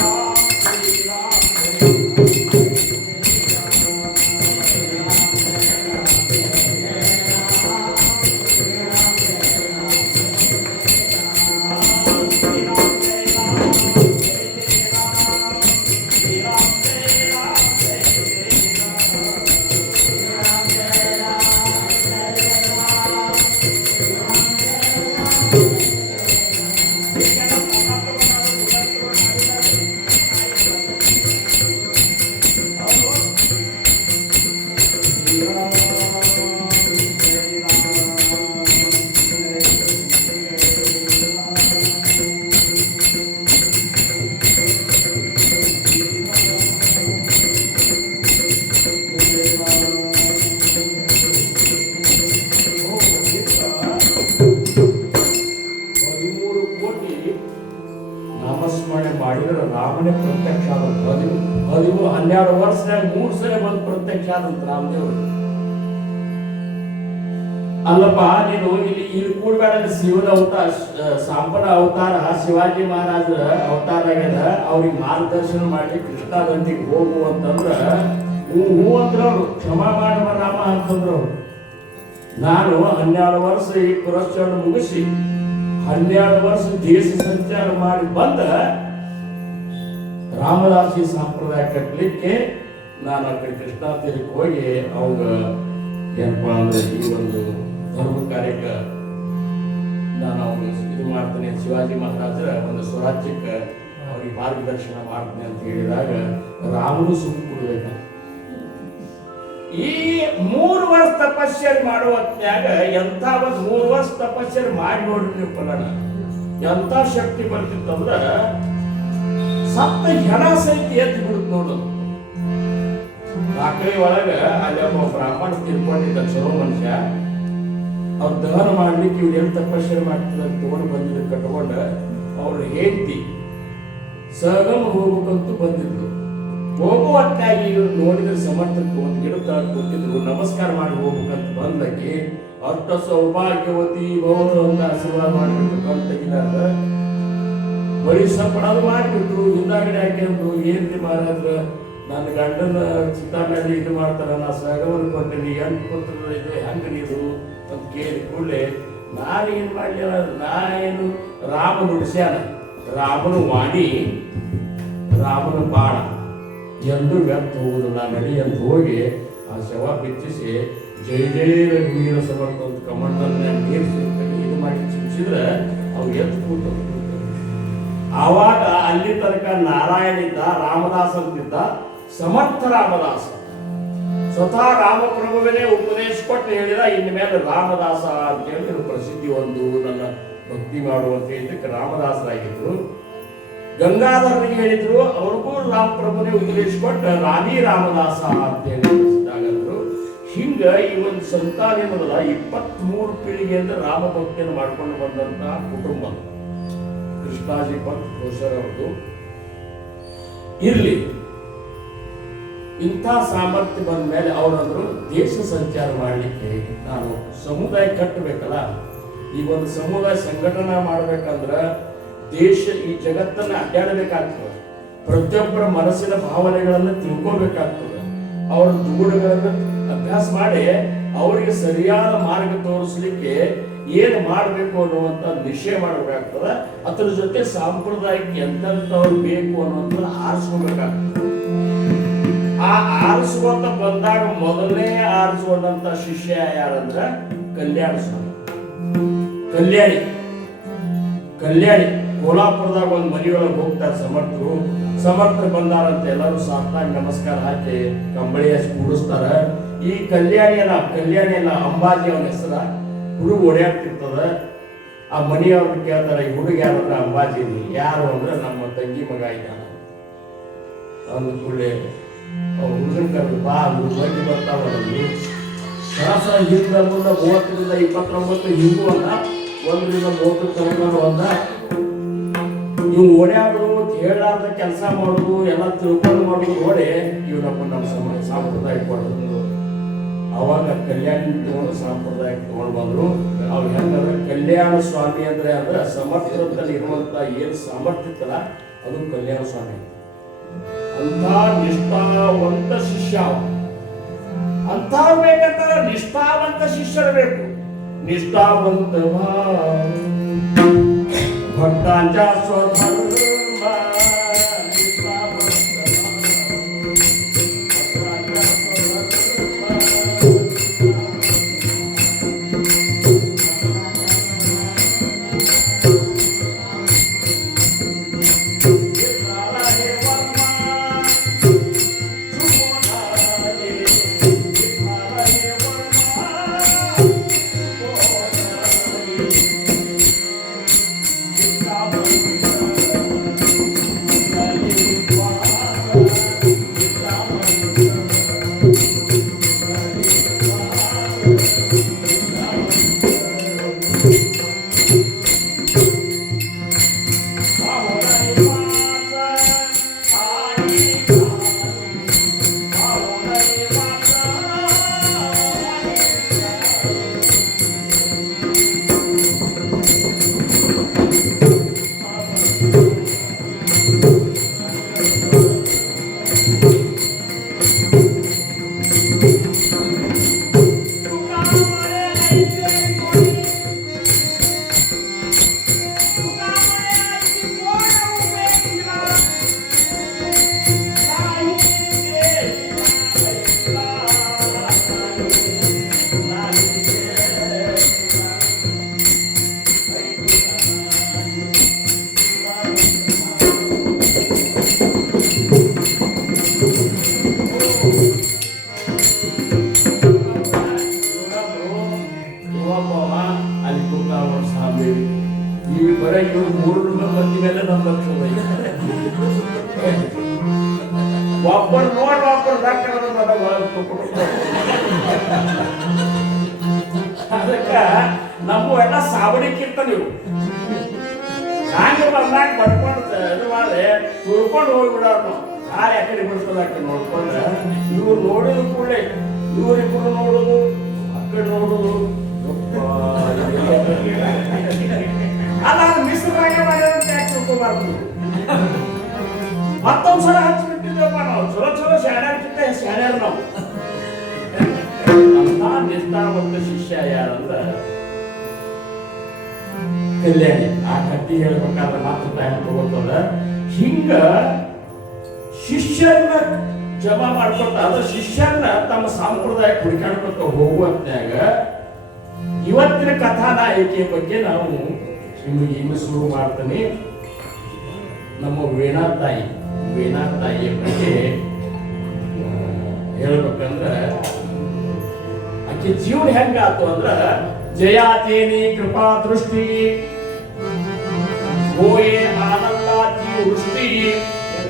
ನಾಮಸ್ಮರಣೆ ಮಾಡಿದ್ರೆ ರಾಮನೇ ಪ್ರತ್ಯಕ್ಷ ಆದಂತ. 12 ವರ್ಷದಾಗ 3 ಸಲ ಬಂದು ಪ್ರತ್ಯಕ್ಷ ಆದಂತ ರಾಮದೇವರು. ಅಲ್ಲಪ್ಪ ನೀನು ಇಲ್ಲಿ ಕೂಡಬೇಡ, ಶಿವನ ಅವತಾರ, ಸಾಂಪನ ಅವತಾರ, ಶಿವಾಜಿ ಮಹಾರಾಜರ ಅವತಾರ ಆಗ್ಯದ. ಅವ್ರಿಗೆ ಮಾರ್ಗದರ್ಶನ ಮಾಡಿ ಕೃಷ್ಣಾದಂತಿಗೆ ಹೋಗು ಅಂತಂದ್ರ ಹೂ ಅಂದ್ರ ಅವ್ರು ಕ್ಷಮಾ ಮಾಡುವ ರಾಮ ಅಂತಂದ್ರು. ನಾನು 12 ವರ್ಷ ಈ ಪುರಸ್ಕಾರ ಮುಗಿಸಿ 12 ವರ್ಷ ದೇಶ ಸಂಚಾರ ಮಾಡಿ ಬಂದ ರಾಮದಾಸಿ ಸಂಪ್ರದಾಯ ಕಟ್ಟಲಿಕ್ಕೆ ನಾನು ಆ ಕಡೆ ಕೃಷ್ಣಾ ತೀರಕ್ಕೆ ಹೋಗಿ ಅವಾಗ ಏನಪ್ಪಾ ಅಂದ್ರೆ ಈ ಒಂದು ಧರ್ಮ ಕಾರ್ಯಕ್ಕೆ ನಾನು ಅವ್ರಿಗೆ ಇದು ಮಾಡ್ತೇನೆ. ಶಿವಾಜಿ ಮಹಾರಾಜರ ಒಂದು ಸ್ವರಾಜ್ಯಕ್ಕೆ ಅವ್ರಿಗೆ ಮಾರ್ಗದರ್ಶನ ಮಾಡ್ತೇನೆ ಅಂತ ಹೇಳಿದಾಗ ರಾಮನು ಸುಮ್ಮನೆ ಕೊಡ್ಬೇಕ. ಈ 3 ವರ್ಷ ತಪಸ್ಸೆ ಮಾಡುವ ಹೊತ್ನ್ಯಾಗ ಎಂಥ ಒಂದು 3 ವರ್ಷ ತಪಸ್ಸೆ ಮಾಡಿ ನೋಡ್ರಿ ನೀವು ಪುನಃ ಎಂಥ ಶಕ್ತಿ ಬರ್ತಿತ್ತಂದ್ರ ಸಪ್ತ ಹೆಣ ಸಹಿತ ಎದ್ದು ಬಿಡುತ್ತೆ ನೋಡು. ರಾಕಳಿ ಒಳಗ ಅಲ್ಲಿ ಒಬ್ಬ ಬ್ರಾಹ್ಮಣ ತಿಳ್ಕೊಂಡಿದ್ದ ಚಲೋ ಮನುಷ್ಯ. ಅವ್ರು ದಹನ ಮಾಡ್ಲಿಕ್ಕೆ ಇವ್ರು ಎಲ್ಲಿ ತಪಸ್ಸೆ ಮಾಡ್ತಿದ್ರು ತಗೊಂಡು ಬಂದಿದ್ರು ಕಟ್ಕೊಂಡ. ಅವ್ರ ಹೆಂಡತಿ ಸಗಮ ಹೋಗ್ಬೇಕಂತೂ ಬಂದಿದ್ರು. ಹೋಗುವತ್ತಾಗಿ ಇವ್ರು ನೋಡಿದ್ರೆ ಸಮರ್ಥಕ್ಕೆ ಒಂದು ಗಿಡ ಕೂತಿದ್ರು. ನಮಸ್ಕಾರ ಮಾಡಿ ಹೋಗ್ಬೇಕಂತ ಬಂದಕ್ಕೆ ಅಷ್ಟ ಸೌಭಾಗ್ಯವತಿ ಭವನ ಅಂತ ಆಶೀರ್ವಾದ ಮಾಡಿಬಿಟ್ಟು ಕಣ್ ತೆಗಿಲಾರ್ದ ಬರೀ ಸಪಡದು ಮಾಡಿಬಿಟ್ರು. ಹಿಂದಾಗಡೆ ಹಾಕಿದ್ರು, ಏನ್ರಿ ಮಹಾರಾಜ್ರ ನನ್ನ ಗಂಡನ ಚಿತ್ತ ಮೇಲೆ ಇದು ಮಾಡ್ತಾರ, ನಾ ಸಗವನ್ನು ಕೊಟ್ಟೇನಿ, ಎಂಟು ಕೊಟ್ಟರು ಇದು ಹೆಂಗ ನೀರು ಅಂತ ಕೇಳಿ ಕೂಡಲೇ ನಾನೇನು ಮಾಡಲಿಲ್ಲ, ನಾನೇನು ರಾಮ ನುಡಿಸ್ಯಾನ, ರಾಮನು ವಾಣಿ ರಾಮನ ಬಾಣ ಎಂದು ವ್ಯರ್ಥ ಹೋಗುದಿಲ್ಲ ನಡಿ ಅಂತ ಹೋಗಿ ಆ ಶವ ಬಿಚ್ಚಿಸಿ ಜೈ ಜೈ ರಘುವೀರ ಸಮರ್ಥ ಅಂತ ಕಮಂಡನ್ನ ನೀರು ಇದು ಮಾಡಿ ಚಿಮ್ಸಿದ್ರೆ ಅವು ಎದ್ದು ಕೂತು. ಆವಾಗ ಅಲ್ಲಿ ತನಕ ನಾರಾಯಣ ಇದ್ದ, ರಾಮದಾಸ ಅಂತಿದ್ದ, ಸಮರ್ಥ ರಾಮದಾಸ ಸ್ವತಃ ರಾಮಪ್ರಭುವಿನೇ ಉಪದೇಶ ಕೊಟ್ಟು ಹೇಳಿದ ಇನ್ನು ಮೇಲೆ ರಾಮದಾಸ ಅಂತ ಹೇಳಿ ಪ್ರಸಿದ್ಧಿ ಒಂದು ನನ್ನ ಭಕ್ತಿ ಮಾಡುವಂತ ಇದಕ್ಕೆ ರಾಮದಾಸರಾಗಿದ್ರು. ಗಂಗಾಧರನಿಗೆ ಹೇಳಿದ್ರು, ಅವ್ರಿಗೂ ರಾಮಪ್ರಭುನೇ ಉಪದೇಶ ಕೊಟ್ಟು ರಾಣಿ ರಾಮದಾಸ ಅಂತ ಹೇಳಿ ಪ್ರಸಿದ್ಧಾಗದ್ರು. ಹಿಂಗ ಈ ಒಂದು ಸಂತಾನ ಏನದಲ್ಲ 23 ಪೀಳಿಗೆಯಿಂದ ರಾಮ ಭಕ್ತಿಯನ್ನು ಮಾಡ್ಕೊಂಡು ಬಂದಂತಹ ಕುಟುಂಬ ಕೃಷ್ಣಾಜಿ ಭಟ್ ಘೋಷರ್ ಅವ್ರದ್ದು. ಇರ್ಲಿ, ಇಂಥ ಸಾಮರ್ಥ್ಯ ಬಂದ ಮೇಲೆ ಅವರಂದ್ರು ದೇಶ ಸಂಚಾರ ಮಾಡಲಿಕ್ಕೆ ನಾನು ಸಮುದಾಯ ಕಟ್ಟಬೇಕಲ್ಲ. ಈ ಒಂದು ಸಮುದಾಯ ಸಂಘಟನೆ ಮಾಡ್ಬೇಕಂದ್ರ ದೇಶ ಈ ಜಗತ್ತನ್ನ ಅಡ್ಡಾಡಬೇಕಾಗ್ತದೆ. ಪ್ರತಿಯೊಬ್ಬರ ಮನಸ್ಸಿನ ಭಾವನೆಗಳನ್ನು ತಿಳ್ಕೋಬೇಕಾಗ್ತದೆ. ಅವರ ದುಗುಡಗಳನ್ನು ಅಭ್ಯಾಸ ಮಾಡಿ ಅವರಿಗೆ ಸರಿಯಾದ ಮಾರ್ಗ ತೋರಿಸ್ಲಿಕ್ಕೆ ಏನು ಮಾಡಬೇಕು ಅನ್ನುವಂಥ ನಿಶ್ಚಯ ಮಾಡಬೇಕಾಗ್ತದೆ. ಅದ್ರ ಜೊತೆ ಸಾಂಪ್ರದಾಯಿಕ ಎಂತೆಂಥವ್ರು ಬೇಕು ಅನ್ನುವಂಥದ್ದು ಆರಿಸ್ಕೋಬೇಕಾಗ್ತದೆ. ಆ ಆರಿಸ್ಕೊಂತ ಬಂದಾಗ ಮೊದಲನೇ ಆರಿಸ್ಕೊಂಡಂತ ಶಿಷ್ಯ ಯಾರಂದ್ರ ಕಲ್ಯಾಣ ಸ್ವಾಮಿ. ಕಲ್ಯಾಣಿ ಕೋಲಾಪುರದಾಗ ಒಂದು ಮನೆಯೊಳಗೆ ಹೋಗ್ತಾರೆ ಸಮರ್ಥರು ಬಂದಾರಂತ ಎಲ್ಲರೂ ಸಾಕ್ತಾಗಿ ನಮಸ್ಕಾರ ಹಾಕಿ ಕಂಬಳಿ ಹಚ್ಚಿ ಕೂಡಿಸ್ತಾರ. ಈ ಕಲ್ಯಾಣಿ ಅಲ್ಲ ಅಂಬಾಜಿ ಅವನ ಹೆಸರ. ಹುಡುಗ ಓಡಾಡ್ತಿರ್ತದ. ಆ ಮನೆಯವ್ರನ್ನ ಕೇಳ್ತಾರೆ, ಈ ಹುಡುಗ ಯಾರಂದ್ರೆ ಅಂಬಾಜಿ. ಯಾರು ಅಂದ್ರೆ ನಮ್ಮ ತಂಗಿ ಮಗ ಇದ್ದಾನ ಅಂದ ಕೂಡಲೇ ಹುಡುಗನ ಕರೆದು ಬಾ ಮಂದಿ ಬರ್ತಾವಲ್ಲಿ ಸರಾಸರಿ ಹಿಂದ ಮುಂದೆ 30ರಿಂದ 29 ಹಿಂಗೂ ಅಲ್ಲ, 1ರಿಂದ 30 ತನಕ ಅಂದ. ಇವು ಓಡಾಡೋದು ಹೇಳಾರ್ದ ಕೆಲಸ ಮಾಡೋದು ಎಲ್ಲ ತಿಳ್ಕೊಂಡು ಮಾಡೋದು ನೋಡಿ ಇವ್ರಪ್ಪ ನಮ್ಮ ಸಾಂಪ್ರದಾಯಿಕ ಮಾಡೋದು. ಅವಾಗ ಕಲ್ಯಾಣ ತಗೊಂಡು ಸಾಂಪ್ರದಾಯಿಕ ತಗೊಂಡು ಬಂದ್ರು. ಅವ್ರು ಹೆಂಗಂದ್ರೆ ಕಲ್ಯಾಣ ಸ್ವಾಮಿ ಅಂದ್ರೆ ಸಮರ್ಥದಲ್ಲಿ ಇರುವಂತ ಏನ್ ಸಾಮರ್ಥ್ಯ ಇತ್ತಲ್ಲ ಅದು ಕಲ್ಯಾಣ ಸ್ವಾಮಿ. ಅಂತ ನಿಷ್ಠಾವಂತ ಶಿಷ್ಯ. ಅಂಥವ್ರು ಬೇಕಂತಾರ ನಿಷ್ಠಾವಂತ ಶಿಷ್ಯರು ಬೇಕು. ನಿಷ್ಠಾವಂತ ಭಕ್ತಾಂಚ ಸ್ವಧರ್ಮ ಈ ಬರೀ ಇವ್ರು 3 ಮಂದಿ ಮೇಲೆ ನಮ್ಮ ಲಕ್ಷ ಒಬ್ಬರು ನೋಡಿ ಒಬ್ಬರು ಅದಕ್ಕ ನಮ್ಮ ಎಲ್ಲ ಸಾವಣಿಕಿರ್ತ ನೀವು ಹಂಗೆ ಬಂದಾಗ ಬಡ್ಕೊಂಡು ಇದು ಮಾಡಿ ತುಳ್ಕೊಂಡು ಹೋಗ್ಬಿಡೋರು ನಾವು ಯಾರು ಯಾಕಡೆ ಬಿಡ್ತದಾಕೆ ನೋಡ್ಕೊಂಡ್ರೆ ಇವ್ರು ನೋಡಿದ ಕೂಡಲೇ ಇವ್ರಿಬ್ರು ನೋಡುದು ಅಕ್ಕಡೆ ನೋಡುದು ಅಲ್ಲ ಅದು ಮಿಸ್ರಾಗೆ ಮಾಡ್ಯಾರಂತ ಯಾಕೆ ತಿಳ್ಕೊಬಾರ್ದು ಮತ್ತೊಂದ್ಸಲ ಹಚ್ಚಿಬಿಟ್ಟಿದ್ದೇವಪ್ಪ ನಾವು ಚಲೋ ಚಲೋ ಶಾಣ್ಯಾರ್ಕಿಂತ ಶಾಣ್ಯಾರ ನಾವು ಅಂತ ನಿಷ್ಠಾವಂತ ಶಿಷ್ಯ ಯಾರಂದ್ರ ಕಲ್ಯಾಣಿ. ಆ ಕಟ್ಟಿ ಹೇಳ್ಬೇಕಾದ್ರೆ ಮಾತ್ರ ಟೈಮ್ ತಗೋತದ. ಹಿಂಗ ಶಿಷ್ಯರನ್ನ ಜಮಾ ಮಾಡ್ಕೊತ ಅದ ಶಿಷ್ಯರನ್ನ ತಮ್ಮ ಸಂಪ್ರದಾಯ ಹುಡುಕಾಡ್ಕೊತ ಹೋಗುವಂತ್ಯಾಗ ಇವತ್ತಿನ ಕಥಾನಾಯಕಿಯ ಬಗ್ಗೆ ನಾವು ನಿಮಗೆ ಇನ್ನು ಶುರು ಮಾಡ್ತೀನಿ. ನಮ್ಮ ವೀಣಾ ತಾಯಿಯ ಬಗ್ಗೆ ಹೇಳ್ಬೇಕಂದ್ರ ಆಕೆ ಜೀವನ ಹೆಂಗಾತು ಅಂದ್ರ ಜಯಾತೇನಿ ಕೃಪಾ ದೃಷ್ಟಿ ಹೋಯೇ ಆನಂದಾತಿ ವೃಷ್ಟಿ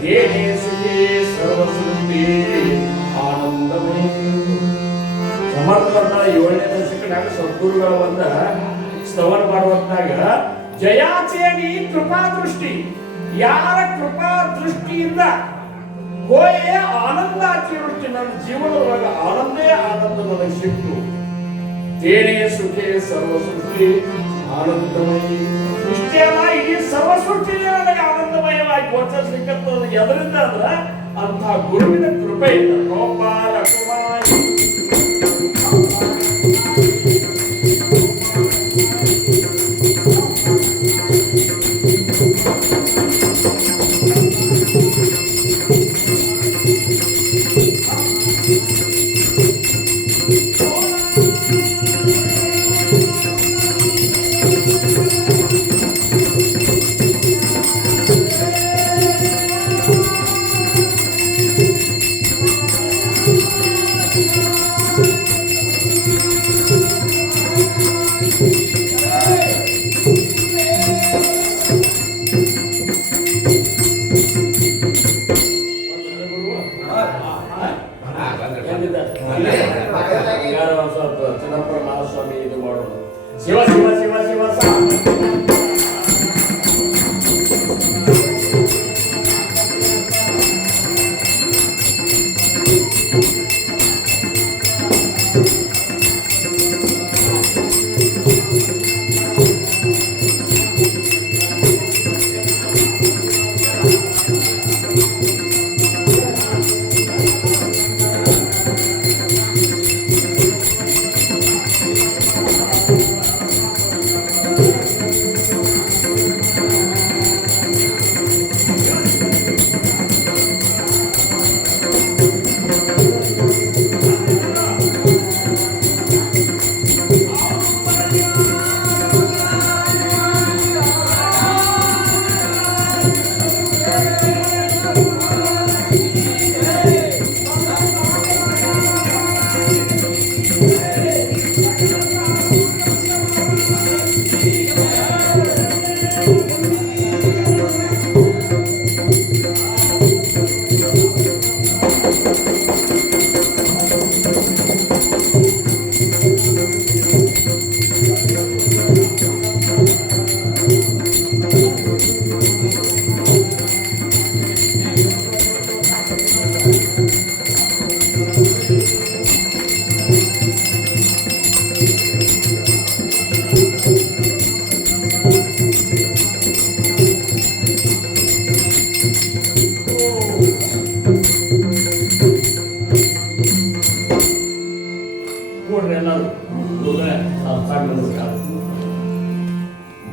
ದೇಹೇ ಸುಖೇ ಸರ್ವ ಸೃಷ್ಟಿ ಆನಂದಮಯ. ಸಮರ್ಥನ 7ನೇ ದಶಕದಾಗ ಸದ್ಗುರುಗಳ ಒಂದ ಸ್ತವನ ಮಾಡುವಂತಾಗ ಜಯಾಚೇನಿ ಕೃಪಾ ದೃಷ್ಟಿ, ಯಾರ ಕೃಪಾ ದೃಷ್ಟಿಯಿಂದ ಹೋಯೇ ಆನಂದಾತಿ ವೃಷ್ಟಿ, ನನ್ನ ಜೀವನದೊಳಗ ಆನಂದೇ ಆನಂದ ನನಗೆ ಸಿಕ್ತು. ತೇನೇ ಸುಖೇ ಸರ್ವ ಸೃಷ್ಟಿ ಆನಂದಮಯಿ. ಇಷ್ಟೇ ಅಲ್ಲ, ಇಡೀ ಸರ್ವ ಸೃಷ್ಟಿನೇ ನನಗೆ ಆನಂದಮಯವಾಗಿ ಗೋಚರಿಸಲಿಕ್ಕಂತ ಎದರಿಂದ ಅಂದ್ರ ಅಂತ ಗುರುವಿನ ಕೃಪೆಯಿಂದ ಗೋಪಾಲ ಕುಮಾರಿ ಚಿದಂಬರ ಮಹಾಸ್ವಾಮಿ ಇದು ಮಾಡೋದು. ಶಿವ ಶಿವ ಶಿವ ಶಿವ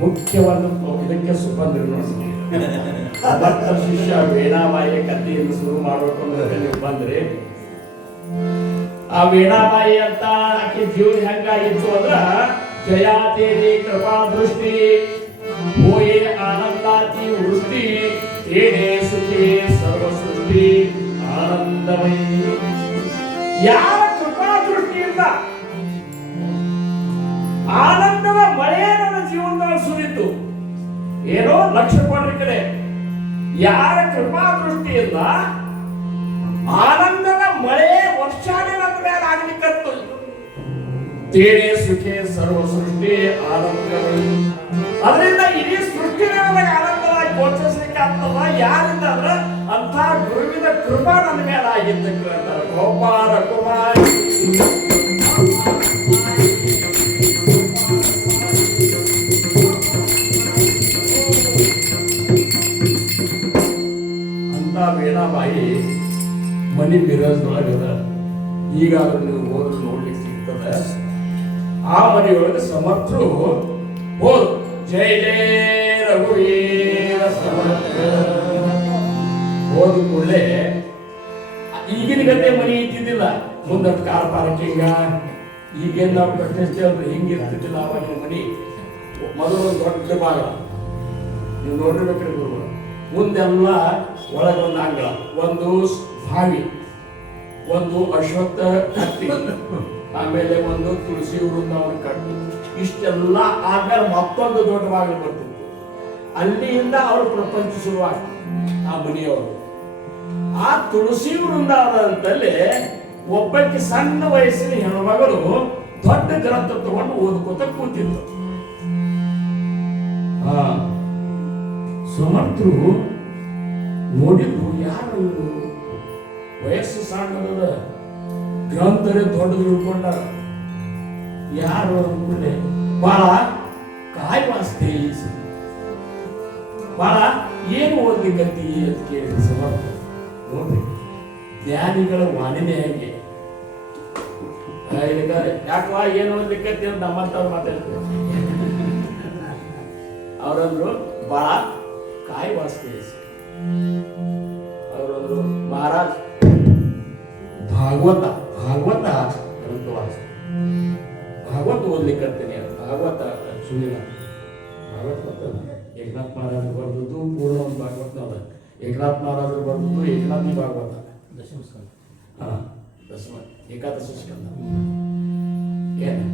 ಮುಖ್ಯವಾದ ಇದಕ್ಕೆ ಸುಪಂದ್ರಿ ನೋಡಿ. ಭಕ್ತ ಶಿಷ್ಯ ವೀಣಾಬಾಯಿಯ ಕಥೆಯನ್ನು ಶುರು ಮಾಡಬೇಕು ಅಂದ್ರೆ ನೀವು ಬಂದ್ರಿ. ಆ ವೀಣಾಬಾಯಿ ಅಂತ ಆಕೆ ಜೀವನ ಹೆಂಗಾಗಿತ್ತು ಅಂದ್ರ ಜಯಾತೇರಿ ಕೃಪಾ ದೃಷ್ಟಿ ಹೋಯೇ ಆನಂದಾತಿ ವೃಷ್ಟಿ ತೇನೇ ಸುಖೇ ಸರ್ವ ಸೃಷ್ಟಿ ಆನಂದಮಯಿ. ಯಾರ ಕೃಪಾ ದೃಷ್ಟಿಯಿಂದ ಆನಂದದ ಮಳೆ ನನ್ನ ಜೀವನದಲ್ಲಿ ಸುರಿತು. ಏನೋ ಲಕ್ಷ್ಯ ಕೊಡ್ರಿ ಕಡೆ ಯಾರ ಕೃಪಾ ದೃಷ್ಟಿಯಿಂದ ಆನಂದದ ಮಳೆ ವರ್ಷಾಡಿ ನನ್ನ ಮೇಲೆ ಆಗ್ಲಿಕ್ಕತ್ತು. ತೇನೆ ಸುಖೆ ಸರ್ವ ಸೃಷ್ಟಿ ಆನಂದ, ಅದರಿಂದ ಇಡೀ ಸೃಷ್ಟಿ ನನಗೆ ಆನಂದವಾಗಿ ಗೋಚರಿಸಲಿಕ್ಕೆ ಆಗ್ತದ. ಯಾರಿಂದ ಅಂದ್ರೆ ಅಂತ ಗುರುವಿನ ಕೃಪಾ ನನ್ನ ಮೇಲೆ ಆಗಿದ್ದಕ್ಕೆ ಗೋಪಾಲ ಕುಮಾರಿ ಅಂತ ವೀಣಾಬಾಯಿ ಮನಿ ಮಿರಜ್ನೊಳಗದ. ಈಗಾದ್ರೂ ನೀವು ಹೋದ್ರೆ ನೋಡ್ಲಿಕ್ಕೆ ಸಿಗ್ತದೆ. ಆ ಮನೆಯೊಳಗೆ ಸಮರ್ಥರು ಹೋದ್ ಜಯ ಜಯ ರಘುವೀರ ಸಮರ್ಥ ಹೋದ ಕೂಡಲೇ ಈಗಿನ ಗತೆ ಮನಿ ಇದ್ದಿದ್ದಿಲ್ಲ. ಮುಂದಟ್ಟು ಕಾರ್ ಪಾರ್ಕಿಂಗ ಈಗೇನು ನಾವು ಪ್ರಶ್ನಿಸ್ತೇವಲ್ರಿ, ಹಿಂಗಿರ್ತಿದ್ದಿಲ್ಲ ಅವಾಗಿನ ಮನಿ. ಮೊದಲು ಒಂದು ದೊಡ್ಡ ಭಾಗ ನೀವು ನೋಡಿರ್ಬೇಕ್ರಿ ಗುರು. ಮುಂದೆಲ್ಲ ಒಳಗೊಂದು ಅಂಗಳ, ಒಂದು ಬಾವಿ, ಒಂದು ಅಶ್ವತ್ಥ ಕಟ್ಟಿ, ಆಮೇಲೆ ಒಂದು ತುಳಸಿ ವೃಂದಾವನ ಕಟ್ಟಿ, ಇಷ್ಟೆಲ್ಲ ಆಮೇಲೆ ಮತ್ತೊಂದು ದೊಡ್ಡ ಬಾಗಿಲು ಬರ್ತಿತ್ತು. ಅಲ್ಲಿಂದ ಅವ್ರ ಪ್ರಪಂಚ ಶುರುವಾಗ್ತದೆ ಆ ಮನೆಯವರು. ಆ ತುಳಸಿ ವೃಂದಾವನದಲ್ಲಿ ಒಬ್ಬಕ್ಕೆ ಸಣ್ಣ ವಯಸ್ಸಿನ ಹೆಣ್ಮಗಳು ದೊಡ್ಡ ಗ್ರಂಥ ತಗೊಂಡು ಓದ್ಕೋತ ಕೂತಿತ್ತು. ಸಮರ್ಥರು ನೋಡಿದ್ರು, ಯಾರು ವಯಸ್ಸು ಸಣ್ಣದ ಗ್ರಂಥರೇ ದೊಡ್ಡದು ಹಿಡ್ಕೊಂಡಾರ, ಯಾರು ಅಂದ್ಕೊಂಡೆ ಬಹಳ ಕಾಯ್ವಾಸ್ತೆ, ಬಹಳ ಏನು ಓದ್ಲಿಕ್ಕಂತಿ ಅಂತ ಕೇಳಿದ ಸಮರ್ಥ. ನೋಡ್ರಿ ಜ್ಞಾನಿಗಳ ವಾಣಿನೇ ಹೇಗೆ ಯಾಕವಾ ಏನು ಓದ್ಲಿಕ್ಕಂತಿ ಅಂತ ನಮ್ಮಂತವ್ರು ಮಾತಾಡ್ತೀವಿ. ಅವರಂದ್ರು ಬಹಳ ಕಾಯ್ವಾಸ್ತೆ. ಅವರಂದ್ರು ಮಹಾರಾಜ್ ಭಾಗವತ ಭಾಗವತ ಓದ್ಲಿಕ್ಕಂತೀನಿ. ಭಾಗವತ ಸುನಿಲ್ಲ ಭಾಗವತ ಏಕನಾಥ್ ಮಹಾರಾಜ್ ಬರ್ದದ್ದು ಪೂರ್ಣ ಒಂದು ಭಾಗವತ ಅದ. ಏಕನಾಥ್ ಮಹಾರಾಜರು ಬರ್ದದ್ದು ಏಕನಾಥಿ ಭಾಗವತ ದಶಮ ಏಕಾದಶಿ ಸ್ಕಂದ. ಏನು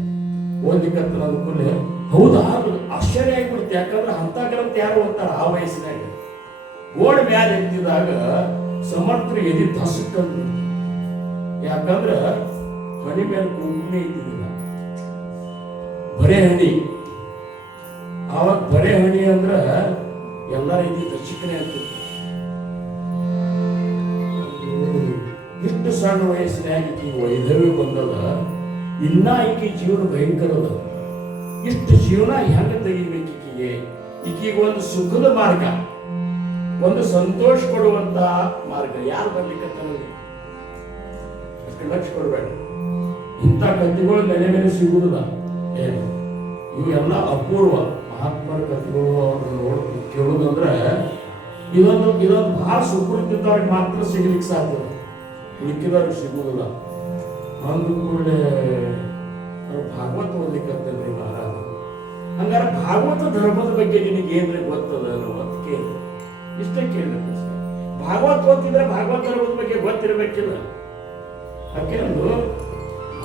ಓದ್ಲಿಕ್ಕಂತ ಅಂದ್ಕೊಂಡೆ ಹೌದಾ, ಆಶ್ಚರ್ಯ ಆಗಿಬಿಡ್ತು. ಯಾಕಂದ್ರೆ ಅಂತ ಗ್ರಂಥ ಯಾರು ಓದ್ತಾರ ಆ ವಯಸ್ಸಿನಾಗ. ಓಡ್ ಮ್ಯಾಲ ಎತ್ತಿದಾಗ ಸಮರ್ಥರು ಎದಿ ದಸಕ್ಕಂದ್ರು. ಯಾಕಂದ್ರ ಹಣಿ ಮೇಲೆ ಕುಂಕುಮೆ ಇದ್ದಿದ್ದಿಲ್ಲ, ಬರೇ ಹಣಿ. ಆವಾಗ ಬರೇ ಹಣಿ ಅಂದ್ರ ಎಲ್ಲರ ಎದಿ ದಶಕ್ಕನೆ ಆಗ್ತಿತ್ತು. ಇಷ್ಟು ಸಣ್ಣ ವಯಸ್ಸಿನಾಗ ಈಕಿ ವೈಧವ್ಯ ಬಂದದ. ಇನ್ನ ಈಕಿ ಜೀವನ ಭಯಂಕರ ಅದ. ಇಷ್ಟು ಜೀವನ ಹೆಂಗ ತೆಗಿಬೇಕು ಈಕಿಗೆ ಒಂದು ಸುಖದ ಮಾರ್ಗ, ಒಂದು ಸಂತೋಷ ಕೊಡುವಂತ ಮಾರ್ಗ ಯಾರು ಬರ್ಲಿಕ್ಕೆ ಅಷ್ಟು ಲಕ್ಷ ಕೊಡಬೇಡ. ಇಂಥ ಕಥೆಗಳು ಮೇಲೆ ಮೇಲೆ ಸಿಗುವುದಿಲ್ಲ. ಏನು ಇವೆಲ್ಲ ಅಪೂರ್ವ ಮಹಾತ್ಮರ ಕಥೆಗಳು. ಅವ್ರನ್ನ ನೋಡಿ ಕೇಳುದಂದ್ರೆ ಇದೊಂದು ಬಹಳ ಸುಕೃತಿದ್ದವ್ರಿಗೆ ಮಾತ್ರ ಸಿಗ್ಲಿಕ್ಕೆ ಸಾಧ್ಯ, ಉಳಿಕಿದವ್ರಿಗೆ ಸಿಗುವುದಿಲ್ಲ. ಅಂದ ಕೂಡಲೇ ಭಾಗವತ ಓದ್ಲಿಕ್ಕಂತಲ್ರಿ ಮಹಾರಾಜ. ಹಂಗಾರೆ ಭಾಗವತ ಧರ್ಮದ ಬಗ್ಗೆ ನಿನಗೆ ಏನ್ರಿ ಗೊತ್ತದ ಅಂತ ಕೇಳಿ ಇಷ್ಟೇ ಕೇಳಬೇಕು. ಭಾಗವತ ಓದ್ತಿದ್ರೆ ಭಾಗವತ ಧರ್ಮದ ಬಗ್ಗೆ ಗೊತ್ತಿರ್ಬೇಕಿಲ್ಲ. ಯಾಕೆಂದು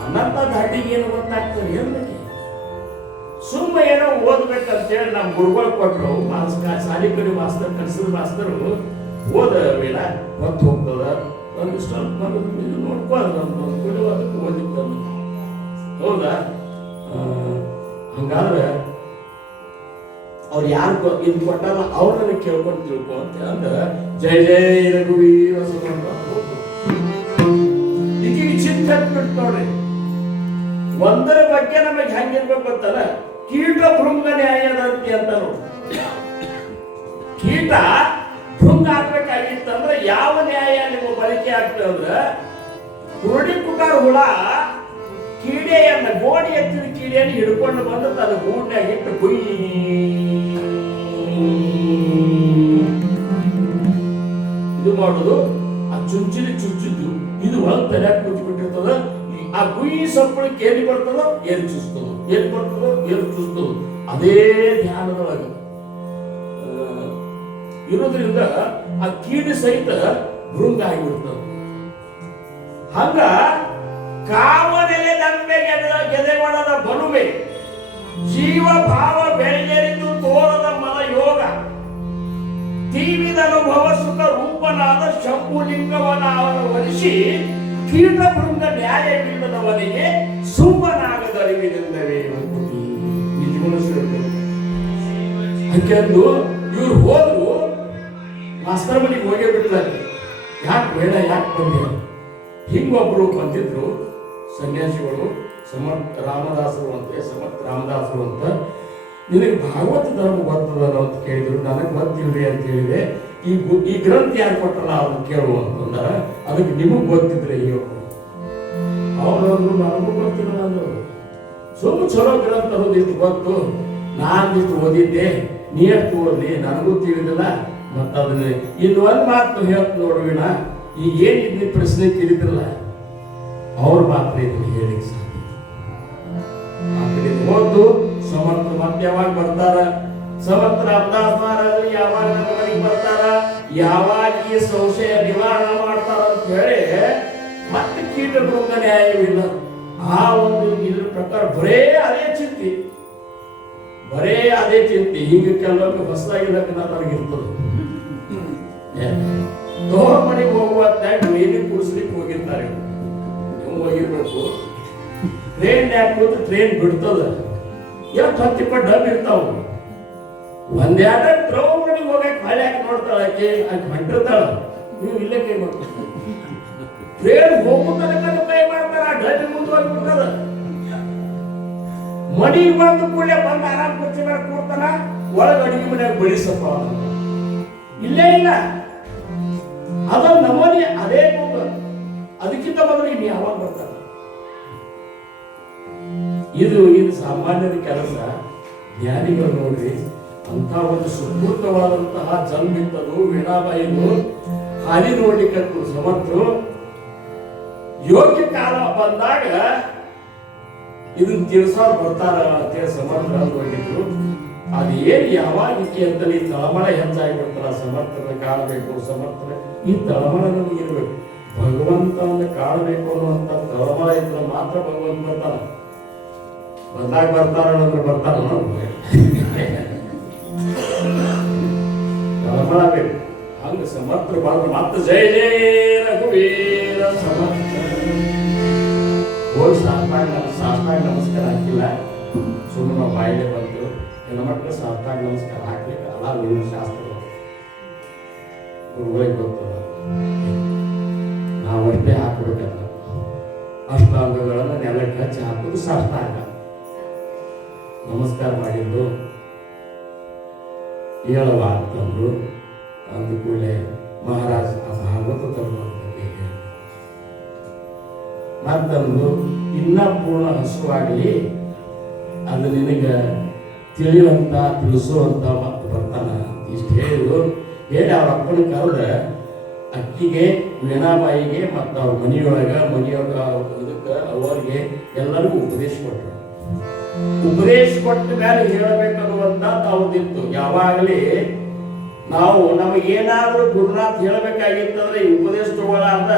ಅನಂತ ದಾಟಿಗೆ ಏನು ಗೊತ್ತಾಗ್ತದೆ ಏನ್ಬೇಕು. ಸುಮ್ಮ ಏನೋ ಓದ್ಬೇಕಂತೇಳಿ ನಮ್ಮ ಗುರುಗಳು ಕೊಟ್ಟರು. ಶಾಲಿ ಕಡೆ ಮಾಸ್ತರ್ ಕಲಿಸಿದ ಮಾಸ್ತರು ಓದ ಬೇಡ ಹೊತ್ತು ಹೋಗ್ತದ, ಒಂದು ಸ್ವಲ್ಪ ನೋಡ್ಕೋದು ಅದಕ್ಕೆ ಓದಿತ್ತು. ಹೌದಾ? ಹಂಗಾದ್ರೆ ಅವ್ರು ಯಾರು ಇದು ಕೊಟ್ಟಾರ ಅವ್ರನ್ನ ಕೇಳ್ಕೊಂಡು ತಿಳ್ಕೊ ಅಂತ ಅಂದ್ರೆ ಜಯ ಜಯ ರಘುವೀರ ಈಗೀಗ ಚಿಂತೆ ಬಿಟ್ಟು ನೋಡ್ರಿ. ಒಂದರ ಬಗ್ಗೆ ನಮಗೆ ಹೆಂಗಿರ್ಬೇಕು ಅಂತಲ್ಲ, ಕೀಟ ಭೃಂಗ ನ್ಯಾಯದಂತಿ ಅಂತ ನೋಡಿ. ಕೀಟ ಭೃಂಗ ಆಗ್ಬೇಕಾಗಿತ್ತಂದ್ರೆ ಯಾವ ನ್ಯಾಯ ನಿಮ್ಮ ಬಳಕೆ ಆಗ್ತದೆ ಅಂದ್ರೆ, ಹುರುಡಿ ಕುಟಾರ ಹುಳ ಕೀಡೆಯನ್ನ ಗೋಡಿ ಎತ್ತಿದ ಕೀಡೆಯನ್ನು ಹಿಡ್ಕೊಂಡು ಬಂದು ತನ್ನ ಗೂಡ್ನಾಗ ಇಟ್ಟು ಗುಯ್ ಇದು ಮಾಡುದು. ಆ ಚುಚ್ಚಿದ್ದು ಇದು ಒಂದು ತಲೆಯಾಗ ಕೂತ್ಬಿಟ್ಟಿರ್ತದ. ಆ ಗುಯಿ ಸಪ್ಪಳು ಕೇಳಿ ಬರ್ತದೋ ಏನ್ ಚುಸ್ತದೋ, ಏನ್ ಬರ್ತದೋ ಏನ್ ಚುಸ್ತದೋ, ಅದೇ ಧ್ಯಾನದೊಳಗ ಇರೋದ್ರಿಂದ ಆ ಕೀಡಿ ಸಹಿತ ಭೃಂಗ ಆಗಿಬಿಡ್ತದ. ಹಂಗ ಕಾಮನೆಲೆ ನಂಬೆ ಗೆದೆಗೊಳದ ಬಲುವೆ ಜೀವ ಭಾವ ಬೆಳೆದರಿತು ತೋರದ ಮನ ಯೋಗ ಶಿವನಾದ ಶಂಭುಲಿಂಗವನ ಅವನ ವರಿಸಿ ಕೀಟ ಬೃಂದ ನ್ಯಾಯವಿಲ್ಲದವನಿಗೆ ಸುಮ್ಮನಾಗದರಿವಿನಿಂದವೇ ನಿಜಗುಣಿಸಬೇಕು. ಯಾಕೆಂದು ಇವ್ರು ಹೋದ್ರು ಮಾಸ್ತರ್ ಮನೆಗೆ ಹೋಗೇ ಬಿಡ್ತಾರೆ. ಯಾಕೆ ಬೇಡ ಯಾಕೆ ಬಂದಿ ಹಿಂಗೊಬ್ರು ಬಂದಿದ್ರು ಸನ್ಯಾಸಿಗಳು ಸಮರ್ಥ ರಾಮದಾಸರು ಅಂತ ನಿನಗೆ ಭಾಗವತ ಧರ್ಮ ಗೊತ್ತದ ಅಂತ ಕೇಳಿದ್ರು. ನನಗೆ ಗೊತ್ತಿಲ್ರಿ ಅಂತ ಹೇಳಿದೆ. ಈ ಗ್ರಂಥ ಯಾರು ಕೊಟ್ಟಲ್ಲ ಅವ್ರನ್ನ ಕೇಳುವ ಅಂತಂದಾರ. ಅದಕ್ಕೆ ನಿಮಗ್ ಗೊತ್ತಿದ್ರೆ ಈಗ ಅವ್ರವ್ರು ನನಗೂ ಗೊತ್ತಿಲ್ಲ. ಅಂದ್ರು ಸುಮ್ಮನೆ ಚಲೋ ಗ್ರಂಥ ಅನ್ನೋದಿಷ್ಟು ಗೊತ್ತು, ನಾನಿಷ್ಟು ಓದಿದ್ದೆ, ನೀ ಎಷ್ಟು ಓದ್ಲಿ ನನಗೂ ತಿಳಿದಿಲ್ಲ. ಮತ್ತ ಅದನ್ನ ಇನ್ನೊಂದು ಮಾತು ಹೇಳ್ತ ನೋಡುವಿನ, ಈಗ ಏನಿದ್ನಿ ಪ್ರಶ್ನೆ ಕೇಳಿದ್ರಲ್ಲ ಅವ್ರ ಮಾತ್ರ ಇದನ್ನ ಹೇಳಿ ಸಾಧ್ಯ. ಓದು ಸಮರ್ಥ ಮತ್ತೆ ಯಾವಾಗ ಬರ್ತಾರ? ಸಮರ್ಥ ರಾಮದಾಸ್ ಮಹಾರಾಜರು ಯಾವಾಗ ನಮ್ಮ ಮನೆಗೆ ಬರ್ತಾರ, ಯಾವಾಗ ಈ ಸಂಶಯ ನಿವಾರಣೆ ಮಾಡ್ತಾರ ಅಂತ ಹೇಳಿ ಮತ್ತೆ ಕೀಟ ಬೃಂದ ನ್ಯಾಯವಿಲ್ಲ. ಆ ಒಂದು ಇದ್ರ ಪ್ರಕಾರ ಬರೇ ಅದೇ ಚಿಂತೆ, ಬರೇ ಅದೇ ಚಿಂತೆ. ಹಿಂಗೆ ಕೆಲವೊಮ್ಮೆ ಹೊಸದಾಗಿ ಲಗ್ನ ನನಗಿರ್ತದೆ. ತೋರ ಮನೆಗೆ ಹೋಗುವ ಟ್ರೈನ್ ಕುಡಿಸ್ಲಿಕ್ಕೆ ಹೋಗಿರ್ತಾರೆ. ಹೋಗಿರ್ಬೇಕು, ಟ್ರೈನ್ ಕೂತು ಟ್ರೈನ್ ಬಿಡ್ತದ, ಎಷ್ಟು ಹತ್ತಿಪ್ಪ ಡಬ್ ಇರ್ತಾವ. ಒಂದೆರಡ ದ್ರೌಪದಿಗೆ ಹೋಗಕ್ಕೆ ಹೊಳೆ ಹಾಕಿ ನೋಡ್ತಾಳ, ಆಕೆ ಹೊಂಟಿರ್ತಾಳ, ನೀವು ಇಲ್ಲೇ ಕೈ ಮಾಡ್ತಾರೆ. ಟ್ರೈನ್ ಹೋಗೋ ತನಕ ಕೈ ಮಾಡ್ತಾರ, ಡಬ್ಬಿ ಮುಂದೆ ಹೋಗ್ಬಿಡ್ತದ. ಮಡಿ ಬಂದು ಕೂಡಲೇ ಬಂದು ಆರಾಮ್ ಕುರ್ಚಿ ಮೇಲೆ ಕೂರ್ತಾನ, ಒಳಗೆ ಅಡಿಗೆ ಮನೆಯಾಗ ಬಡಿಸಪ್ಪ ಇಲ್ಲೇ ಇಲ್ಲ. ಅದ ನಮ್ಮನೆ ಅದೇ ಕೂಗ. ಅದಕ್ಕಿಂತ ಮೊದಲು ಇನ್ನು ಯಾವಾಗ ಬರ್ತಾರ? ಇದು ಸಾಮಾನ್ಯರ ಕೆಲಸ. ಜ್ಞಾನಿಗಳು ನೋಡ್ರಿ ಅಂತ ಒಂದು ಸುಪೂರ್ಣವಾದಂತಹ ಜನ್ಮಿತ್ತದು ವೀಣಾಬಾಯಿದು ಹಾದಿ ನೋಡ್ಲಿಕ್ಕೆ ಸಮರ್ಥರು. ಯೋಗ್ಯ ಕಾಲ ಬಂದಾಗ ಇದನ್ನ ತಿಳಿಸೋರು ಬರ್ತಾರ ಅಂತೇಳಿ ಸಮರ್ಥರ ಹೋಗಿದ್ರು. ಅದು ಏನು ಯಾವಾಗಿಕ್ಕೆ ಅಂತ ಈ ತಳಮಳ ಹೆಚ್ಚಾಗಿಬಿಡ್ತಾರ. ಸಮರ್ಥನ ಕಾಣಬೇಕು, ಸಮರ್ಥನ ಈ ತಳಮಳ ನಮಗೆ ಇರಬೇಕು. ಭಗವಂತನ ಕಾಣಬೇಕು ಅನ್ನುವಂಥ ತಳಮಳ ಇದ್ರೆ ಮಾತ್ರ ಭಗವಂತ ಬರ್ತಾನ. ಬಂದಾಗ ಬರ್ತಾರ ಅಂದ್ರೆ ಬರ್ತಾರ ತಳಮಳ ಬೇಕು. ಹಂಗ ಸಮರ್ಥರು ಬಂದ್ರೆ ಮತ್ತೆ ಜಯ ಜಯ ರಘುವೀರ ಸಮರ್ಥ ಹೋಗಿ ಸಾಷ್ಟಾಂಗ ನಮಸ್ಕಾರ ಹಾಕಿಲ್ಲ, ಸುಮ್ಮನೆ ನಾವು ಬಾಯಿಲೆ ಬಂತು. ಹೆಣ್ಮಕ್ಳು ಸಾಷ್ಟಾಂಗ ನಮಸ್ಕಾರ ಹಾಕ್ಲಿಕ್ಕೆ ಅಲ್ಲ ಶಾಸ್ತ್ರಗಳು ಗುರುಗಳಿಗೆ ಗೊತ್ತದ. ನಾವು ಅಷ್ಟೇ ಹಾಕ್ಬೇಕಲ್ಲ, ಅಷ್ಟಾಂಗಗಳನ್ನು ನೆಲಕ್ಕೆ ಹಚ್ಚಿ ಹಾಕೋದು ಸಾಷ್ಟಾಂಗ. ನಮಸ್ಕಾರ ಮಾಡಿದ್ದು ಹೇಳುವ ಅಂತಂದ್ರು. ಅಂದ ಕೂಡಲೇ ಮಹಾರಾಜ ಆ ಭಾಗವತ ಧರ್ಮ ಬಗ್ಗೆ ಹೇಳಿ ಮತ್ತಂದು ಇನ್ನ ಪೂರ್ಣ ಹಸುವಾಗಲಿ, ಅದು ನಿನಗೆ ತಿಳಿಯುವಂತ ತಿಳಿಸುವಂತ ಮತ್ತೆ ಬರ್ತಾನ ಇಷ್ಟು ಹೇಳಿದ್ರು. ಹೇಳಿ ಅವ್ರ ಅಪ್ಪನ ಕರೆದ ಅಕ್ಕಿಗೆ ವೀಣಾಬಾಯಿಗೆ ಮತ್ತು ಅವ್ರ ಮನೆಯೊಳಗ ಇದಕ್ಕೆ ಅವರಿಗೆ ಎಲ್ಲರಿಗೂ ಉಪದೇಶ ಕೊಟ್ಟರು. ಉಪದೇಶ ಕೊಟ್ಟ ಮೇಲೆ ಹೇಳಬೇಕನ್ನುವಂತ ಅವ್ರದಿತ್ತು. ಯಾವಾಗಲೇ ನಾವು ನಮಗೇನಾದ್ರೂ ಗುರುನಾಥ್ ಹೇಳಬೇಕಾಗಿತ್ತಂದ್ರೆ ಈ ಉಪದೇಶ ತಗೊಳ್ಳಾರ್ದ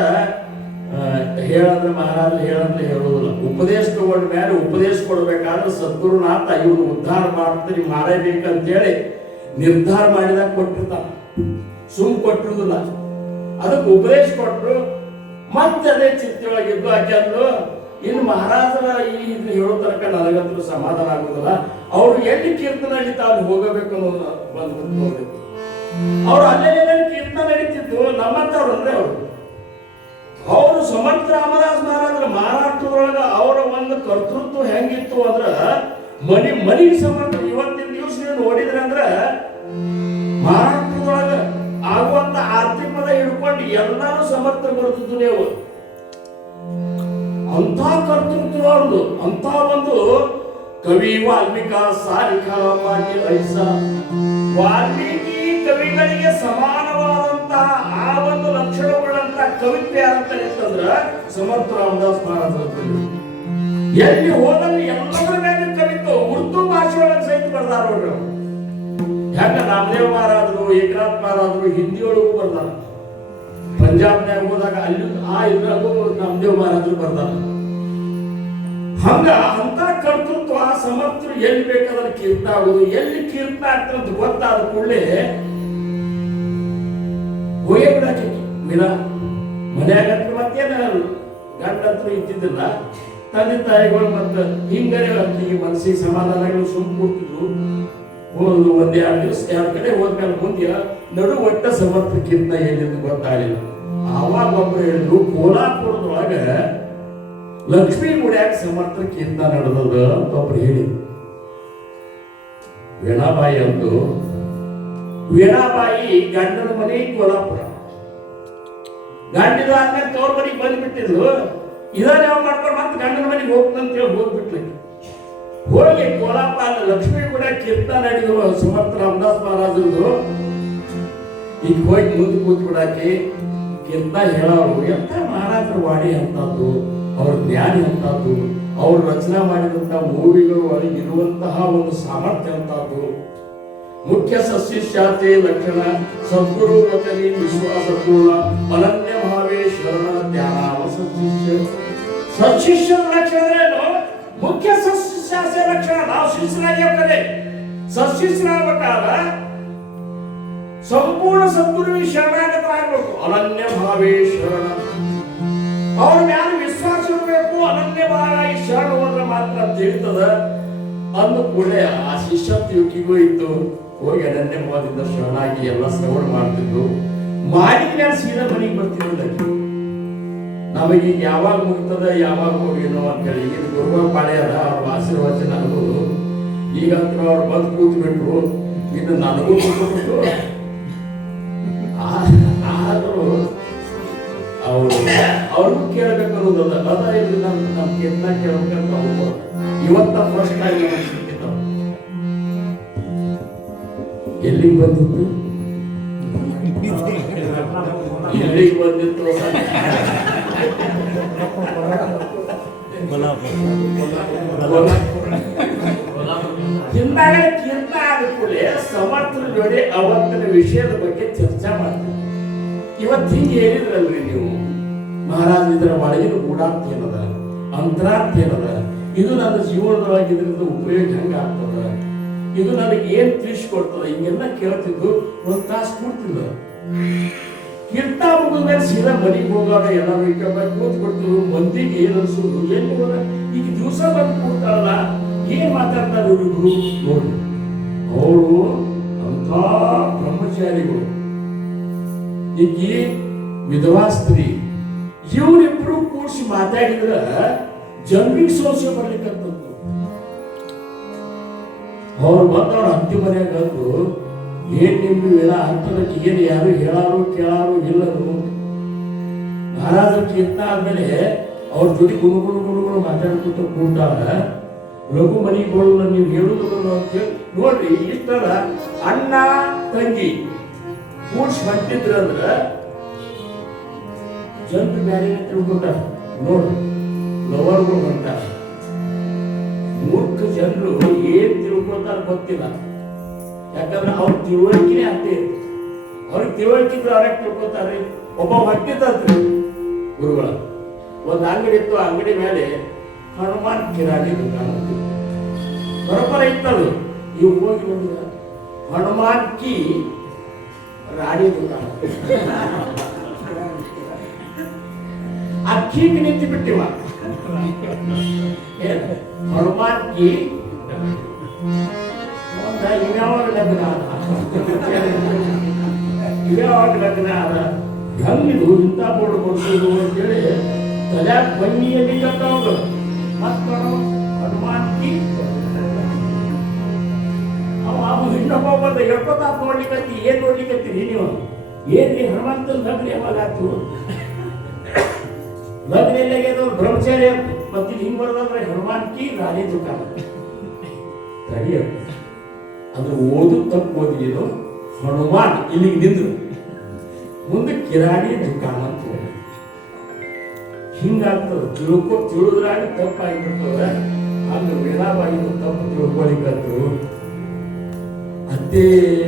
ಹೇಳಂದ್ರೆ ಮಹಾರಾಜ ಹೇಳಂದ್ರೆ ಹೇಳುವುದಿಲ್ಲ. ಉಪದೇಶ ತಗೊಂಡ ಮೇಲೆ ಉಪದೇಶ ಕೊಡ್ಬೇಕಾದ್ರೆ ಸದ್ಗುರುನಾಥ ಇವ್ರು ಉದ್ಧಾರ ಮಾಡ್ತಾರೆ ಮಾಡಬೇಕಂತೇಳಿ ನಿರ್ಧಾರ ಮಾಡಿದಾಗ ಕೊಟ್ಟಿರ್ತಾನೆ, ಸುಮ್ ಕೊಟ್ಟಿರುವುದಿಲ್ಲ. ಅದಕ್ಕೆ ಉಪದೇಶ ಕೊಟ್ಟರು. ಮತ್ತೆ ಅದೇ ಚಿಂತೆಯೊಳಗಿದ್ದು ಯಾಕೆಂದ್ರು ಇನ್ನು ಮಹಾರಾಜರ ಈ ಇದನ್ನ ಹೇಳೋ ತನಕ ನನಗಂತೂ ಸಮಾಧಾನ ಆಗುದಿಲ್ಲ. ಅವ್ರು ಎಲ್ಲಿ ಕೀರ್ತನ ನಡೀತಾ ಅಲ್ಲಿ ಹೋಗಬೇಕು ಅನ್ನೋದು ಬಂದ್ಬಿಟ್ಟು ನೋಡ್ಬೇಕು. ಅವ್ರು ಅಲ್ಲೇ ಕೀರ್ತನ ನಡೀತಿದ್ದು ನಮ್ಮಂತವ್ರು ಅಂದ್ರೆ ಅವರು ಸಮರ್ಥ ರಾಮದಾಸ್ ಮಹಾರಾಜರ ಮಹಾರಾಷ್ಟ್ರದೊಳಗ ಅವರ ಒಂದು ಕರ್ತೃತ್ವ ಹೆಂಗಿತ್ತು ಅಂದ್ರ ಮನಿಗೆ ಸಮರ್ಥ. ಇವತ್ತಿನ ದಿವಸ ನೀವು ನೋಡಿದ್ರೆ ಅಂದ್ರ ಮಹಾರಾಷ್ಟ್ರದೊಳಗ ಆಗುವಂತ ಆರ್ಥಿಕದ ಹಿಡ್ಕೊಂಡು ಎಲ್ಲಾರು ಸಮರ್ಥ ಬರ್ತಿದ್ದು ನೀವು. ಅಂತ ಕರ್ತೃತ್ವ ಅವ್ರದ್ದು. ಅಂತ ಒಂದು ಕವಿ ವಾಲ್ಮೀಕ ಸಾರಿಕಾ ವಾಲ್ಮೀಕಿ ಕವಿಗಳಿಗೆ ಸಮಾನವಾದಂತಹ ಆ ಒಂದು ಲಕ್ಷಣವುಳ್ಳಂತ ಕವಿತೆ ಅಂತ ಇತ್ತಂದ್ರ ಸಮರ್ಥ ರಾಮದಾಸ್ ಮಹಾರಾಜರು. ಎಲ್ಲಿ ಹೋದಲ್ಲಿ ಎಲ್ಲದರ ಮೇಲೆ ಕವಿತು ಉರ್ದು ಭಾಷೆ ಒಳಗೆ ಸಹಿತ ಬರ್ದಾರ ನೋಡ್ರಿ. ಹೆಂಗ ನಾಮದೇವ್ ಮಹಾರಾಜರು ಏಕನಾಥ್ ಮಹಾರಾಜರು ಹಿಂದಿ ಒಳಗೂ ಬರ್ದಾರ. ಪಂಜಾಬ್ನಾಗ ಹೋದಾಗ ಅಲ್ಲಿ ಆ ಇದ್ರಾಗೂ ನಾಮದೇವ್ ಮಹಾರಾಜರು ಬರ್ದಾರ. ಹಂಗ ಅಂತ ಕರ್ತೃತ್ವ ಸಮರ್ಥರು ಎಲ್ಲಿ ಬೇಕಾದ್ರೆ ಕೀರ್ತನ ಆಗುದು. ಎಲ್ಲಿ ಕೀರ್ತನ ಆಗ್ತದೆ ಗೊತ್ತಾದ ಕೂಡಲೇ ಹೋಗೇ ಬಿಡಾಕಿ ಮೀರಾ ಮನ್ಯಾಗ ಮತ್ತೇನ ಗಂಡಂತೂ ಇದ್ದಿದ್ದಿಲ್ಲ. ತಂದೆ ತಾಯಿಗಳು ಮತ್ತೆ ಹಿಂಗರೆ ಅಕ್ಕಿಗೆ ಮನಸ್ಸಿಗೆ ಸಮಾಧಾನ ಸುಮ್ ಕೂಡ್ತಿದ್ರು. ಒಂದ್ 2 ದಿವಸ 2 ಕಡೆ ಹೋದ್ಮೇಲೆ ಮುಂದೆ ನಡು ಒಟ್ಟ ಸಮರ್ಪಕ್ಕಿಂತ ಏನಿದ್ದು ಗೊತ್ತಾಗಲಿಲ್ಲ. ಆವಾಗ ಒಬ್ರು ಹೇಳಿದ್ರು, ಕೋಲಾಪುರದೊಳಗ ಲಕ್ಷ್ಮೀ ಗುಡ್ಯಾಗ ಸಮರ್ಥಕ್ಕಿಂತ ನಡೆದದ ಅಂತ ಒಬ್ರು ಹೇಳಿದ್ರು. ವೀಣಾಬಾಯಿ ಅಂದು ವೀಣಾಬಾಯಿ ಗಂಡನ ಮನೆ ಕೋಲಾಪುರ. ಗಂಡಿದ ಆದ್ಮೇಲೆ ತವ್ರ ಮನೆಗೆ ಬಂದ್ಬಿಟ್ಟಿದ್ಲು. ಇದನ್ನ ಯಾವ ಮಾಡ್ಕೊಂಡು ಮತ್ತೆ ಗಂಡನ ಮನೆಗೆ ಹೋಗ್ತಂತೇಳಿ ಹೋಗ್ಬಿಟ್ಲಿ. ಹೋಗಿ ಕೋಲಾಪುರ ಲಕ್ಷ್ಮೀ ಗುಡ್ಯಾಗ ಕೀರ್ತನ ನಡೆಯುವ ಸಮರ್ಥ ರಾಮದಾಸ್ ಮಹಾರಾಜರು ಈಗ ಹೋಗಿ ಮುಂದೆ ಕೂತ್ಬಿಡಾಕಿ ಕೀರ್ತನ ಹೇಳೋರು. ಎಂತ ಮಹಾರಾಜರ ವಾಣಿ ಅಂತದ್ದು, ಅವ್ರ ಜ್ಞಾನ ಅಂತದ್ದು, ಅವ್ರು ರಚನೆ ಮಾಡಿದಂತ ಮೂವಿಗಳು ಒಳಗೆ ಇರುವಂತಹ ಒಂದು ಸಾಮರ್ಥ್ಯ ಅಂತದ್ದು. ಮುಖ್ಯ ಸಸ್ಯಶಾತೆ ಲಕ್ಷಣ ಸದ್ಗುರು ವಚನಿ ವಿಶ್ವಾಸ ಪೂರ್ಣ ಅನನ್ಯ ಭಾವೇ ಶರಣ ಧ್ಯಾನ ಸತ್ಶಿಷ್ಯ. ಸತ್ಶಿಷ್ಯರ ಲಕ್ಷಣ ಏನು? ಮುಖ್ಯ ಸಸ್ಯಶಾಸ್ತ್ರ ಲಕ್ಷಣ. ನಾವು ಶಿಷ್ಯರಾಗಿ ಸತ್ಶಿಷ್ಯರಾಗಬೇಕಾದ ಸಂಪೂರ್ಣ ಸದ್ಗುರುವಿಗೆ ಶರಣಾಗತರಾಗಬೇಕು. ಅನನ್ಯ ಭಾವೇ ಶರಣ, ಅವ್ರ ಮ್ಯಾಲ ವಿಶ್ವಾಸ ಇರಬೇಕು. ಅನನ್ಯ ಭಾವಾಗಿ ಶರಣ ಹೋದ್ರೆ ಮಾತ್ರ ತಿಳಿತದ ಅಂದ ಕೂಡಲೇ ಆ ಶಿಷ್ಯತ್ವಕ್ಕಿಗೂ ಇತ್ತು. ಹೋಗಿ ಅನನ್ಯ ಭಾವದಿಂದ ಶರಣಾಗಿ ಎಲ್ಲ ಶ್ರವಣ ಮಾಡ್ತಿದ್ದು. ಮಾಡಿದ ಮೇಲೆ ಸೀದಾ ಮನೆಗೆ ಬರ್ತಿದ್ದ. ನಮಗೀಗ ಯಾವಾಗ ಮುಗ್ತದ ಯಾವಾಗ ಹೋಗೇನೋ ಅಂತೇಳಿ ಈಗ ಗುರುಗಳ ಪಾಳೆ ಅದ, ಅವ್ರ ಆಶೀರ್ವಚನ ಅನ್ನೋದು. ಈಗ ಅವ್ರು ಬಂದು ಕೂತ್ ಬಿಟ್ರು, ಇನ್ನು ನನಗೂ ಕೂತ್ಬಿಟ್ಟು ಆದ್ರೂ ಅವ್ರಿಗೂ ಕೇಳ್ಬೇಕು ಅನ್ನೋದದ. ಅದ ಇಲ್ಲಿ ನಮ್ ಕೆತ್ತ ಕೇಳ್ಬೇಕಂತ ಅವ್ರು ಇವತ್ತ ಫಸ್ಟ್ ಟೈಮ್ ನಮಗೆ ಸಿಕ್ಕಿತ್ತು. ಎಲ್ಲಿಗೆ ಬಂದಿತ್ತು? ಎಲ್ಲಿಗೆ ಬಂದಿತ್ತು? ಹಿಂದಾಗ ಕೀರ್ತನ ಆದ ಕೂಡಲೇ ಸಮರ್ಥನ ಜೋಡಿ ಅವತ್ತಿನ ವಿಷಯದ ಬಗ್ಗೆ ಚರ್ಚೆ ಮಾಡ್ತೀವಿ. ಇವತ್ತು ಹಿಂಗೆ ಹೇಳಿದ್ರಲ್ರಿ ನೀವು, ಮಹಾರಾಜ್ ಇದರ ಒಳಗಿನ ಗೂಢಾರ್ಥ ಏನದ, ಅಂತರಾರ್ಥ ಏನದ, ಇದು ನನ್ನ ಜೀವನದೊಳಗೆ ಇದರಿಂದ ಉಪಯೋಗ ಹೆಂಗ ಆಗ್ತದ, ಇದು ನನಗೆ ಏನ್ ತಿಳಿಸ್ಕೊಡ್ತದ, ಹಿಂಗೆಲ್ಲ ಕೇಳ್ತಿದ್ದು. 1 ತಾಸು ಕೂಡ್ತಿಲ್ಲ. ಕೀರ್ತನ ಮುಗಿದ್ಮೇಲೆ ಸೀದಾ ಮನೆಗೆ ಹೋಗೋಣ. ಎಲ್ಲ ಕೂತ್ ಕೊಡ್ತಿದ್ರು. ಮಂದಿಗೆ ಏನ್ ಅನ್ಸೋದು, ಏನ್ ಈಗ ದಿವಸ ಬಂದು ಕೂಡ್ತಾರಲ್ಲ, ಏನ್ ಮಾತಾಡ್ತಾರೆ ಇವ್ರಿಬ್ರು ನೋಡಿ. ಅವರು ಅಂತ ಬ್ರಹ್ಮಚಾರಿಗಳು, ಈಕಿ ವಿಧವಾ ಸ್ತ್ರೀ. ಇವರಿಬ್ರು ಕೂಡಿಸಿ ಮಾತಾಡಿದ್ರ ಜನರಿಗೆ ಸೋಸೆ ಬರ್ಲಿಕ್ಕಂತದ್ದು. ಅವ್ರು ಬಂದವ್ರ ಹತ್ತಿ ಮನೆಯಾಗ ಅಂದ್ರು, ಏನ್ ನಿಮ್ಗೆ ವೇಳ ಹತ್ತದಕ್ಕೆ ಏನ್ ಯಾರು ಹೇಳಾರು ಕೇಳಾರು ಇಲ್ಲರು. ಮಹಾರಾಜರ ಕೀರ್ತನ ಆದ್ಮೇಲೆ ಅವ್ರ ಜೊತೆ ಗುಣಗುಣಗಳು ಮಾತಾಡ್ಕೊತ ಕೂತಾಗ ಲಘು ಮನೆಗೆ ಬರೋಲ್ಲ ನೀವು ಹೇಳುದಿಲ್ಲ ಅಂತೇಳಿ ನೋಡ್ರಿ. ಇಷ್ಟರ ಅಣ್ಣ ತಂಗಿ ಕೂಡ್ಸಿ ಹೊಂಟಿದ್ರಂದ್ರ ಜನರು ಬ್ಯಾರೆ ತಿಳ್ಕೊತಾರ ನೋಡ್ರಿ. ಲವರ್ಗಳು ಹೊಂಟಾರ. ಮೂರ್ಖ ಜನರು ಏನ್ ತಿಳ್ಕೊತಾರ ಗೊತ್ತಿಲ್ಲ. ಯಾಕಂದ್ರೆ ಅವ್ರ ತಿಳುವಳಿಕೆ ಆಗ್ತೇ. ಅವ್ರಿಗೆ ತಿಳುವಳಿಕೆ ಇದ್ರೆ ಅವ್ರಿಗೆ ತಿಳ್ಕೊತಾರ್ರಿ. ಒಬ್ಬ ಹೊಟ್ಟಿದ್ರಿ ಗುರುಗಳ ಒಂದ್ ಅಂಗಡಿ ಇತ್ತು. ಅಂಗಡಿ ಮೇಲೆ ಹನುಮಾನ್ ಕಿರಾಣಿ ದುಕಾನ ಬರೋಬ್ಬರ ಇತ್ತದು. ಇವು ಹೋಗಿ ನೋಡಿದ ಹನುಮಾನ್ ಕಿ ರಾಣಿ ದುಕಾನ. ಅಕ್ಕಿಗೆ ನಿಂತು ಬಿಟ್ಟಿವ. ಹನುಮಾನ್ ಕಿ ಇವ್ಯಾವಾಗ ಲಗ್ನ ಅದ, ಹೆಂಗಿದು ಇಂಥ ಬೋರ್ಡ್ ಕೊಡ್ಸೋದು ಅಂತೇಳಿ ತಲ್ಯಾಗ ಬನ್ನಿಯಲ್ಲಿ ಕಟ್ಟೋದು. ಮತ್ತ ಹನುಮಾನ್ ಕಿ ಅವ ಇನ್ನೊಬ್ಬ ಬಂದ ಹೇಳ್ಕೊತಾತ್ ನೋಡ್ಲಿಕ್ಕತ್ತಿ. ಏನ್ ನೋಡ್ಲಿಕ್ಕತ್ತೀರಿ ನೀವು? ಏನ್ರಿ ಹನುಮಂತನ ಲಗ್ನ ಯಾವಾಗ ಆಯ್ತು? ಲಗ್ನ ಎಲ್ಲಾಗ್ಯದವ್ರು ಬ್ರಹ್ಮಚಾರಿ ಅಂತ ಮತ್ತೆ ಹಿಂಗ್ ಬರೋದಂದ್ರೆ ಹನುಮಾನ್ ಕಿ ರಾಣಿ ದುಕಾನ ಸರಿ. ಅದ್ರ ಓದು ತಪ್ಪು ಓದಿದ್ರು. ಹನುಮಾನ್ ಇಲ್ಲಿಗೆ ನಿಂದ್ರು, ಮುಂದೆ ಕಿರಾಣಿ ದುಕಾನ ಅಂತ ಹಿಂಗಾಗ್ತದ. ತಿಳಿದ್ರಾಗ ತಪ್ಪಾಗಿರ್ತದ. ಹಂಗ ವೀಣಾಬಾಯಿದು ತಪ್ಪು ತಿಳ್ಕೊಳಿಕಂದ್ರು. ಅತ್ತೆ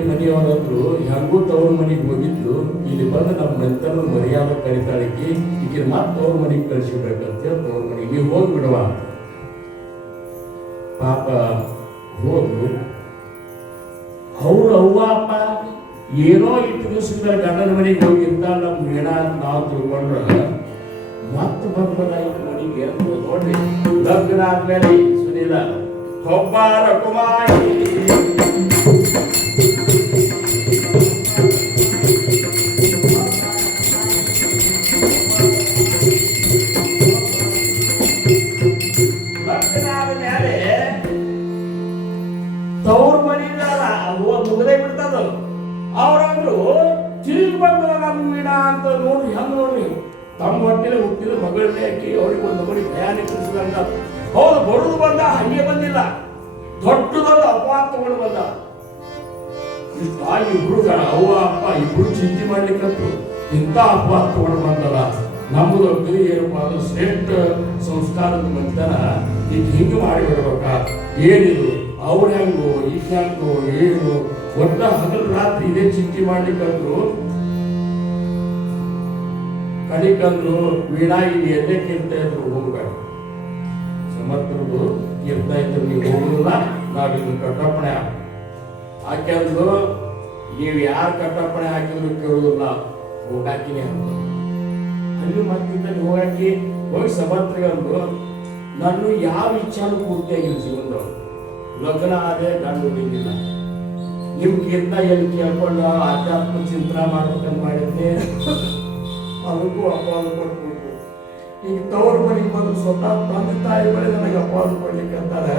ಮನೆಯವರಂದ್ರು ಹೆಂಗೂ ತವ್ರ ಮನೆಗೆ ಹೋಗಿದ್ರು. ಇಲ್ಲಿ ಬಂದು ನಮ್ಮ ನಂತರ ಮರ್ಯಾದೆ ಕರಿತಾಳಿಕೆ ಈಗ ಮತ್ತೆ ತವ್ರ ಮನೆಗೆ ಕಳಿಸಿಬೇಕಂತ ತವ್ರ ಮನೆಗೆ ನೀವು ಹೋಗ್ಬಿಡುವ. ಪಾಪ ಹೋದ್ರು. ಅವ್ರ ಅವ್ವ ಅಪ್ಪ ಏನೋ ಇಟ್ಟು ದಿವಸದ ಗಂಡನ ಮನೆಗೆ ಹೋಗಿರ್ತ ನಮ್ಮ ವೀಣಾ ಅಂತ ನಾವು ತಿಳ್ಕೊಂಡ್ರ ಮತ್ತೆ ಬಂದ್ಬಂದಾಯ್ತು ಮನೆಗೆ ಅಂತ ನೋಡ್ರಿ. ಲಗ್ನ ಆದ್ಮೇಲೆ ಸುನಿಲ ಕೊಬ್ಬಾರ ಕುಮಾರಿ ತವ್ರ ಮನಿದಾರ ಮುಗದೇ ಬಿಡ್ತದ. ಅವ್ರಂದ್ರು ತಿರುಗಿ ಬಂದ್ರ ನಮ್ಮ ವೀಣಾ ಅಂತ ನೋಡ್ರಿ ಹೆಂಗ್ ನೋಡ್ರಿ ತಮ್ಮ ಹೊಟ್ಟೆಲೆ ಹುಟ್ಟಿದ ಮಗಳನ್ನೇ ಹಾಕಿ ಅವ್ರಿಗೆ ಒಂದು ಮಗಳಿ ಭಯಾನಿ ಕಲಿಸಿದಂಗ. ಹೌದು ಬರುದು ಬಂದ ಹಂಗೆ ಬಂದಿಲ್ಲ, ದೊಡ್ಡದೊಂದು ಅಪವಾದ ತಗೊಂಡು ಬಂದ. ಇಬ್ರು ಅವ್ವ ಅಪ್ಪ ಇಬ್ರು ಚಿಂತೆ ಮಾಡ್ಲಿಕ್ಕಂತೂ ಇಂಥ ಅಪವಾದ ತಗೊಂಡು ಬಂದಲ್ಲ. ನಮ್ಮದು ಗುರಿ ಏನಪ್ಪ ಅದು ಶ್ರೇಷ್ಠ ಸಂಸ್ಕಾರದ ಮಂದಿರ ಈಗ ಹಿಂಗೆ ಮಾಡಿಬಿಡ್ಬೇಕ. ಏನಿದು ಅವ್ರು ಹೆಂಗು ಈಗ ಹೆಂಗು ಏನು ಒಟ್ಟ ಹಗಲು ರಾತ್ರಿ ಇದೇ ಚಿಂತೆ ಮಾಡ್ಲಿಕ್ಕಂದ್ರು. ಕಡಿಕಂದ್ರು ವೀಣಾ ಇಲ್ಲಿ ಎಲ್ಲೇ ಕಿರ್ತಾ ಇದ್ರು ಹೋಗ್ಬೇಡ, ಸಮರ್ಥರು ಕಿರ್ತಾ ಇದ್ರು ನೀವು ಹೋಗುದಿಲ್ಲ, ನಾವಿನ್ನು ಕಟ್ಟಪ್ಪಣೆ ಹಾಕ್ಯಂದ್ರು. ನೀವು ಯಾರು ಕಟ್ಟಪ್ಪಣೆ ಹಾಕಿದ್ರು ಕೇಳುದಿಲ್ಲ, ಹೋಗಾಕಿನಿ ಅಂತ ಅಲ್ಲಿ ಮತ್ತಿದ್ದಲ್ಲಿ ಹೋಗಿ ಸಮರ್ಥರಿಗಂದ್ರು. ನಾನು ಯಾವ ಇಚ್ಛಾನು ಪೂರ್ತಿಯಾಗಿಲ್ಲ ಜೀವನದವ್ರು. ಲಗ್ನ ಆದ್ರೆ ಗಂಡು ಹುಡುಗಿಲ್ಲ, ನಿಮ್ ಕೀರ್ತ ಎಲ್ಲಿ ಕೇಳ್ಕೊಂಡು ಆಧ್ಯಾತ್ಮ ಚಿಂತನೆ ಮಾಡ್ಬೇಕಂತ ಮಾಡಿದ್ದೆ. ಅದಕ್ಕೂ ಅಪವಾದ ಕೊಟ್ಬಿಟ್ಟು ಈಗ ತವ್ರ ಮನೆಗೆ ಬಂದು ಸ್ವತಃ ತಂದೆ ತಾಯಿಗಳೇ ನನಗೆ ಅಪವಾದ ಕೊಡ್ಲಿಕ್ಕೆ ಅಂತಾರೆ.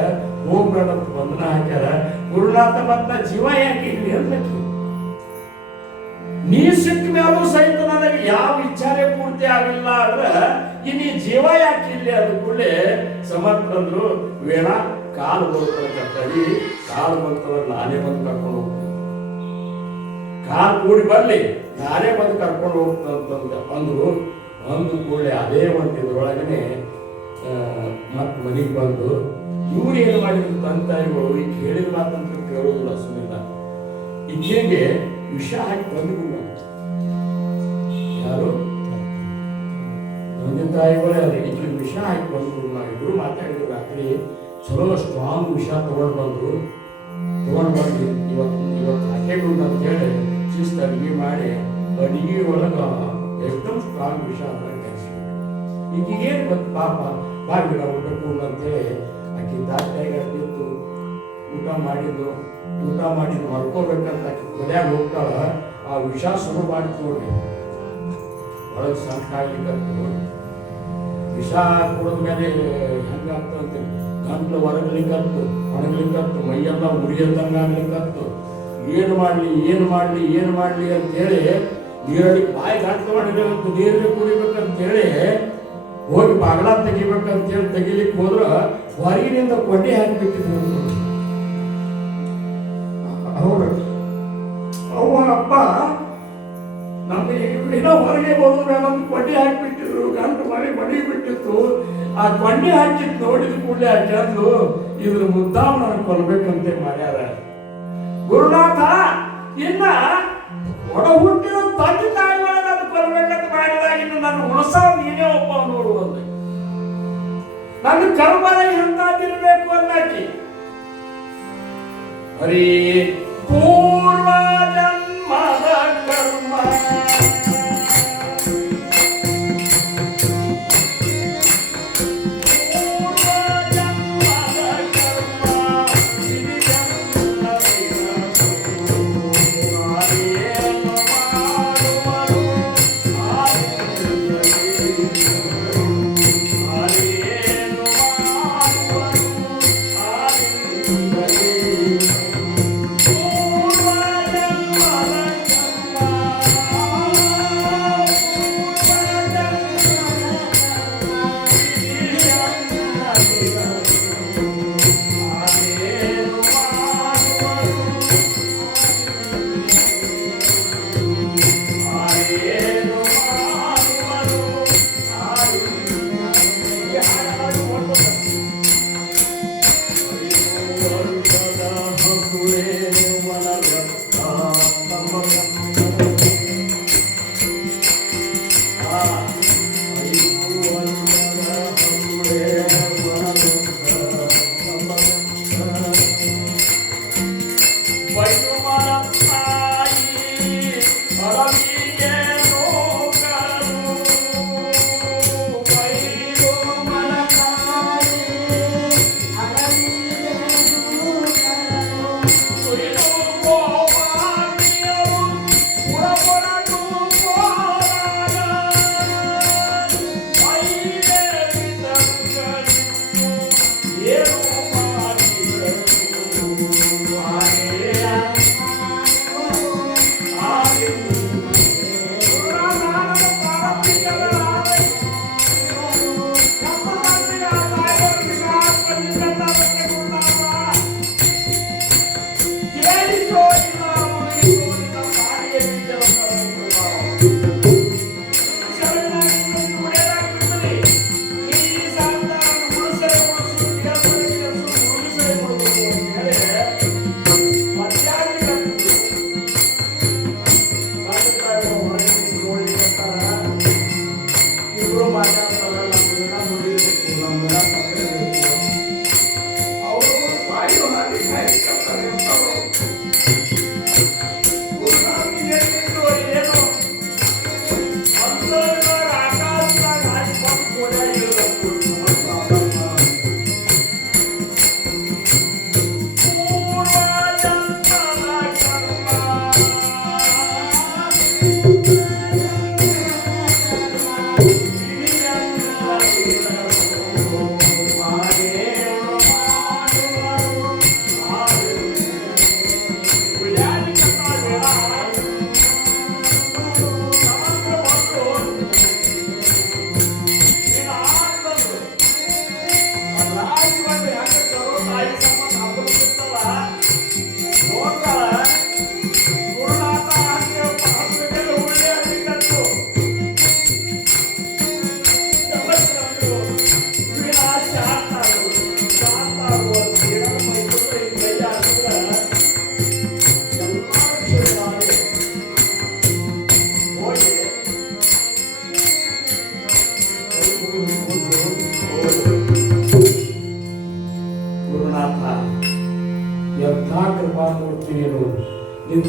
ಹೋಗ್ಬೇಡ ಅಂತ ಬಂಧನ ಹಾಕ್ಯಾರ. ಗುರುನಾಥ ಮತ್ತ ಜೀವ ಯಾಕೆ ಇಲ್ಲಿ ಅನ್ಬೇಕು? ನೀ ಸಿಕ್ಕ ಮೇಲೂ ಸಹಿತ ನನಗೆ ಯಾವ ವಿಚಾರ ಪೂರ್ತಿ ಆಗಿಲ್ಲ ಅಂದ್ರೆ ಇನ್ನು ಜೀವ ಯಾಕೆ ಇಲ್ಲಿ ಅದು ಕೂಡಲೇ ಸಮರ್ಥಂದ್ರು. ವೀಣಾ ಕಾಲು ಬರ್ತದೆ ಕಟ್ಟಡಿ, ಕಾಲು ಬರ್ತದ ನಾನೇ ಬಂದು ಕರ್ಕೊಂಡು ಹೋಗ್ತೀನಿ, ಕಾಲು ಕೂಡಿ ಬರ್ಲಿ ನಾನೇ ಬಂದು ಕರ್ಕೊಂಡು ಹೋಗ್ತಂತ ಅಂದ್ರು. ಅಂದು ಕೂಡಲೇ ಅದೇ ಒಂದು ಇದ್ರೊಳಗನೆ ಮತ್ತೆ ಮನೆಗೆ ಬಂದು ಇವ್ರು ಏನು ಮಾಡಿದ್ರು ತಂತಾಯಿಗಳು ಈಗ ಹೇಳಿದ ಮಾತಂತ ಕೇಳೋದಿಲ್ಲ ಸುಮ್ಮನೆ. ಈಕೆಗೆ ವಿಷ ಹಾಕಿ ಬಂದ್ಬಿಡ ಯಾರು ತಂದೆ ತಾಯಿಗಳೇ ಅಲ್ಲ, ಈಕೆ ವಿಷ ಹಾಕಿ ಬಂದ್ಬಿಡು. ನಾವಿಬ್ರು ಮಾತಾಡಿದ್ರು ರಾತ್ರಿ ಚಲೋ ಸ್ಟ್ರಾಂಗ್ ವಿಷ ತಗೊಂಡು ಬಂದು ಇವತ್ತು ಹಾಕೇ ಬಿಡು ಅಂತ ಹೇಳಿ ಶಿಸ್ತು ಅಡಿಗೆ ಮಾಡಿ ಅಡಿಗೆ ಒಳಗ ಎಷ್ಟೊಂದು ಸ್ಟ್ರಾಂಗ್ ವಿಷ ಅಂತ ಕಲಿಸ್ಬಿಟ್ಟು ಈಗೇನು ಬಂತು ಪಾಪ ಬಾಗಿಡ ಊಟಕ್ಕೂ ಅಂತೇಳಿ ಆಕೆ ತಾಯಿಗೆ ಬಿತ್ತು ಊಟ ಮಾಡಿದ್ದು ಮಾಡ್ಕೋಬೇಕಂತ ಕೊನೆಯಾಗ ಹೋಗ್ತಾಳ. ಆ ವಿಷ ಶುರು ಮಾಡಿ ನೋಡ್ರಿ ಒಳಗೆ ಸಂಕಟ ಆಗ್ಲಿಕ್ಕಂತು. ವಿಷ ಕುಡಿದ ಮೇಲೆ ಹೆಂಗಾಗ್ತಂತೆ ಗಂಟ್ಲು ಒಣಗ್ಲಿಕ್ಕಂತು ಮೈಯೆಲ್ಲ ಉರಿಯದಂಗ ಆಗ್ಲಿಕ್ಕಂತು. ಏನು ಮಾಡ್ಲಿ ಅಂತೇಳಿ ನೀರಲ್ಲಿ ಬಾಯಿ ಗಂಟ್ಲು ಒಣಗಬೇಕು, ನೀರಿಗೆ ಕುಡಿಬೇಕಂತೇಳಿ ಹೋಗಿ ಬಾಗಲ ತೆಗಿಬೇಕಂತೇಳಿ ತೆಗಿಲಿಕ್ಕೆ ಹೋದ್ರ ಹೊರಗಿನಿಂದ ಕೊಂಡಿ ಹಾಕಿಬಿಟ್ಟಿದ್ರು. ಅವ್ವ ಅಪ್ಪ ನಮ್ಗೆ ಇನ್ನೂ ಹೊರಗೆ ಬರೋದು ಬೇಡ ಅಂತ ಕೊಂಡಿ ಹಾಕಿಬಿಟ್ಟಿದ್ರು. ಗಂಟು ಮಡಿ ಬಿಟ್ಟಿತ್ತು. ಆ ಕೊಂಡಿ ಹಾಕಿದ್ ನೋಡಿದ ಕೂಡಲೇ ಆ ಜನರು ಇದ್ರ ಮುದ್ದಾಮ ನನಗೆ ಕೊಲ್ಬೇಕಂತೆ ಮಾಡ್ಯಾರ. ಗುರುನಾಥ ಇನ್ನ ಒಡ ಹುಟ್ಟಿನ ತಂದೆ ತಾಯಿಗಳನ್ನ ಕೊಲ್ಬೇಕಂತ ಮಾಡಿದಾಗ ಇನ್ನು ನನ್ನ ಉಣಸಾವ್ ನೀನೇ ಒಬ್ಬ ನೋಡುವಂತೆ ನನ್ನ ಕರ್ಮರ ಎಂತಾದಿರ್ಬೇಕು ಅನ್ನಕ್ಕೆ ಹರಿ ಪೂರ್ವ ಜನ್ಮದ ಕರ್ಮ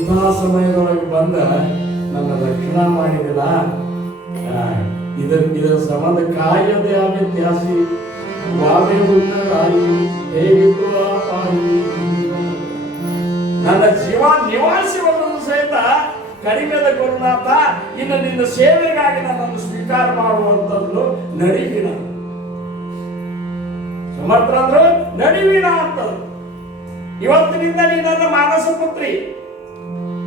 ಇಂಥ ಸಮಯದೊಳಗೆ ಬಂದ ನನ್ನ ರಕ್ಷಣಾ ಮಾಡಿದಿಲ್ಲ. ಇದರ ಸಂಬಂಧ ಕಾಯದೆ ಆಗಿ ತ್ಯಾಸಿ ವಾಮೆ ಉನ್ನರಾಯಿ ಹೇಗಿತ್ತು ಪಾಯಿ. ನನ್ನ ಜೀವ ನಿವಾಸಿವನ್ನು ಸಹಿತ ಕಡಿಮೆದ ಗುರುನಾಥ, ಇನ್ನು ನಿನ್ನ ಸೇವೆಗಾಗಿ ನನ್ನನ್ನು ಸ್ವೀಕಾರ ಮಾಡುವಂಥದ್ದು ನಡಿವಿನ. ಸಮರ್ಥ ಅಂದ್ರು ನಡಿವಿನ ಅಂತದ್ದು. ಇವತ್ತಿನಿಂದ ನೀ ನನ್ನ ಮಾನಸ ಪುತ್ರಿ.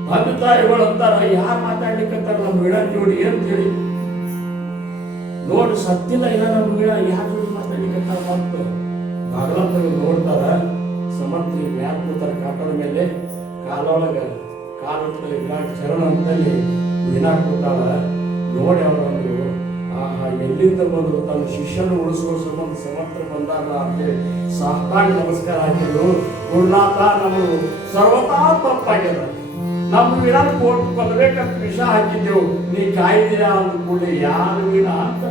ತಂದೆ ತಾಯಿಗಳು ಅಂತಾರ, ಯಾರು ಮಾತಾಡ್ಲಿಕ್ಕಂತಾರ ನಮ್ಮ ವೀಣಾ ಜೋಡಿ ಅಂತ ಹೇಳಿ. ನೋಡಿ ಸತ್ತಿಲ್ಲ ಇಲ್ಲ ನಮ್ಮ ವೀಣಾ ಯಾರ ಜೋಡಿ ಮಾತಾಡ್ಲಿಕ್ಕಂತಾರ ಮತ್ತು ಬಾಗಲಂತ ನೋಡ್ತಾರ. ಸಮರ್ಥಿ ಮ್ಯಾಲ ಕೂತಾರ ಕಾಟದ ಮೇಲೆ, ಕಾಲೊಳಗ ಕಾಲೊಳಗೆ ಚರಣ ಅಂತಲ್ಲಿ ವೀಣಾ ಕೂತಾಳ. ನೋಡಿ ಅವರೊಂದು ಆಹಾ ಎಲ್ಲಿಂದ ಬಂದ್ರು, ತನ್ನ ಶಿಷ್ಯನು ಉಳಿಸುವ ಸಂಬಂಧ ಸಮರ್ಥರು ಬಂದಾರ ಅಂತೇಳಿ ಸಾಷ್ಟಾಂಗ ನಮಸ್ಕಾರ ಹಾಕಿದ್ರು. ಗುರುನಾಥ, ನಮಗೆ ಸರ್ವತಾ ತಪ್ಪಾಗ್ಯದ. ನಮ್ಮ ವೀಣಾ ಕೋರ್ಟ್ ಕೊಲ್ಲಬೇಕಂತ ವಿಷ ಹಾಕಿದ್ದೆವು, ನೀ ಕಾಯ್ದಿರ ಅಂದ ಕೂಡಲೇ ಯಾರು ವೀಣಾ ಅಂತ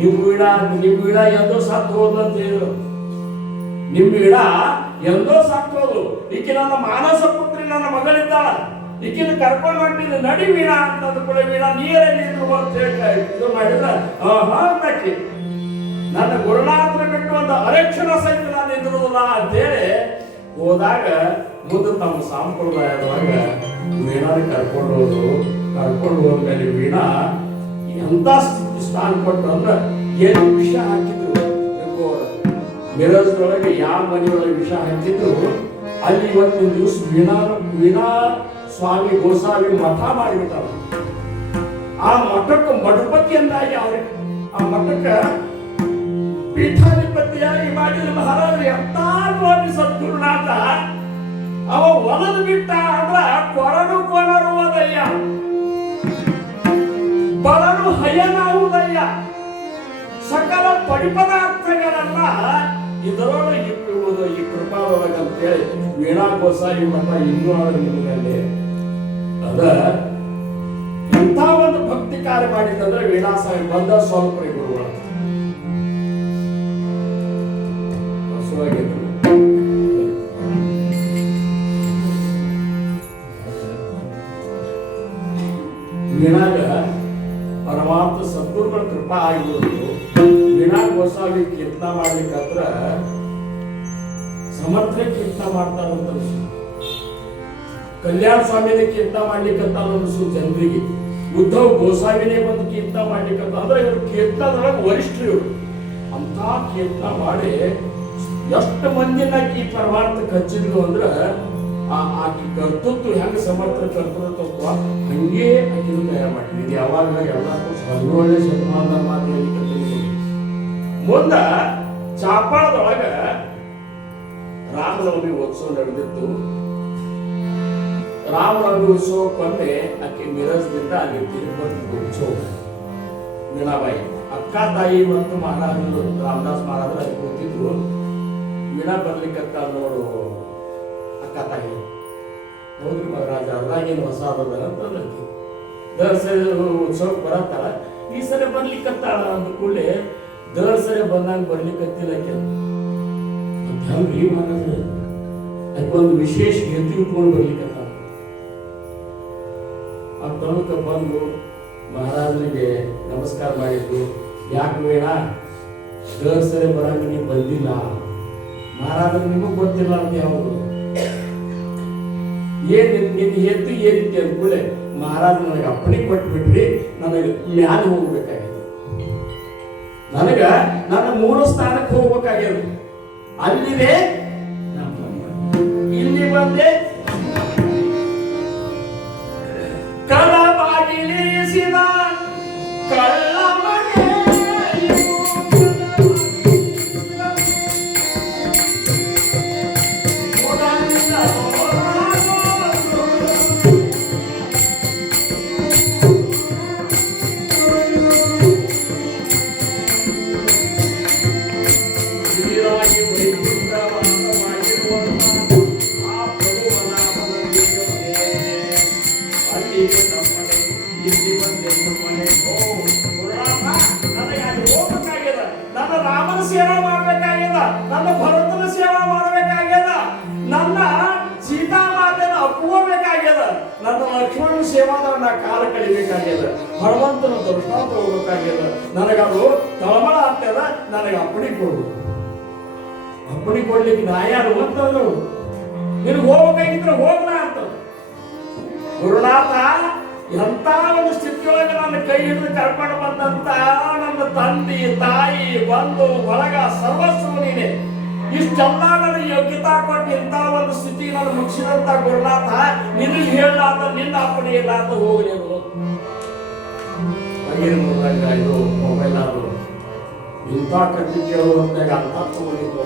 ನಿಮ್ಮ ವೀಣಾ ಎಂದೋ ಸತ್ತು ಹೋದ್ಲು ಅಂತ ಹೇಳಿದ್ರು. ನಿಮ್ಮ ವೀಣಾ ಎಂದೋ ಸತ್ತು ಹೋದ್ಲು. ಈಕೆ ನನ್ನ ಮಾನಸ ಪುತ್ರಿ, ನನ್ನ ಮಗಳಿದ್ದಾಳ, ಈಕಿನ ಕರ್ಕೊಂಡು ಹೊಂಟಿದ್ದು ನಡಿ ವೀಣಾ ಅಂತಂದ ಕೂಡ ವೀಣಾ ನೀರಲ್ಲಿ ಅಂತ ಹೇಳಿ ಇದು ಮಾಡಿದ್ರ ಅಂತಾಕಿ ನನ್ನ ಗುರುನಾಥನ ಬಿಟ್ಟು ಒಂದು ಅರಕ್ಷಣ ಸಹಿತ ನಾನು ನಿಂದಿರುವುದಿಲ್ಲ ಅಂತೇಳಿ ಹೋದಾಗ ಮುಂದೆ ತಮ್ಮ ಸಂಪ್ರದಾಯದೊಳಗ ವೀಣಾನ ಕರ್ಕೊಂಡು ಹೋದ್ಮೇಲೆ ವೀಣಾ ಎಂತ ಸ್ಥಾನ ಕೊಟ್ಟರು ಅಂದ್ರೆ ಏನು ವಿಷ ಹಾಕಿದ್ರು ಮಿರಜ್ದೊಳಗೆ ಯಾವ ಮನೆಯೊಳಗೆ ವಿಷ ಹಾಕಿದ್ರು ಅಲ್ಲಿ ಇವತ್ತಿನ ದಿವಸ ವೀಣಾ ಸ್ವಾಮಿ ಗೋಸಾವಿ ಮಠ ಮಾಡಿಬಿಟ್ಟಾರ. ಆ ಮಠಕ್ಕೆ ಮಠಪತಿ ಅಂದಾಗಿ ಅವ್ರಿಗೆ ಆ ಮಠಕ್ಕೆ ಪೀಠಾಧಿಪತಿಯಾಗಿ ಮಾಡಿದ ಮಹಾರಾಜರು ಎಂತ ನೋಡಿ ಸದ್ಗುರುನಾಥ ಅವ ಒಲದು ಬಿಟ್ಟ ಅಂದ್ರ ಕೊರಡುವುದಯ್ಯ, ಬರಲು ಹಯನಾವುದಯ್ಯ. ಸಕಲ ಪಡಿಪದಾರ್ಥಗಳನ್ನ ಇದರೊಳಗೆ ಇಟ್ಟಿರುವುದು ಈ ಕೃಪಾದೊಳಗೆ ಅಂತೇಳಿ ವೀಣಾ ಗೋಸಾವಿ ಮಠ ಇನ್ನೂ ನಿಮಗಲ್ಲಿ ಅದ ಎಂಥ ಒಂದು ಭಕ್ತಿ ಕಾರ್ಯ ಮಾಡಿದಂದ್ರೆ ವೀಣಾ ಸ್ವಾಮಿ ಬಂದ ಸ್ವಲ್ಪ ಗುರುಗಳು ವೀಣಾಗ ಪರಮಾತ್ಮ ಸದ್ಗುರುಗಳ ಕೃಪಾ ಆಗಿರುವುದು. ವೀಣಾ ಗೋಸಾವಿ ಕೀರ್ತನ ಮಾಡ್ಲಿಕ್ಕಂದ್ರ ಸಮರ್ಥ ಕೀರ್ತನ ಮಾಡ್ತಾರಂತ ಕಲ್ಯಾಣ ಸ್ವಾಮಿನೇ ಕೀರ್ತನ ಮಾಡ್ಲಿಕ್ಕಂತ ಅನಿಸು ಜನರಿಗೆ. ಉದ್ಧವ್ ಗೋಸಾವಿನೇ ಬಂದು ಕೀರ್ತನ ಮಾಡ್ಲಿಕ್ಕಂತ ಅಂದ್ರೆ ಇವರು ಕೀರ್ತನದೊಳಗೆ ವರಿಷ್ಠರು. ಇವರು ಅಂತ ಕೀರ್ತನ ಮಾಡಿ ಎಷ್ಟು ಮಂದಿನ ಈ ಪರಮಾರ್ಥ ಕಚ್ಚಿದ್ಲು ಅಂದ್ರೆ ಆಕಿ ಕರ್ತೃತ್ವ ಹೆಂಗ ಸಮರ್ಥ ಕರ್ತೃತ್ವ ಹಂಗೆ ಆಕಿದು ತಯಾರು ಮಾಡಿದ್ವಿ. ಯಾವಾಗ ಎಲ್ಲಕ್ಕೂ ಒಳ್ಳೆ ಶತಮಾನದ ಮಾತು ಹೇಳಿಕಂತ ಮುಂದ ಚಾಪಾಳದೊಳಗ ರಾಮನವಮಿ ಉತ್ಸವ ನಡೆದಿತ್ತು. ರಾಮನವಮಿ ಉತ್ಸವಕ್ಕೊಮ್ಮೆ ಆಕೆ ಮಿರಜ್ದಿಂದ ಅಲ್ಲಿ ತಿರುಪತಿ ಉತ್ಸವ ವೀಣಾಬಾಯಿ ಅಕ್ಕ ತಾಯಿ ಮತ್ತು ಮಹಾರಾಜರು ರಾಮದಾಸ್ ಮಹಾರಾಜರು ಅಲ್ಲಿ ಕೂತಿದ್ರು. ವೀಣಾ ಬರ್ಲಿಕ್ಕಂತ ನೋಡು ಅಕ್ಕ ತಾಯಿ ಹೌದ್ರಿ ಮಹಾರಾಜ ಅದ್ರಾಗೇನು ಹೊಸ ಅಂತ ದಸರೆ ಉತ್ಸವಕ್ಕೆ ಬರತ್ತಾಳ. ಈ ಸಲ ಬರ್ಲಿಕ್ಕತ್ತಾಳ ಅಂದ ಕೂಡಲೇ ದಸರೆ ಬಂದಂಗ ಬರ್ಲಿಕ್ಕತ್ತಿಲ್ಲ ಹೆಂಗ್ರಿ ಮಹಾರಾಜ ಅದಕ್ಕೊಂದು ವಿಶೇಷ ಹೆತ್ತು ಇಟ್ಕೊಂಡು ಬರ್ಲಿಕ್ಕತ್ತ. ಆ ತನಕ ಬಂದು ಮಹಾರಾಜರಿಗೆ ನಮಸ್ಕಾರ ಮಾಡಿದ್ರು. ಯಾಕೆ ವೀಣಾ ದಸರೆ ಬರಂಗ ನೀವು ಬಂದಿಲ್ಲ, ಮಹಾರಾಜರು ನಿಮಗ್ ಗೊತ್ತಿಲ್ಲ ಅಂತ ಯಾವುದು ನಿನ್ನ ಎತ್ತು ಏನಿತ್ತು ಅಂದ್ಕೂಳೆ ಮಹಾರಾಜ ನನಗೆ ಅಪ್ಪಣೆ ಕೊಟ್ಬಿಟ್ರಿ, ನನಗೆ ಮ್ಯಾಲ ಹೋಗ್ಬೇಕಾಗಿದೆ, ನನ್ನ ಮೂಲ ಸ್ಥಾನಕ್ಕೆ ಹೋಗ್ಬೇಕಾಗ್ಯದ. ಅಲ್ಲಿದೆ ಇಲ್ಲಿ ಬಂದೆ ಕಳಬಾಗಿಲಿರಿಸಿದ ಕಳ್ಳ ಆ ನನ್ನ ಲಕ್ಷ್ಮಣ ಸೇವಾದ ನಾ ಕಾಲ ಕಳಿಬೇಕಾಗ್ಯದ, ಹನುಮಂತನ ದರ್ಶನ ತಗೋಬೇಕಾಗ್ಯದ, ನನಗದು ತಳಮಳ ಆಗ್ತದ, ನನಗೆ ಅಪ್ಪಣೆ ಕೊಡು. ಅಪ್ಪಣೆ ಕೊಡ್ಲಿಕ್ಕೆ ನಾ ಯಾರು ಅಂತಂದ್ರು, ನಿನಗೆ ಹೋಗ್ಬೇಕಾಗಿದ್ರೆ ಹೋಗ್ಲಾ ಅಂತ. ಗುರುನಾಥ ಎಂತ ಒಂದು ಸ್ಥಿತಿಯೊಳಗೆ ನನ್ನ ಕೈ ಹಿಡಿದು ಕರ್ಕೊಂಡು ಬಂದಂತ ನನ್ನ ತಂದೆ ತಾಯಿ ಬಂಧು ಬಳಗ ಸರ್ವಸ್ವ ನೀನೆ. ಇಷ್ಟೆಲ್ಲ ನನ್ನ ಯೋಗ್ಯತಾ ಕೊಟ್ಟು ಇಂಥ ಒಂದು ಸ್ಥಿತಿ ನಾನು ಮುಗಿಸಿದಂತ ಗುರುನಾಥ, ನಿನಗೆ ಹೇಳಲಾದ ನಿನ್ನ ಅಪ್ಪಣೆ ಇಲ್ಲ ಅಂತ ಹೋಗಲೇನು. ಇದು ಮೊಬೈಲ್ ಅದು ಇಂಥ ಕಟ್ಟಿ ಕೇಳುವಂತಾಗ ಅಂತ ತಗೊಂಡಿದ್ದು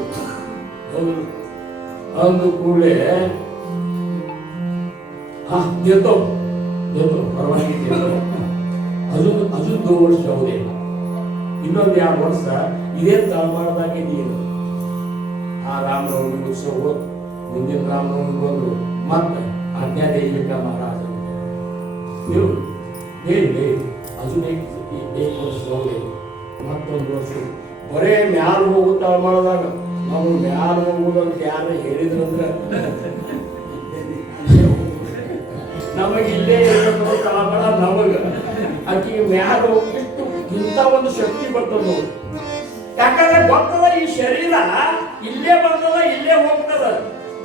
ಅಂದು ಕೂಡಲೇ ದೇತೋ ದೇತೋ ಪರವಾಗಿ ಅದು 2 ವರ್ಷ ಹೋದೆ. ಇನ್ನೊಂದು 2 ವರ್ಷ ಇದೇ ತಳಮಾಡದಾಗೆ ನೀನು ಆ ರಾಮನವಮಿ ಉತ್ಸವ ಮುಂದಿನ ರಾಮನವಮಿ ಬಂದು ಮತ್ತೆ ಆಜ್ಞಾ ದೈವಿಕ ಮಹಾರಾಜ ನೀವು ಬೇರೆ ಅದು 1 ವರ್ಷ ಹೋದೆ. ಮತ್ತೊಂದು ವರ್ಷ ಬರೇ ಮ್ಯಾಲ ಹೋಗು ತಳಮಾಡದಾಗ ನಾವು ಮ್ಯಾಲ ಹೋಗುದಂತ ಯಾರು ಹೇಳಿದ್ರಂದ್ರೆ ನಮಗೆ ಇಲ್ಲೇ ಇರಬೇಕು ತಳಮಾಡ. ನಮಗ ಆಕಿಗೆ ಮ್ಯಾಲ ಹೋಗ್ಬಿಟ್ಟು ಇಂಥ ಒಂದು ಶಕ್ತಿ ಬರ್ತದ ನೋಡಿ. ಯಾಕಂದ್ರೆ ಗೊತ್ತದ ಈ ಶರೀರ ಇಲ್ಲೇ ಬರ್ತದ ಇಲ್ಲೇ ಹೋಗ್ತದ.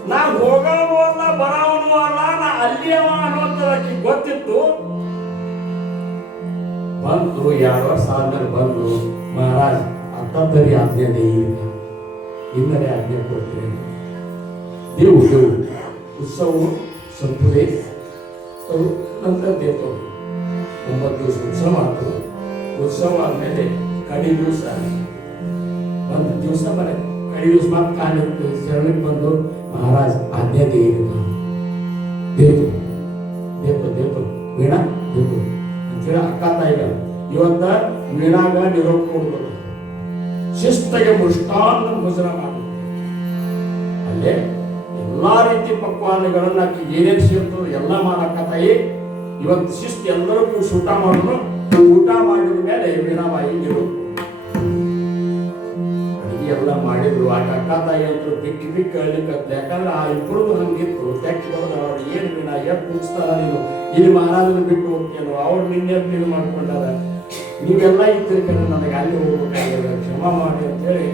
ನಾ ಹೋಗೋನು ಅಲ್ಲ ಬರೋನು ಅಲ್ಲ, ನಾ ಅಲ್ಲಿ ಅವ ಅನ್ನುವಂಥದ್ದು ಆಕಿ ಗೊತ್ತಿತ್ತು. ಬಂತು 2 ವರ್ಷ ಆದ್ಮೇಲೆ ಬಂದು ಮಹಾರಾಜ್ ಅಂತಂದರಿ ಆಜ್ಞೆ ಇಲ್ಲ, ಇನ್ನರೇ ಆಜ್ಞೆ ಕೊಡ್ತೇನೆ. ದೇವು ಉತ್ಸವ ಸಂಪುದೆ ನಂತರ ದೇತು 9 ದಿವಸ ಉತ್ಸವ ಆಯ್ತು. ಉತ್ಸವ ಆದ್ಮೇಲೆ ಕಡಿ ದಿವಸ 1 ದಿವಸ ಬರ ಕಡಿ ದಿವಸ ಮಾತ್ರ ಕಾಣಿತ್ತು ಶರಣಕ್ಕೆ ಬಂದು ಮಹಾರಾಜ್ ಆಜ್ಞೆ ದೇಯಿಲ್ಲ ದೇತು ದೇತು ದೇತು ವೀಣಾ ದೇತು ಅಂತೇಳಿ ಅಕ್ಕ ತಾಯಿಗ ಇವತ್ತ ವೀಣಾಗ ನಿರೋಧ ಕೊಡ್ಬೋದು, ಶಿಸ್ತಾಗೆ ಮೃಷ್ಟಾನ್ನ ಭೋಜನ ಮಾಡುದು. ಅಲ್ಲೇ ಎಲ್ಲಾ ರೀತಿ ಪಕ್ವಾನಗಳನ್ನ ಏನೇನು ಸೇರ್ತದೆ ಎಲ್ಲ ಮಾಡಕ್ಕ ತಾಯಿ ಇವತ್ತು ಶಿಸ್ತು ಎಲ್ಲರೂ ಕೂಡಿಸಿ ಊಟ ಮಾಡೋದು. ಊಟ ಮಾಡಿದ ಮೇಲೆ ವೀಣಾಬಾಯಿ ನಿರೋಧ ಅಡಿಗೆ ಎಲ್ಲ ಮಾಡಿದ್ರು. ಆ ಅಕ್ಕ ತಾಯಿ ಅಂತೂ ಬಿಕ್ಕಿ ಬಿಕ್ಕಿ ಅಳ್ಲಿಕ್ಕೆ. ಯಾಕಂದ್ರೆ ಆ ಇಬ್ಬರದು ಹಂಗಿತ್ತು. ತೆಕ್ಕಿ ಬರೋದು ಅವ್ರು ಏನು ವೀಣಾ ಎಷ್ಟು ಮುಗಿಸ್ತಾರ ನೀನು ಇಲ್ಲಿ ಮಹಾರಾಜನ ಬಿಟ್ಟು ಹೋಗ್ತೇನೋ, ಅವ್ರು ನಿನ್ನೆ ಇದು ಮಾಡ್ಕೊಂಡಾರ, ನೀವೆಲ್ಲ ಇದ್ದಿರಿ ಕಡೆ ನನಗೆ ಅಲ್ಲಿ ಹೋಗ್ಬೇಕಾಗ್ಯದ, ಕ್ಷಮ ಮಾಡಿ ಅಂತೇಳಿ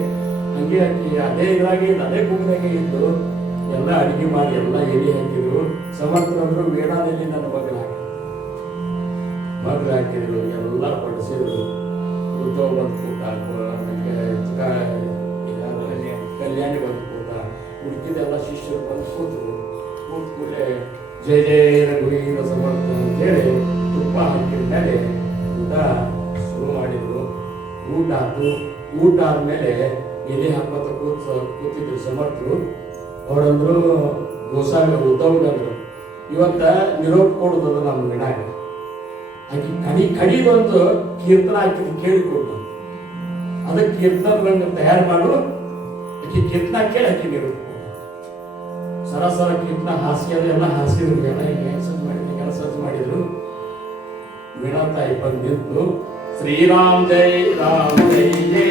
ಹಂಗೆ ಹಾಕಿ ಅದೇ ಇದ್ರಾಗೆ ಅದೇ ಗುಂಪಾಗೆ ಇದ್ದು ಎಲ್ಲ ಅಡಿಗೆ ಮಾಡಿ ಎಲ್ಲ ಎಲೆ ಹಾಕಿದ್ರು. ಸಮರ್ಥರಂದ್ರು ವೀಣಾದಲ್ಲಿ ನನ್ನ ಮಗಳು ಹಾಕಿದ್ರು, ಎಲ್ಲ ಬಡಿಸಿದ್ರು. ಉದ್ಯೋಗ ಬಂದು ಕೂಟ, ಕಲ್ಯಾಣಿ ಬಂದು ಕೂಟ, ಹುಡುಕಿದೆಲ್ಲ ಶಿಷ್ಯರು ಬಂದು ಕೂತರು. ಕೂತ್ ಕೂಡಲೇ ಜಯ ಜಯ ರಘುವೀರ ಸಮರ್ಥ ಅಂತೇಳಿ ತುಪ್ಪ ಹಾಕಿದ ಮೇಲೆ ಊಟ ಶುರು ಮಾಡಿದ್ರು. ಊಟ ಆಯ್ತು. ಊಟ ಆದ್ಮೇಲೆ ಎಲೆ ಹಾಕೋತ ಕೂತಿದ್ರು ಸಮರ್ಥರು. ಅವರಂದ್ರು ಗೋಸಾಗ ಉದ್ದವ್ಗಂದ್ರು ಇವತ್ತ ನಿರೋಧ ಕೊಡುದದು ನಮ್ಮ ವೀಣಾಗ. ಆಕಿ ಕಡಿದೊಂದು ಕೀರ್ತನ ಹಾಕಿದ್ ಕೇಳಿಕೊಡು, ಅದಕ್ಕೆ ಕೀರ್ತನ ತಯಾರು ಮಾಡು. ಆಕಿ ಕೀರ್ತನ ಕೇಳಿ ಆಕಿ ನಿರೋಧ ಕೊಡು. ಸರಸರ ಕೀರ್ತನ ಹಾಸ್ಯದ ಎಲ್ಲ ಹಾಸಿದ್ರು. ಎಲ್ಲ ಕೆಲಸ ಮಾಡಿದ್ರು. ವೀಣಾ ತಾಯಿ ಬಂದು ನಿಂತು ಶ್ರೀರಾಮ್ ಜೈ ರಾಮ್ ಜೈ ಜೈ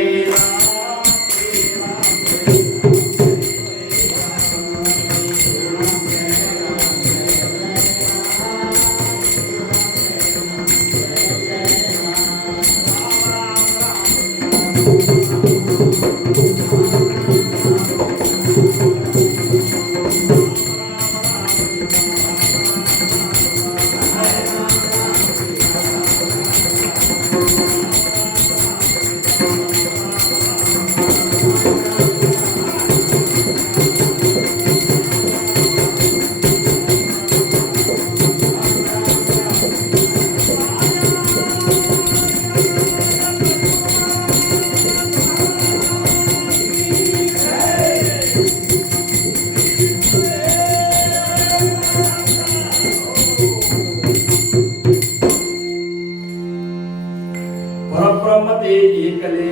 ಪರಬ್ರಹ್ಮತೆ ಏಕಲೇ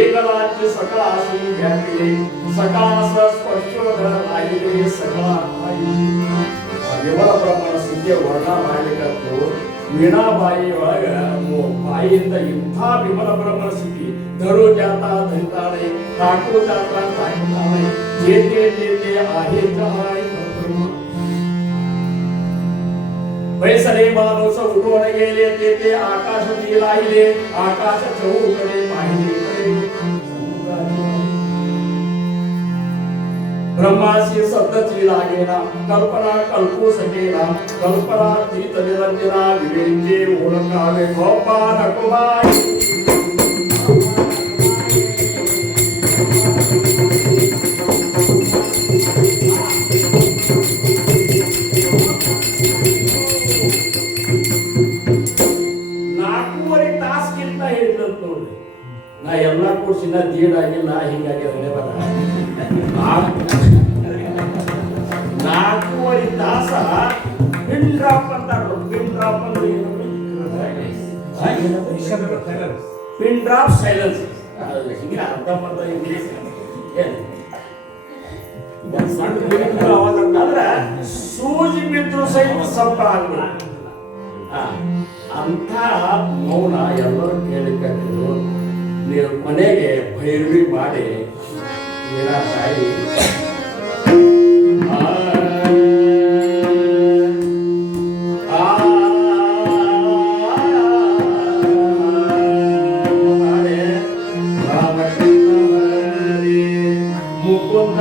ಏಕಲಾಜ್ಯ ಸಕಲ ಆಸೆ ವ್ಯಾಪಿದೆ ಸಕಾಸ ಸ್ಪರ್ಶೋಧರಾಗಿದೆ ಸಕಲ ವಿಮಲ ಬ್ರಹ್ಮನ ಸಿದ್ಧಿಯ ವರ್ಣ ಮಾಡಲಿಕ್ಕಂತೂ ವೀಣಾಬಾಯಿ ಒಳಗ ಬಾಯಿಯಿಂದ ಇಂಥ ವಿಮಲ ಬ್ರಹ್ಮನ ಸಿದ್ಧಿ ಧರು ಜಾತ ಧರಿತಾಳೆ ತಾಕು ಜಾತ ತಾಕಿತಾಳೆ ಜೇತೆ ಜೇತೆ ಆಹೇ ಜಹಾಯ್ बैसले माणूस उठून गेले तेथे आकाश राहिले आकाश चहूकडे पाहिले ब्रह्माशी सप्तची लागेना कल्पना कल्पू सकेना कल्पना तीत निरंजना विवेके ओळखावे गोपा नकुमाई ನಾ ಎಲ್ಲ ಕೋರ್ಸಿನ ದೀಡ್ ಆಗಿಲ್ಲ ಹಿಂಗಾಗಿ ನಾಲ್ಕೂವರೆ ತಾಸ ಪಿನ್ ಡ್ರಾಪ್ ಅಂತಾರ ಪಿನ್ ಡ್ರಾಪ್ ಅಂದ್ರೆ ಪಿನ್ ಡ್ರಾಪ್ ಸೈಲೆನ್ಸ್ ಹಿಂಗೆ ಅರ್ಧಂಬರ್ಧ ಇಂಗ್ಲೀಷ್ ಅಂದ್ರೆ ಸೂಜಿ ಬಿದ್ರು ಸಹಿತ ಸಂಬಳ ಆಗ್ಬಿಡು ಅಂತ ಮೌನ ಎಲ್ಲರೂ ಕೇಳಿಕಟ್ಟಿದ್ರು ನೀವು ಮನೆಗೆ ಭೈರವಿ ಮಾಡಿ ಮೀರಾ ತಾಯಿ ಮುಕುಂದ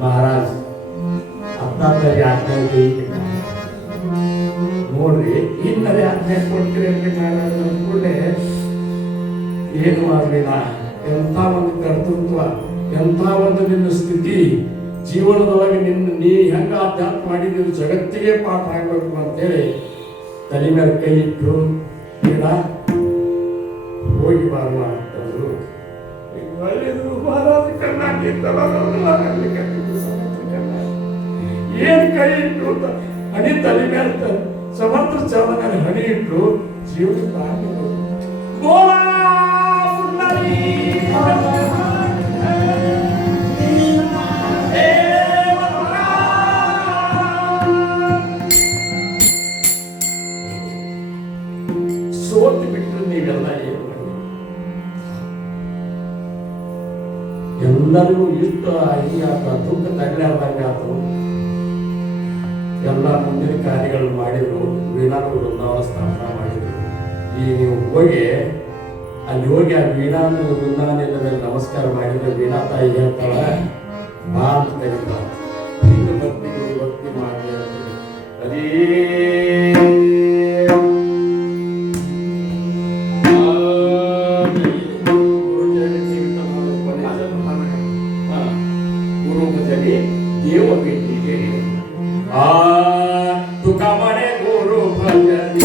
महाराज आता तरी आज्ञा ನೋಡ್ರಿ ಇನ್ನರೇ ಆಜ್ಞೆ ಕೊಡ್ತೀರಿ महाराज ಅಂದ್ಕೊಂಡೆ ಏನು ಆಗಲಿಲ್ಲ ಎಂಥ ಒಂದು ಕರ್ತೃತ್ವ ಎಂಥ ಒಂದು ನಿನ್ನ ಸ್ಥಿತಿ ಜೀವನದೊಳಗೆ ನೀ ಹೆಂಗ ಅಧ್ಯಾತ್ಮ ಮಾಡಿದ್ರು ಜಗತ್ತಿಗೆ ಪಾಠ ಆಗಬೇಕು ಅಂತೇಳಿ ತಲೆ ಮೇಲೆ ಕೈ ಇಟ್ಟು ಬೇಡ ಹೋಗಿ ಬರುವ ಅಂತಂದ್ರು ಏನ್ ಕೈ ಇಟ್ಟು ಹಣಿ ತಲೆ ಮೇಲೆ ಸಮರ್ಥ ಚವನ ಹಣಿ ಇಟ್ಟು ಜೀವನ ಸೋತು ಬಿಟ್ಟು ನೀವೆಲ್ಲ ಏನು ಎಲ್ಲರಿಗೂ ಇಷ್ಟು ಹಿಂಗಾತ ದುಃಖ ತಗಲಾರ್ದಂಗೆ ಆತು. ಎಲ್ಲ ಮುಂದಿನ ಕಾರ್ಯಗಳು ಮಾಡಿದ್ರು. ವೀಣಾನ ವೃಂದಾವನ ಸ್ಥಾಪನೆ ಮಾಡಿದ್ರು. ಈಗ ನೀವು ಹೋಗಿ ಅಲ್ಲಿ ಹೋಗಿ ಆ ವೀಣಾ ವೃಂದಾವನದ ಮೇಲೆ ನಮಸ್ಕಾರ ಮಾಡಿದ್ರೆ ವೀಣಾ ತಾಯಿ ಹೇಳ್ತಾಳ ಬಾ ಅಂತ ಕರೀತಾಳ. ಹಿಂಗೆ ಭಕ್ತಿಗಳು ಭಕ್ತಿ ಮಾಡಿ ಅದೇ ದೇವ ಭೇಟಿಗೆ ಆ ತುಕಾ ಮನೆ ಗುರು ಭಜನಿ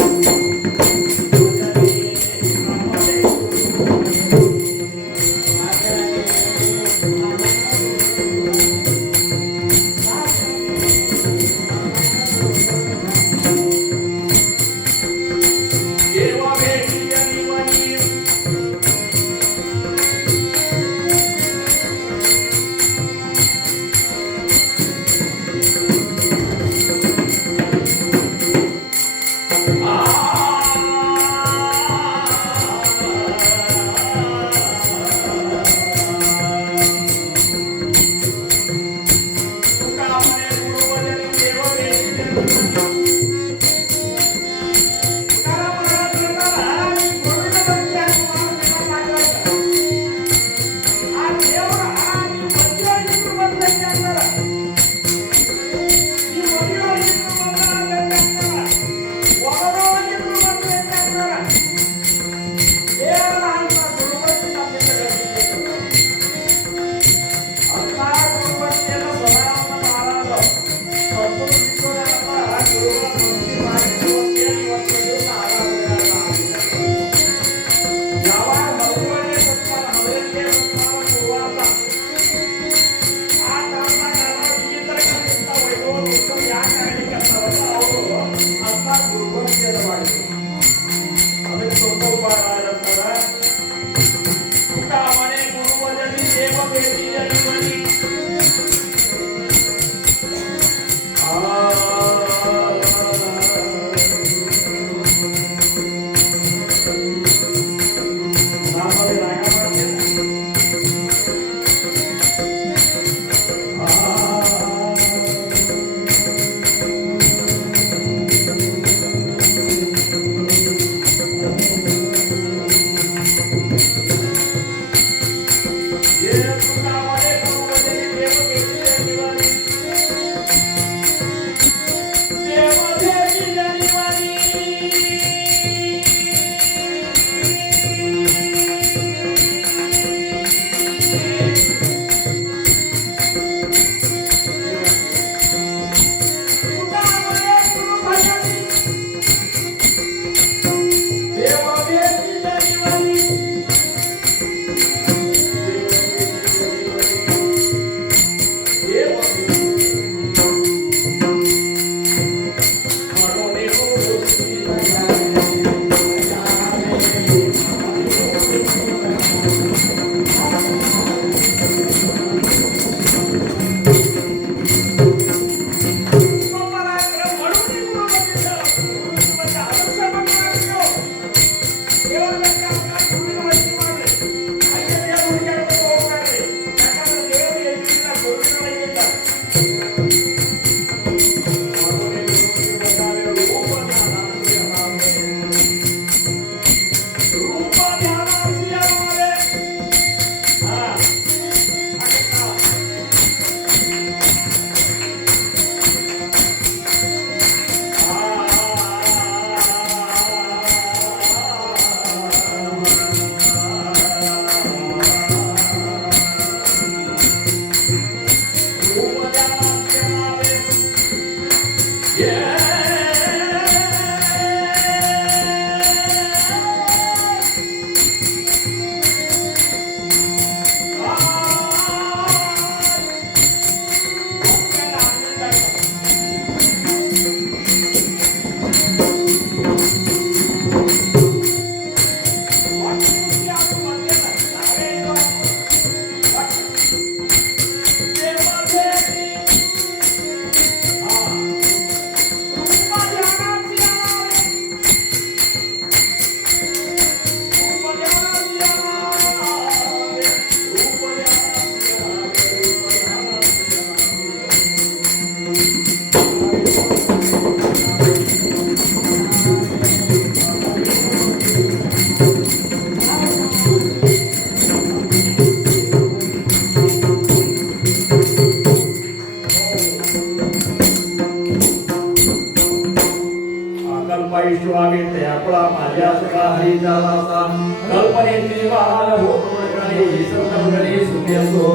ಕಲ್ಪನೆ ಜೀವಾನ ಹೋಗಲಿ ಸಂತಮಗಲಿ ಸುಖಿಯಸು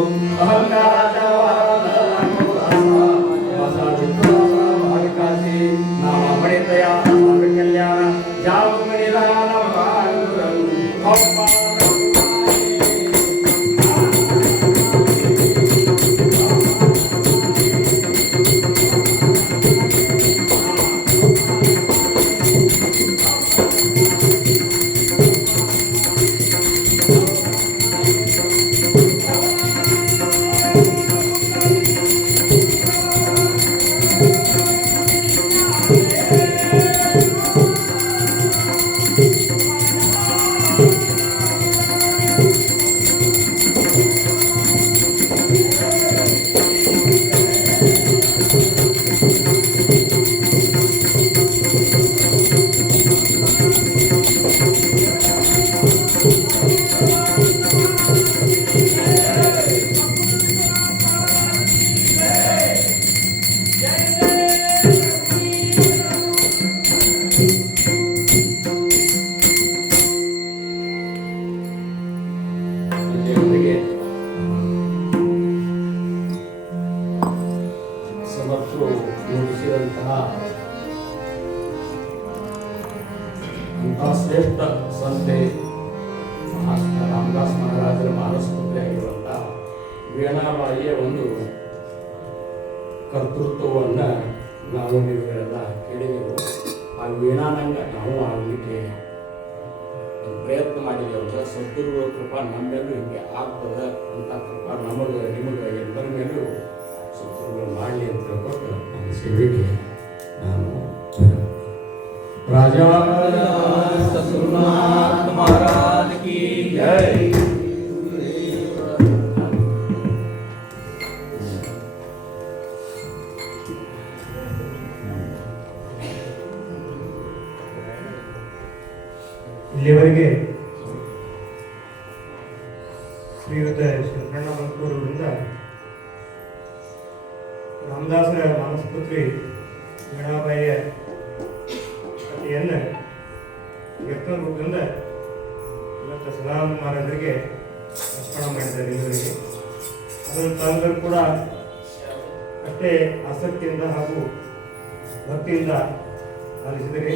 ಅಹಂಕಾರ ನಾಮ ಮಣಿತಯ ಕಲ್ಯಾಣ ಜಾವ ಮಣಿದಾನ ಸಮರ್ಥರು ರೂಪಿಸಿದಂತಹ ಶ್ರೇಷ್ಠ ಸಂಸ್ಥೆ ರಾಮದಾಸ್ ಮಹಾರಾಜರ ಮಾನಸ್ಪತ್ರೆಯಾಗಿರುವಂತಹ ವೀಣಾಬಾಯಿಯ ಒಂದು ಕರ್ತೃತ್ವವನ್ನು ನಾವು ನೀವುಗಳೆಲ್ಲ ಕೇಳಿದೆವು. ಆ ವೀಣಾನಂಗ ನಾವು ಆಗಲಿಕ್ಕೆ ಪ್ರಯತ್ನ ಮಾಡಿದೆವು ಅಂದ್ರೆ ಸದ್ಗುರುಗಳ ಕೃಪಾ ನಮ್ಮ ಮೇಲೂ ಹಿಂಗೆ ಆಗ್ತದೆ ಅಂತ ಕೃಪಾ ನಮಗೆ ನಿಮಗೆ ಎಲ್ಲರ ಮೇಲೂ ಸದ್ಗುರುಗಳು ಮಾಡಲಿ ಅಂತ ಹೇಳ್ಕೊಟ್ಟು ನನ್ನ ಸೇವೆಗೆ ನಾನು ರಾಜಾ सतगुरुनाथ महाराज की जय। ಇಲ್ಲಿಯವರೆಗೆ ಶ್ರೀಯುತ ಶಂಕರಣ್ಣ ಮಂಕೂರವರಿಂದ ರಾಮದಾಸರ ಮಾನಸ್ಪತ್ರೆ ವೀಣಾಬಾಯಿಯ ಕಥೆಯನ್ನು ವ್ಯಕ್ತ ರೂಪದಿಂದ ಇವತ್ತು ಸದಾನಂದ ಮಹಾರಾಜರಿಗೆ ಅರ್ಪಣೆ ಮಾಡಿದ್ದಾರೆ. ಇವರಿಗೆ ಅದನ್ನು ತಾವೆಲ್ಲರೂ ಕೂಡ ಅಷ್ಟೇ ಆಸಕ್ತಿಯಿಂದ ಹಾಗೂ ಭಕ್ತಿಯಿಂದ ಆಲಿಸಿದರೆ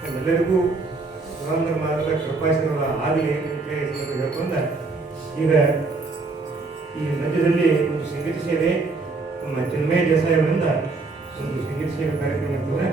ನಮ್ಮೆಲ್ಲರಿಗೂ ಸದಾನಂದ ಮಹಾರಾಜರ ಕೃಪಾಶೀರ್ವಾದ ಆಗಲಿ ಅಂತ ಹೇಳ್ಕೊಂಡ ಈಗ ಈ ಮಧ್ಯದಲ್ಲಿ ಒಂದು ಸಂಗೀತ ಸೇವೆ ನಮ್ಮ ಚಿನ್ಮಯ ದೇಸಾಯಿ ಅವರಿಂದ ಒಂದು ಸಂಗೀತ ಸೇವೆ ಕಾರ್ಯಕ್ರಮ ಇರ್ತದೆ.